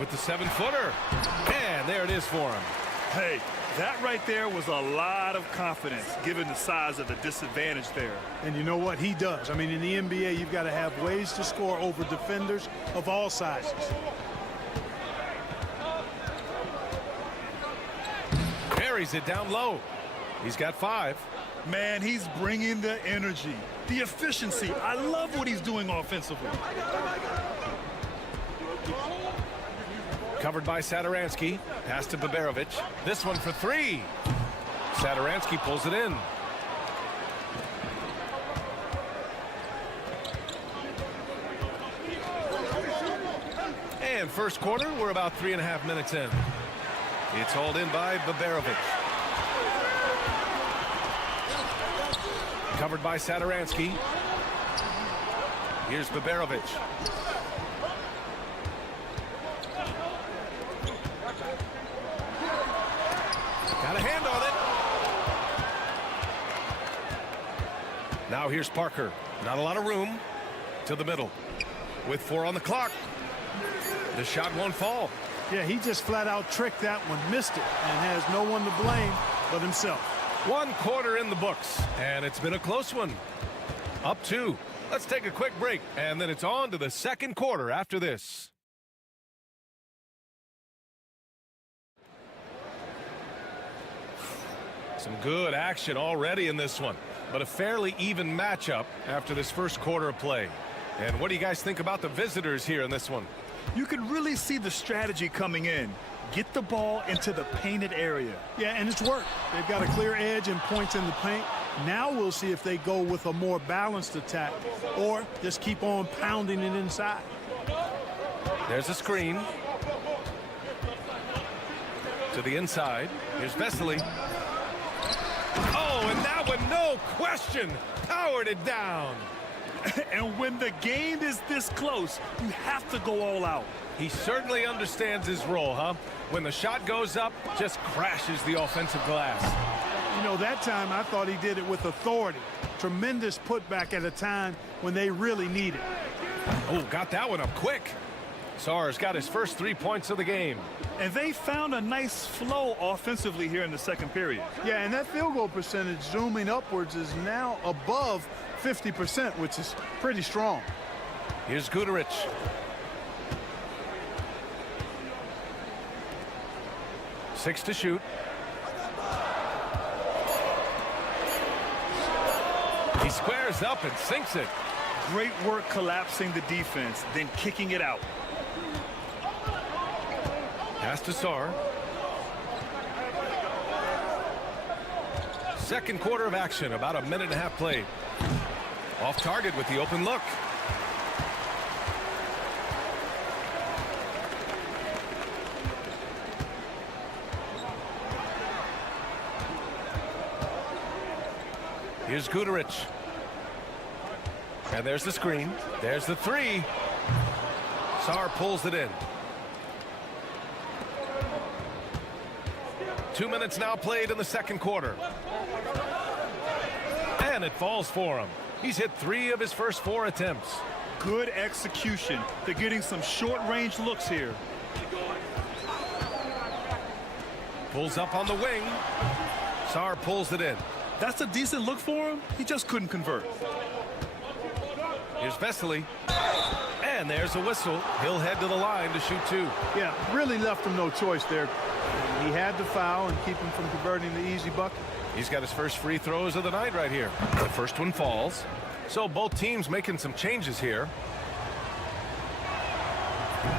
With the 7-footer. And there it is for him. Hey, that right there was a lot of confidence, given the size of the disadvantage there. And you know what? He does. I mean, in the NBA, you've got to have ways to score over defenders of all sizes. Carries it down low. He's got 5. Man, he's bringing the energy, the efficiency. I love what he's doing offensively. Covered by Satoransky. Pass to Baberovic. This one for three. Satoransky pulls it in. And first quarter, we're about 3.5 minutes in. It's hauled in by Baberovic. Covered by Satoransky. Here's Baberovic. Got a hand on it. Now here's Parker. Not a lot of room. To the middle. With 4 on the clock. The shot won't fall. Yeah, he just flat out tricked that one, missed it, and has no one to blame but himself. 1 quarter in the books, and it's been a close one. Up 2. Let's take a quick break, and then it's on to the second quarter after this. Some good action already in this one, but a fairly even matchup after this first quarter of play. And what do you guys think about the visitors here in this one? You can really see the strategy coming in. Get the ball into the painted area. Yeah, and it's worked. They've got a clear edge and points in the paint. Now we'll see if they go with a more balanced attack or just keep on pounding it inside. There's a screen. To the inside. Here's Vesely. Oh, and that one, no question, powered it down. And when the game is this close, you have to go all out. He certainly understands his role, huh? When the shot goes up, just crashes the offensive glass. You know, that time I thought he did it with authority. Tremendous putback at a time when they really need it. Oh, got that one up quick. Sarr's got his first 3 points of the game. And they found a nice flow offensively here in the second period. Yeah, and that field goal percentage zooming upwards is now above 50%, which is pretty strong. Here's Guduric. Six to shoot. He squares up and sinks it. Great work collapsing the defense, then kicking it out. Pass to Sarr. Second quarter of action, about 1.5 minutes played. Off target with the open look. Here's Guduric. And there's the screen. There's the three. Sarr pulls it in. 2 minutes now played in the second quarter. And it falls for him. He's hit 3 of his first 4 attempts. Good execution. They're getting some short-range looks here. Pulls up on the wing. Sarr pulls it in. That's a decent look for him. He just couldn't convert. Here's Vesely. And there's a whistle. He'll head to the line to shoot 2. Yeah, really left him no choice there. He had to foul and keep him from converting the easy bucket. He's got his first free throws of the night right here. The first one falls. So both teams making some changes here.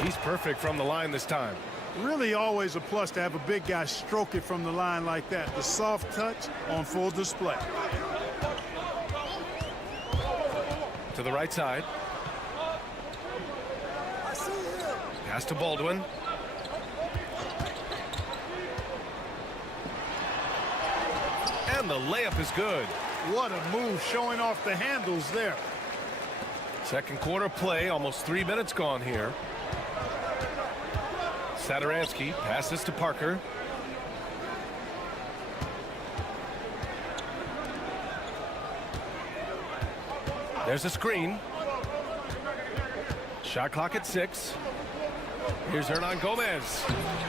He's perfect from the line this time. Really always a plus to have a big guy stroke it from the line like that. The soft touch on full display. To the right side. Pass to Baldwin. And the layup is good. What a move, showing off the handles there. Second quarter play, almost 3 minutes gone here. Satoransky passes to Parker. There's a screen. Shot clock at 6. Here's Hernan Gomez.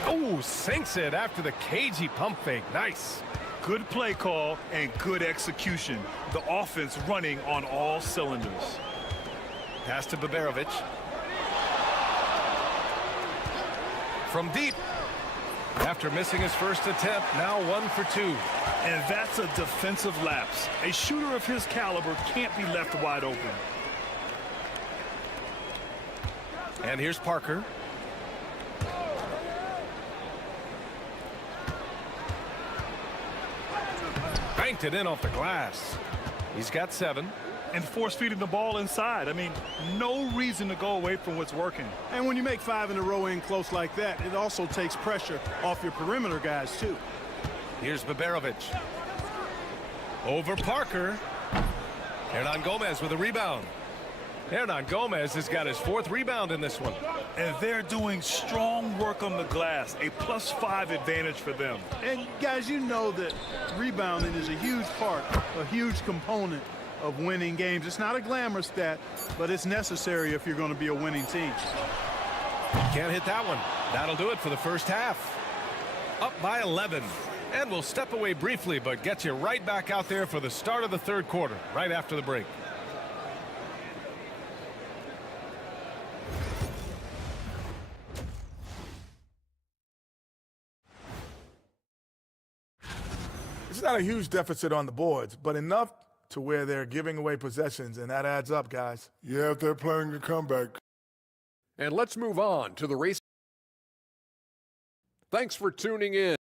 Oh, sinks it after the cagey pump fake. Nice. Good play call and good execution. The offense running on all cylinders. Pass to Baberovic. From deep. After missing his first attempt, now 1 for 2. And that's a defensive lapse. A shooter of his caliber can't be left wide open. And here's Parker. it in off the glass. He's got 7. And force feeding the ball inside. I mean, no reason to go away from what's working. And when you make 5 in a row in close like that, it also takes pressure off your perimeter guys, too. Here's Baberovic. Over Parker. Hernan Gomez with a rebound. Hernan Gomez has got his 4th rebound in this one. And they're doing strong work on the glass. A +5 advantage for them. And, guys, you know that rebounding is a huge part, a huge component of winning games. It's not a glamour stat, but it's necessary if you're going to be a winning team. Can't hit that one. That'll do it for the first half. Up by 11. And we'll step away briefly, but get you right back out there for the start of the 3rd quarter, right after the break. It's not a huge deficit on the boards, but enough to where they're giving away possessions, and that adds up, guys. Yeah, if they're planning a comeback. And let's move on to the race. Thanks for tuning in.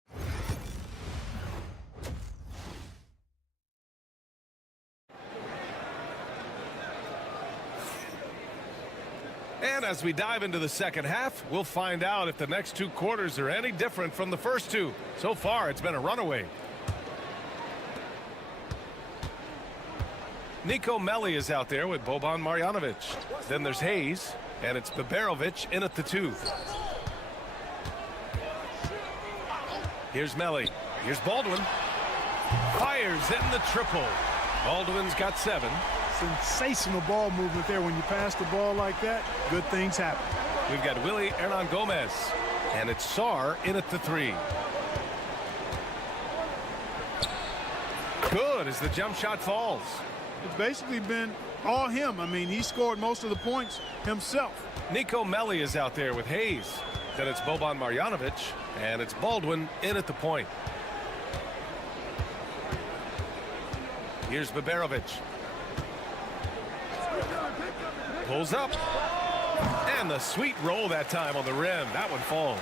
And as we dive into the second half, we'll find out if the next 2 quarters are any different from the first 2. So far, it's been a runaway. Nico Melli is out there with Boban Marjanovic. Then there's Hayes, and it's Baberovic in at the 2. Here's Melli. Here's Baldwin. Fires in the triple. Baldwin's got 7. Sensational ball movement there. When you pass the ball like that, good things happen. We've got Willie Hernan Gomez, and it's Sarr in at the 3. Good as the jump shot falls. It's basically been all him. I mean, he scored most of the points himself. Nico Melli is out there with Hayes. Then it's Boban Marjanovic, and it's Baldwin in at the point. Here's Baberovic. Pulls up. And the sweet roll that time on the rim. That one falls.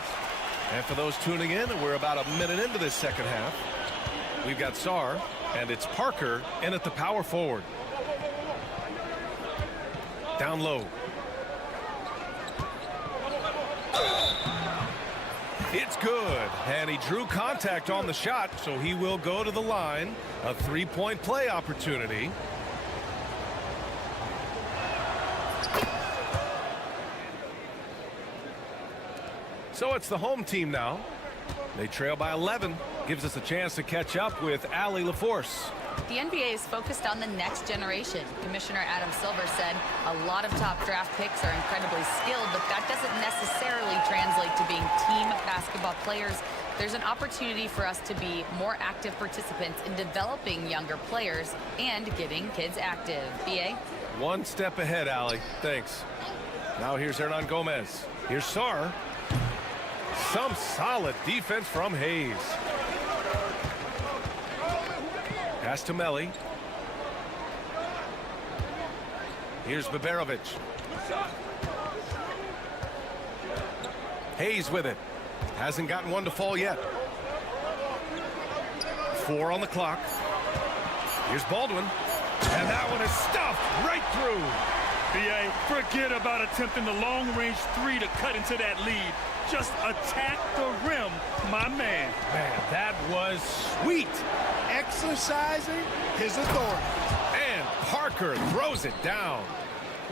And for those tuning in, we're about a minute into this second half. We've got Sarr, and it's Parker in at the power forward. Down low. It's good, and he drew contact on the shot, so he will go to the line. A 3-point play opportunity. So it's the home team now. They trail by 11. Gives us a chance to catch up with Allie LaForce. The NBA is focused on the next generation. Commissioner Adam Silver said a lot of top draft picks are incredibly skilled, but that doesn't necessarily translate to being team basketball players. There's an opportunity for us to be more active participants in developing younger players and getting kids active. BA? One step ahead, Allie. Thanks. Now here's Hernan Gomez. Here's Sarr. Some solid defense from Hayes. Pass to Melli. Here's Baberovic. Hayes with it. Hasn't gotten one to fall yet. 4 on the clock. Here's Baldwin. And that one is stuffed right through. BA, forget about attempting the long-range 3 to cut into that lead. Just attack the rim, my man. Man, that was sweet. Exercising his authority. And Parker throws it down.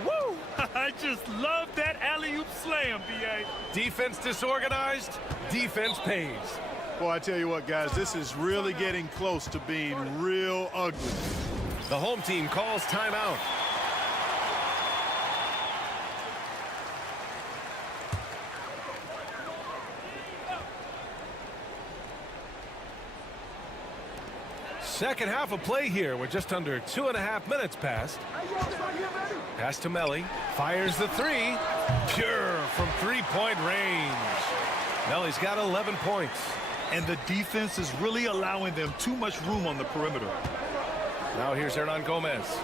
Woo! I just love that alley-oop slam, BA. Defense disorganized, defense pays. Boy, I tell you what, guys, this is really getting close to being real ugly. The home team calls timeout. Second half of play here. We're just under 2.5 minutes past. Pass to Melli. Fires the 3. Pure from 3-point range. Melli's got 11 points. And the defense is really allowing them too much room on the perimeter. Now here's Hernan Gomez.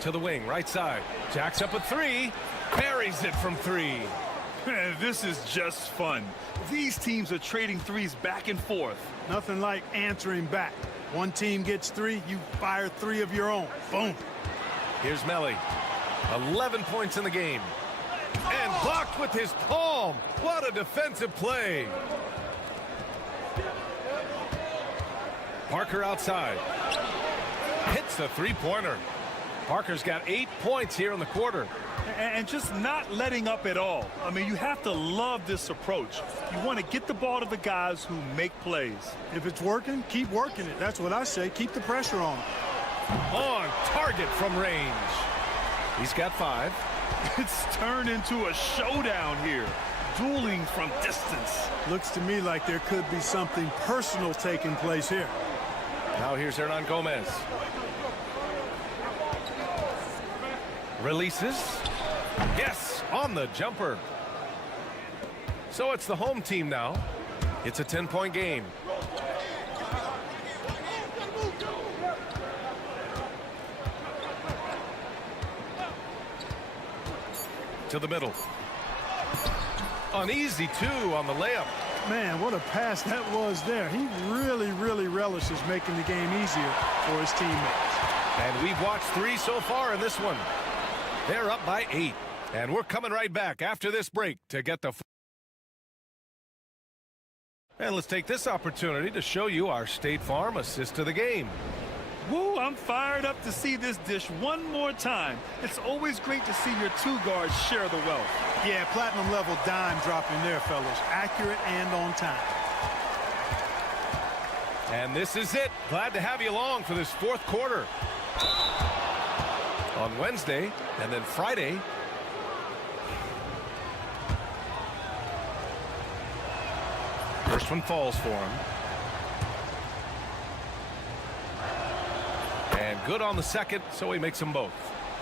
To the wing, right side. Jacks up a 3. Buries it from 3. This is just fun. These teams are trading threes back and forth. Nothing like answering back. One team gets 3, you fire 3 of your own. Boom. Here's Melly. 11 points in the game. And blocked with his palm. What a defensive play. Parker outside. Hits the three-pointer. Parker's got 8 points here in the quarter. And just not letting up at all. I mean, you have to love this approach. You want to get the ball to the guys who make plays. If it's working, keep working it. That's what I say. Keep the pressure on. On target from range. He's got 5. It's turned into a showdown here. Dueling from distance. Looks to me like there could be something personal taking place here. Now here's Hernan Gomez. Releases. Yes, on the jumper. So it's the home team now. It's a 10-point game. To the middle. An easy 2 on the layup. Man, what a pass that was there. He really relishes making the game easier for his teammates. And we've watched 3 so far in this one. They're up by 8. And we're coming right back after this break to get the... And let's take this opportunity to show you our State Farm assist to the game. Woo, I'm fired up to see this dish one more time. It's always great to see your 2 guards share the wealth. Yeah, platinum level dime dropping there, fellas. Accurate and on time. And this is it. Glad to have you along for this 4th quarter. On Wednesday and then Friday. First one falls for him. And good on the second, so he makes them both.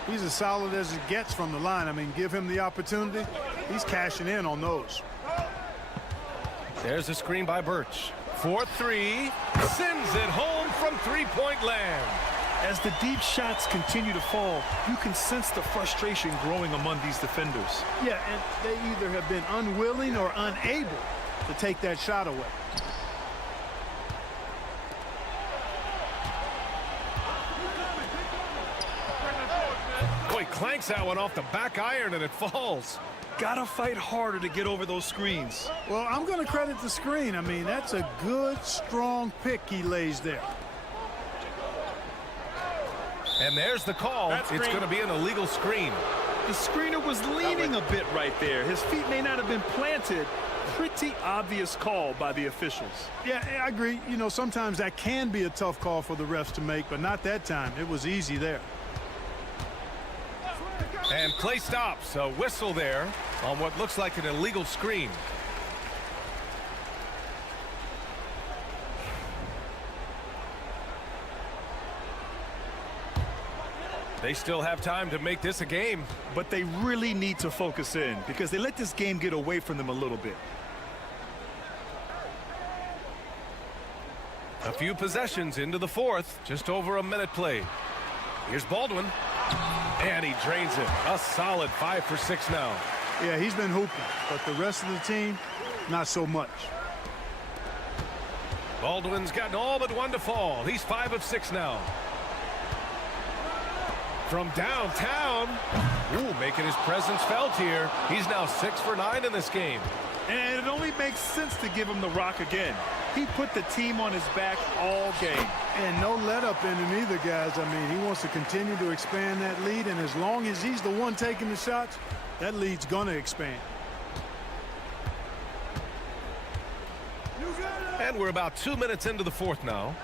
He's as solid as it gets from the line. I mean, give him the opportunity. He's cashing in on those. There's a screen by Birch. 4-3. Sends it home from three-point land. As the deep shots continue to fall, you can sense the frustration growing among these defenders. Yeah, and they either have been unwilling or unable to take that shot away. Boy, clanks that one off the back iron and it falls. Gotta fight harder to get over those screens. Well, I'm going to credit the screen. I mean, that's a good, strong pick he lays there. And there's the call. It's going to be an illegal screen. The screener was leaning a bit right there. His feet may not have been planted. Pretty obvious call by the officials. Yeah, I agree. You know, sometimes that can be a tough call for the refs to make, but not that time. It was easy there. And play stops. A whistle there on what looks like an illegal screen. They still have time to make this a game. But they really need to focus in because they let this game get away from them a little bit. A few possessions into the 4th. Just over a minute played. Here's Baldwin. And he drains it. A solid 5 for 6 now. Yeah, he's been hooping. But the rest of the team, not so much. Baldwin's gotten all but 1 to fall. He's 5 of 6 now. From downtown. Ooh, making his presence felt here. He's now 6 for 9 in this game. And it only makes sense to give him the rock again. He put the team on his back all game. And no let up in him either, guys. I mean, he wants to continue to expand that lead, and as long as he's the one taking the shots, that lead's going to expand. And we're about 2 minutes into the 4th now.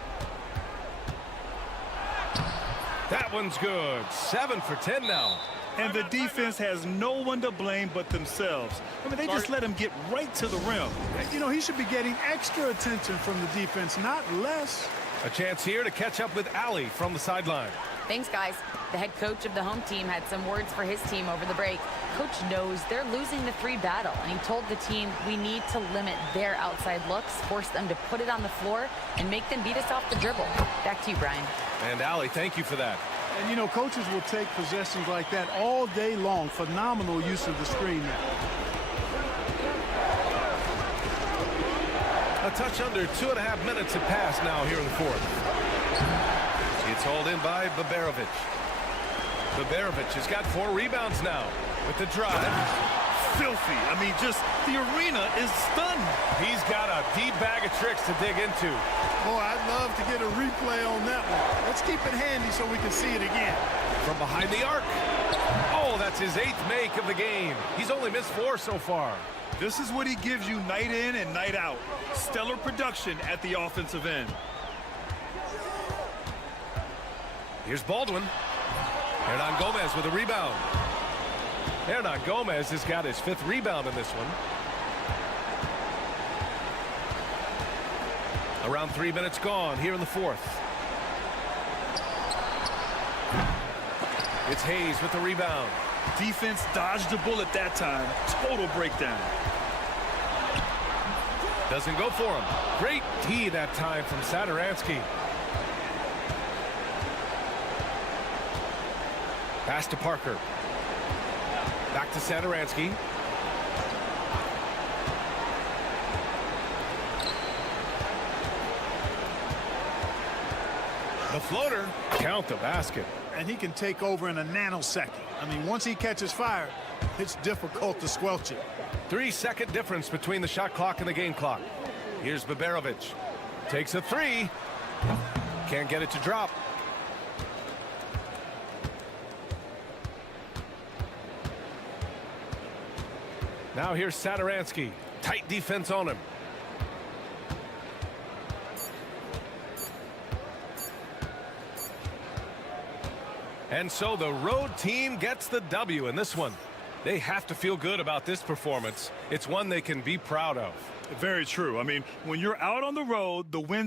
That one's good. 7 for 10 now. And the defense has no one to blame but themselves. I mean, they just let him get right to the rim. You know, he should be getting extra attention from the defense, not less. A chance here to catch up with Allie from the sideline. Thanks, guys. The head coach of the home team had some words for his team over the break. Coach knows they're losing the 3 battle, and he told the team we need to limit their outside looks, force them to put it on the floor, and make them beat us off the dribble. Back to you, Brian. And Allie, thank you for that. And, you know, coaches will take possessions like that all day long. Phenomenal use of the screen now. A touch under 2.5 minutes have passed now here in the fourth. It's hauled in by Baberovic. Baberovic has got 4 rebounds now with the drive. Filthy. I mean, just the arena is stunned. He's got a deep bag of tricks to dig into. Boy, I'd love to get a replay on that one. Let's keep it handy so we can see it again. From behind the arc. Oh, that's his 8th make of the game. He's only missed 4 so far. This is what he gives you night in and night out. Stellar production at the offensive end. Here's Baldwin. Hernan Gomez with a rebound. Hernan Gomez has got his 5th rebound in this one. Around 3 minutes gone here in the fourth. It's Hayes with the rebound. Defense dodged a bullet that time. Total breakdown. Doesn't go for him. Great D that time from Satoransky. Pass to Parker. Back to Satoransky. The floater. Count the basket. And he can take over in a nanosecond. I mean, once he catches fire, it's difficult to squelch it. 3-second difference between the shot clock and the game clock. Here's Baberovic. Takes a 3. Can't get it to drop. Now here's Satoransky. Tight defense on him. And so the road team gets the W in this one. They have to feel good about this performance. It's one they can be proud of. Very true. I mean, when you're out on the road, the win.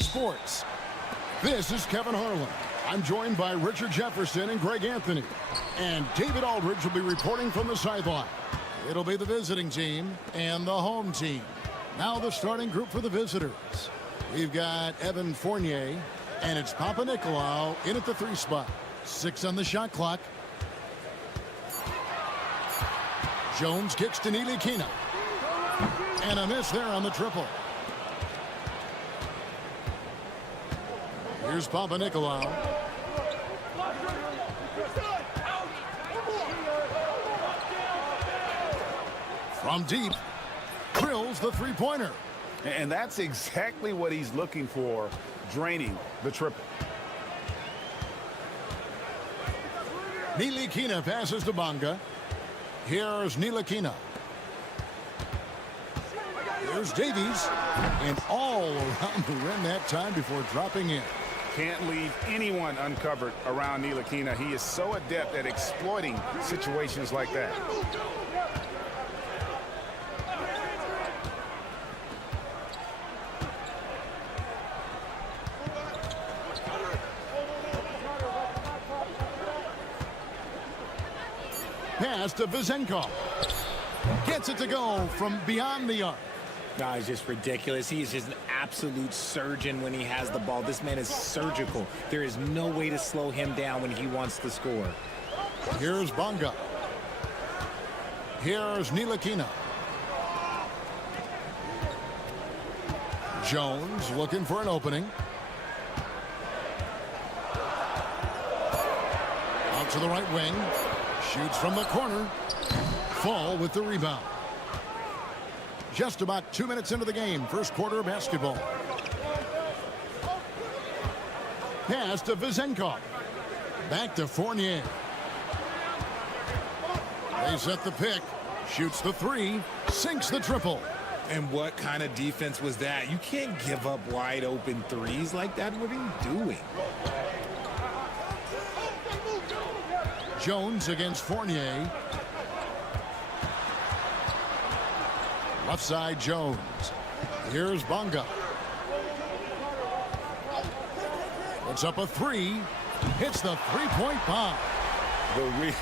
Sports. This is Kevin Harlan. I'm joined by Richard Jefferson and Greg Anthony. And David Aldridge will be reporting from the sideline. It'll be the visiting team and the home team. Now the starting group for the visitors. We've got Evan Fournier, and it's Papanikolaou in at the 3 spot. 6 on the shot clock. Jones kicks to Ntilikina. And a miss there on the triple. Here's Papanikolaou. From deep, drills the three-pointer. And that's exactly what he's looking for, draining the triple. Ntilikina passes to Bonga. Here's Ntilikina. Here's Davies. And all around the rim that time before dropping in. Can't leave anyone uncovered around Ntilikina. He is so adept at exploiting situations like that. Pass to Vizenko. Gets it to go from beyond the arc. No, it's just ridiculous. He is just an absolute surgeon when he has the ball. This man is surgical. There is no way to slow him down when he wants to score. Here's Bonga. Here's Ntilikina. Jones looking for an opening. Out to the right wing. Shoots from the corner. Fall with the rebound. Just about 2 minutes into the game. First quarter of basketball. Pass to Vizenkov. Back to Fournier. They set the pick. Shoots the 3. Sinks the triple. And what kind of defense was that? You can't give up wide open threes like that. What are you doing? Jones against Fournier. Left side Jones. Here's Bonga. Puts up a 3. Hits the three-point bomb. The real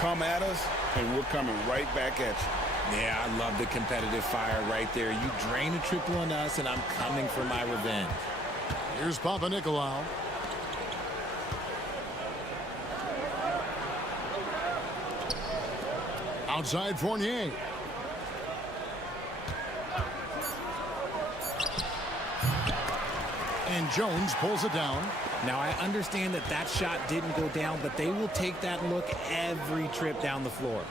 come at us, and we're coming right back at you. Yeah, I love the competitive fire right there. You drain a triple on us, and I'm coming for my revenge. Here's Papanikolaou. Outside Fournier. And Jones pulls it down. Now, I understand that that shot didn't go down, but they will take that look every trip down the floor.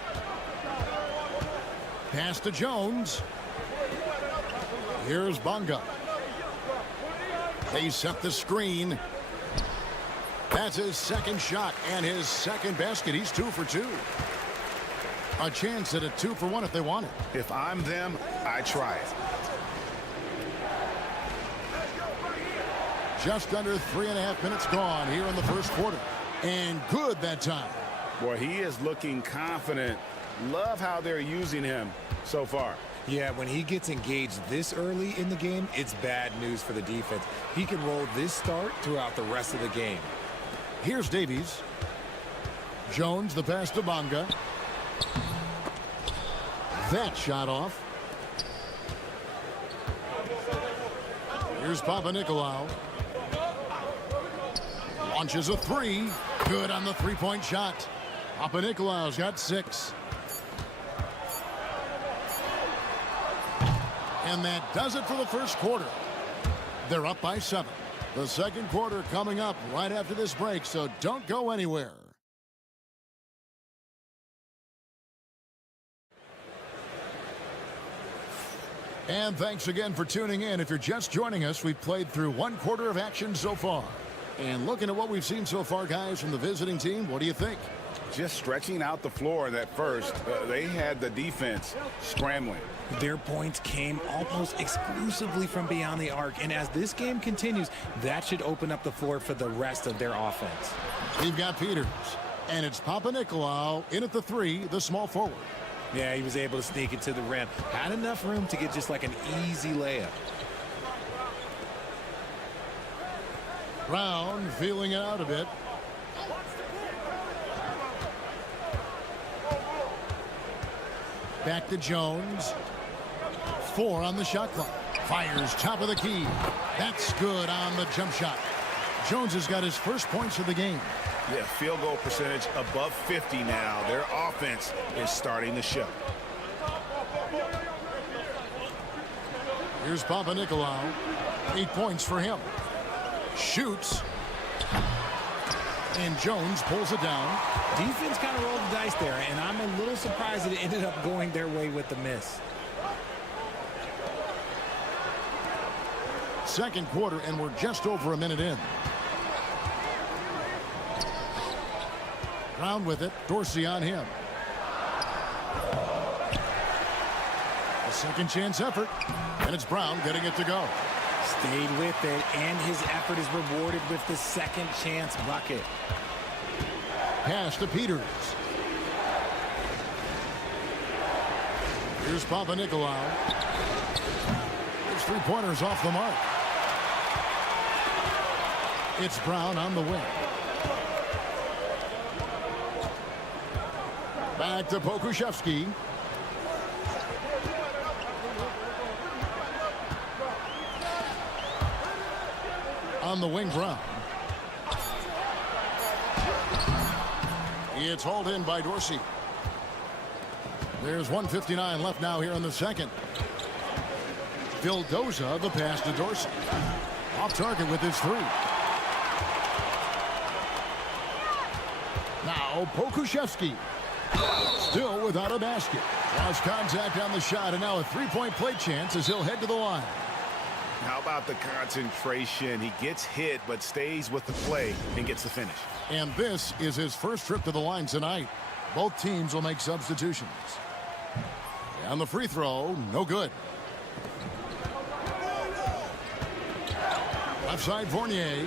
Pass to Jones. Here's Bonga. They set the screen. That's his second shot and his second basket. He's 2 for 2. A chance at a 2 for 1 if they want it. If I'm them, I try it. Just under 3.5 minutes gone here in the first quarter. And good that time. Boy, he is looking confident. Love how they're using him so far. Yeah, when he gets engaged this early in the game, it's bad news for the defense. He can roll this start throughout the rest of the game. Here's Davies. Jones, the pass to Bonga. That shot off. Here's Papanikolaou. Launches a 3. Good on the three-point shot. Papanikolaou's got 6. And that does it for the first quarter. They're up by 7. The second quarter coming up right after this break, so don't go anywhere. And thanks again for tuning in. If you're just joining us, we've played through 1/4 of action so far. And looking at what we've seen so far, guys, from the visiting team, what do you think? Just stretching out the floor in that first. They had the defense scrambling. Their points came almost exclusively from beyond the arc. And as this game continues, that should open up the floor for the rest of their offense. We've got Peters. And it's Papanikolaou in at the 3, the small forward. Yeah, he was able to sneak it to the rim. Had enough room to get just like an easy layup. Brown feeling it out a bit. Back to Jones. 4 on the shot clock. Fires top of the key. That's good on the jump shot. Jones has got his first points of the game. Yeah, field goal percentage above 50 now. Their offense is starting to show. Here's Papanikolaou. 8 points for him. Shoots. And Jones pulls it down. Defense kind of rolled the dice there, and I'm a little surprised that it ended up going their way with the miss. Second quarter, and we're just over a minute in. Brown with it. Dorsey on him. A second chance effort. And it's Brown getting it to go. Stayed with it, and his effort is rewarded with the second chance bucket. Pass to Peters. Here's Papanikolaou. His 3-pointers off the mark. It's Brown on the wing. Back to Pokusevski. On the wing, Brown. It's hauled in by Dorsey. There's 1:59 left now here in the second. Vildoza, the pass to Dorsey. Off target with his 3. Now Pokusevski. Still without a basket. Lost contact on the shot, and now a 3-point play chance as he'll head to the line. How about the concentration? He gets hit, but stays with the play and gets the finish. And this is his first trip to the line tonight. Both teams will make substitutions. And the free throw, no good. Left side, Fournier.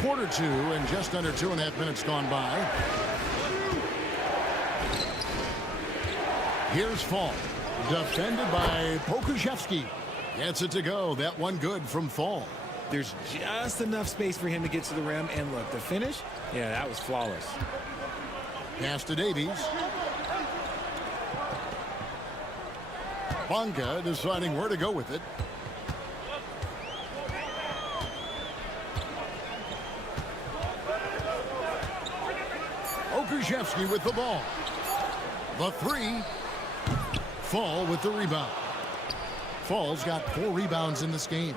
Quarter 2 and just under 2.5 minutes gone by. Here's Fall. Defended by Pokusevski. Gets it to go. That one good from Fall. There's just enough space for him to get to the rim. And look, the finish, yeah, that was flawless. Pass to Davies. Bonga deciding where to go with it. Pokusevski with the ball. The 3. Fall with the rebound. Fall's got 4 rebounds in this game.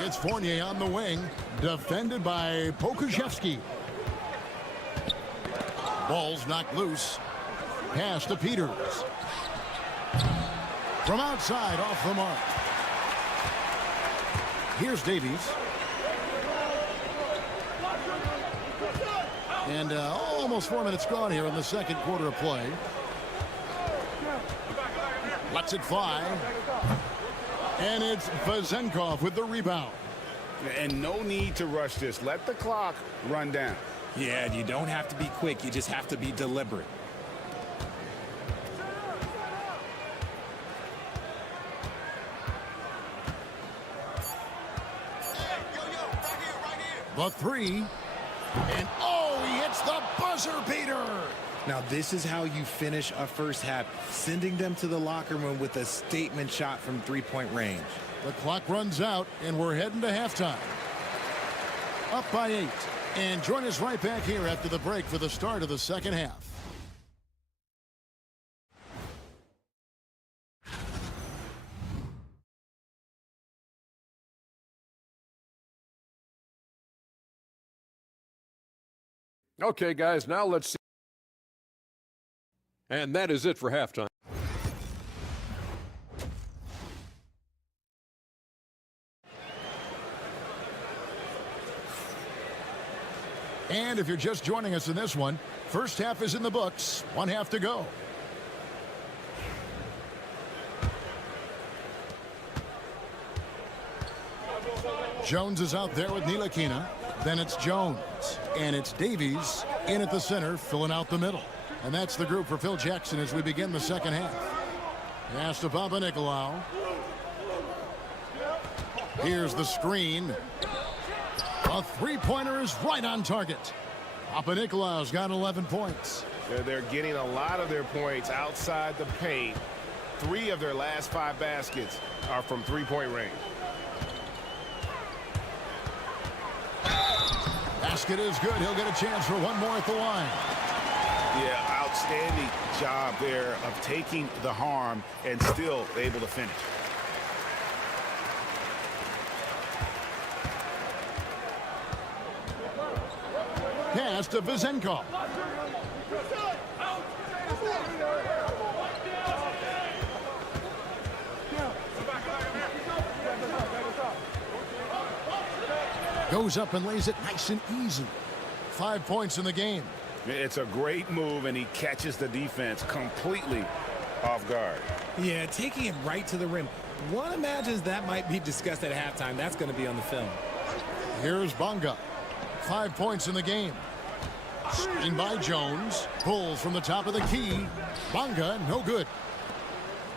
It's Fournier on the wing. Defended by Pokusevski. Ball's knocked loose. Pass to Peters. From outside, off the mark. Here's Davies. And almost 4 minutes gone here in the second quarter of play. Lets it fly. And it's Vezenkov with the rebound. And no need to rush this. Let the clock run down. Yeah, you don't have to be quick. You just have to be deliberate. The 3. And oh, he hits the buzzer beater. Now, this is how you finish a first half, sending them to the locker room with a statement shot from 3-point range. The clock runs out, and we're heading to halftime. Up by 8. And join us right back here after the break for the start of the second half. Okay, guys, now let's see. And that is it for halftime. And if you're just joining us in this one, first half is in the books. 1 half to go. Jones is out there with Ntilikina. Then it's Jones. And it's Davies in at the center, filling out the middle. And that's the group for Phil Jackson as we begin the second half. Pass to Papanikolaou. Here's the screen. A three-pointer is right on target. Papanikolaou's got 11 points. They're getting a lot of their points outside the paint. 3 of their last 5 baskets are from three-point range. Basket is good. He'll get a chance for one more at the line. Yeah, outstanding job there of taking the harm and still able to finish. Pass to Vezenkov. Goes up and lays it nice and easy. 5 points in the game. It's a great move, and he catches the defense completely off guard. Yeah, taking it right to the rim. One imagines that might be discussed at halftime. That's going to be on the film. Here's Bonga. 5 points in the game. Screen by Jones. Pulls from the top of the key. Bonga, no good.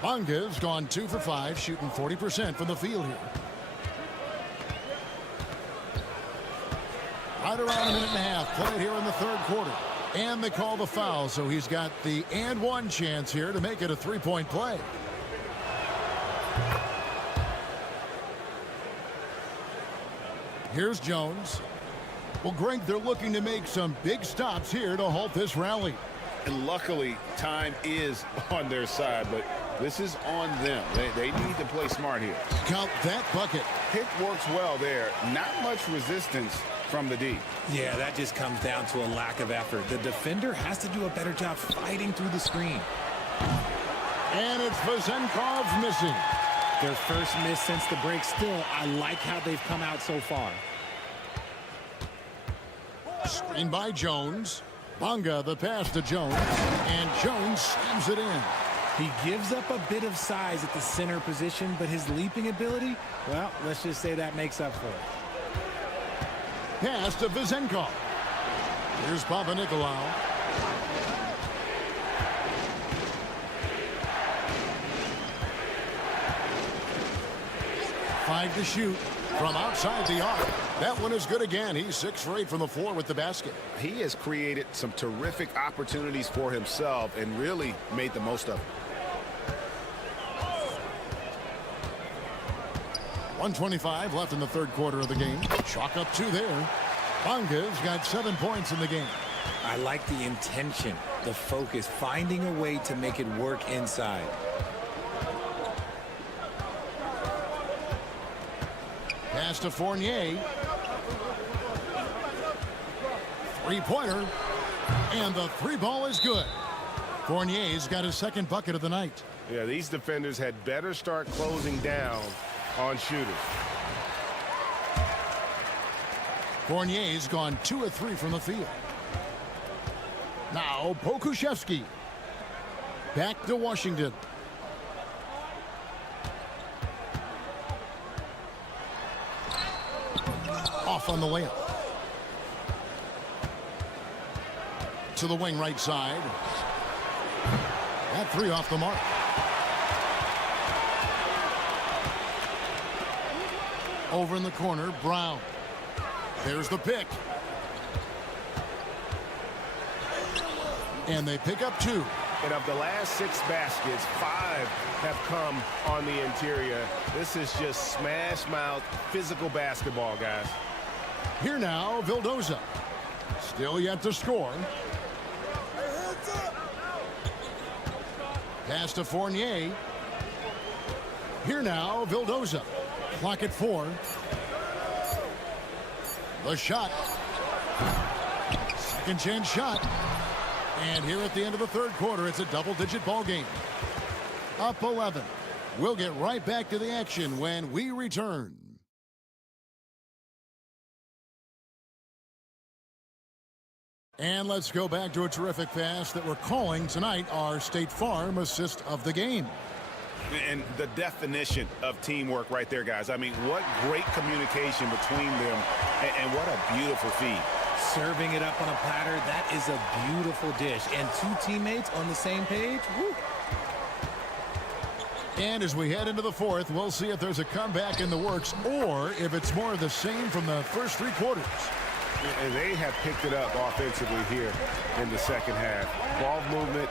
Bonga's gone 2 for 5, shooting 40% from the field here. Right around a minute and a half played here in the third quarter. And they call the foul, so he's got the and one chance here to make it a three-point play. Here's Jones. Well, Greg, they're looking to make some big stops here to halt this rally. And luckily, time is on their side, but this is on them. They need to play smart here. Count that bucket. Pick works well there. Not much resistance from the D. Yeah, that just comes down to a lack of effort. The defender has to do a better job fighting through the screen. And it's Vezenkov missing. Their first miss since the break. Still, I like how they've come out so far. Screen by Jones. Bonga the pass to Jones. And Jones slams it in. He gives up a bit of size at the center position, but his leaping ability, well, let's just say that makes up for it. Pass to Vezenkov. Here's Papanikolaou. Five to shoot from outside the arc. That one is good again. He's 6 for 8 from the floor with the basket. He has created some terrific opportunities for himself and really made the most of it. 1:25 left in the third quarter of the game. Chalk up 2 there. Bonga's got 7 points in the game. I like the intention, the focus, finding a way to make it work inside. Pass to Fournier. Three-pointer. And the three ball is good. Fournier's got his second bucket of the night. Yeah, these defenders had better start closing down on shooters. Fournier's gone 2 of 3 from the field. Now Pokusevski. Back to Washington. Off on the layup. To the wing right side. That 3 off the mark. Over in the corner, Brown. There's the pick. And they pick up 2. And of the last 6 baskets, 5 have come on the interior. This is just smash mouth physical basketball, guys. Here now, Vildoza. Still yet to score. Pass to Fournier. Here now, Vildoza. Clock at 4. The shot. Second chance shot. And here at the end of the third quarter, it's a double-digit ball game. Up 11. We'll get right back to the action when we return. And let's go back to a terrific pass that we're calling tonight our State Farm assist of the game. And the definition of teamwork right there, guys. I mean, what great communication between them, and what a beautiful feed. Serving it up on a platter, that is a beautiful dish. And two teammates on the same page. Woo. And as we head into the fourth, we'll see if there's a comeback in the works or if it's more of the same from the first three quarters. And they have picked it up offensively here in the second half. Ball movement,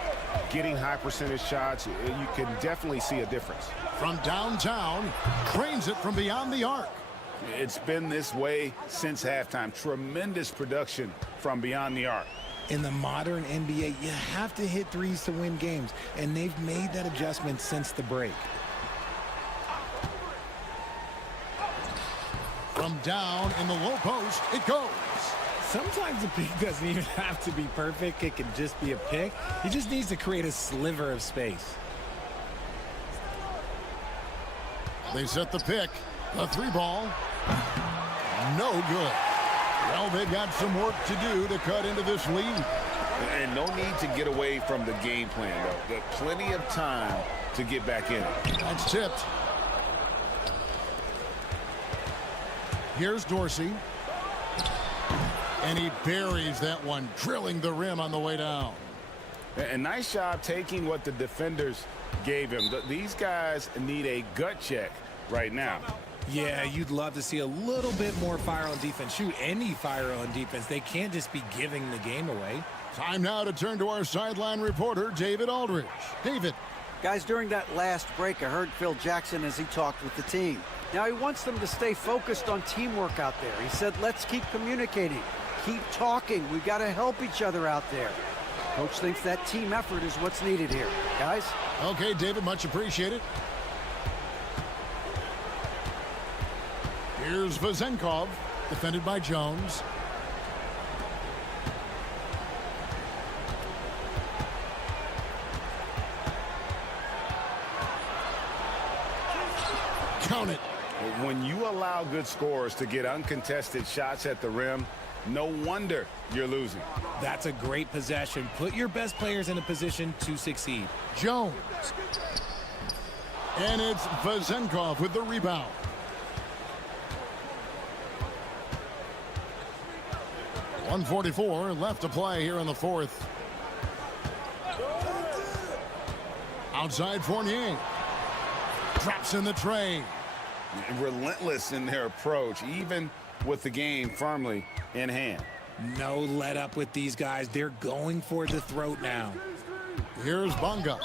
getting high percentage shots, you can definitely see a difference. From downtown, cranes it from beyond the arc. It's been this way since halftime. Tremendous production from beyond the arc. In the modern NBA, you have to hit threes to win games, and they've made that adjustment since the break. From down in the low post, it goes. Sometimes the pick doesn't even have to be perfect. It can just be a pick. He just needs to create a sliver of space. They set the pick. A three ball. No good. Well, they've got some work to do to cut into this lead. And no need to get away from the game plan, though. Got plenty of time to get back in it. That's tipped. Here's Dorsey. And he buries that one, drilling the rim on the way down. And nice job taking what the defenders gave him. These guys need a gut check right now. Yeah, you'd love to see a little bit more fire on defense. Shoot, any fire on defense. They can't just be giving the game away. Time now to turn to our sideline reporter, David Aldridge. David. Guys, during that last break, I heard Phil Jackson as he talked with the team. Now he wants them to stay focused on teamwork out there. He said, let's keep communicating, keep talking. We've got to help each other out there. Coach thinks that team effort is what's needed here. Guys? Okay, David, much appreciated. Here's Vazenkov, defended by Jones. Count it. When you allow good scorers to get uncontested shots at the rim, no wonder you're losing. That's a great possession. Put your best players in a position to succeed. Jones. And it's Vazenkov with the rebound. .144 left to play here in the fourth. Outside Fournier. Drops in the tray. Relentless in their approach, even with the game firmly in hand. No let up with these guys. They're going for the throat now. Here's Bonga.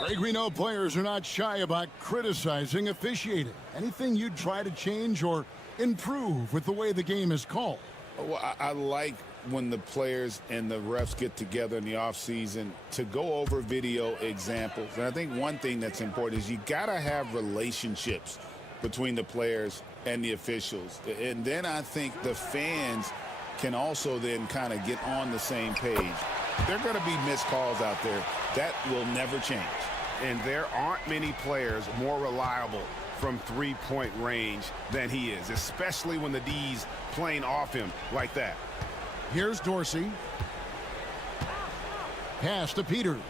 Greg, we know players are not shy about criticizing officiating. Anything you'd try to change or improve with the way the game is called? Well, I like when the players and the refs get together in the offseason to go over video examples. And I think one thing that's important is you got to have relationships between the players and the officials. And then I think the fans can also then kind of get on the same page. There are going to be missed calls out there. That will never change. And there aren't many players more reliable from three-point range than he is, especially when the D's playing off him like that. Here's Dorsey. Pass to Peters.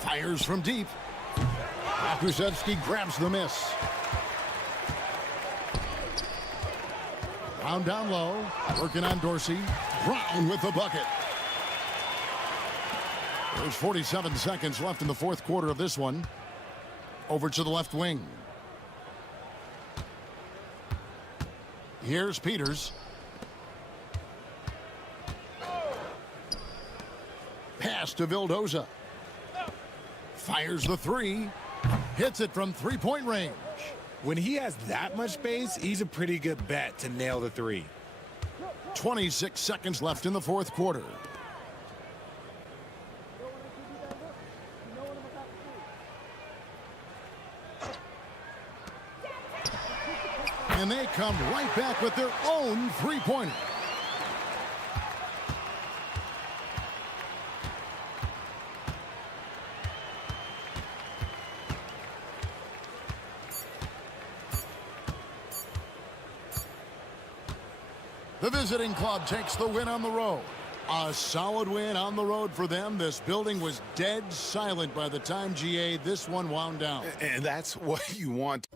Fires from deep. Akusevsky grabs the miss. Brown down low. Working on Dorsey. Brown with the bucket. There's 47 seconds left in the fourth quarter of this one. Over to the left wing. Here's Peters. Pass to Vildoza. Fires the three. Hits it from three-point range. When he has that much space, he's a pretty good bet to nail the three. 26 seconds left in the fourth quarter. And they come right back with their own three-pointer. The visiting club takes the win on the road. A solid win on the road for them. This building was dead silent by the time, GA, this one wound down. And that's what you want.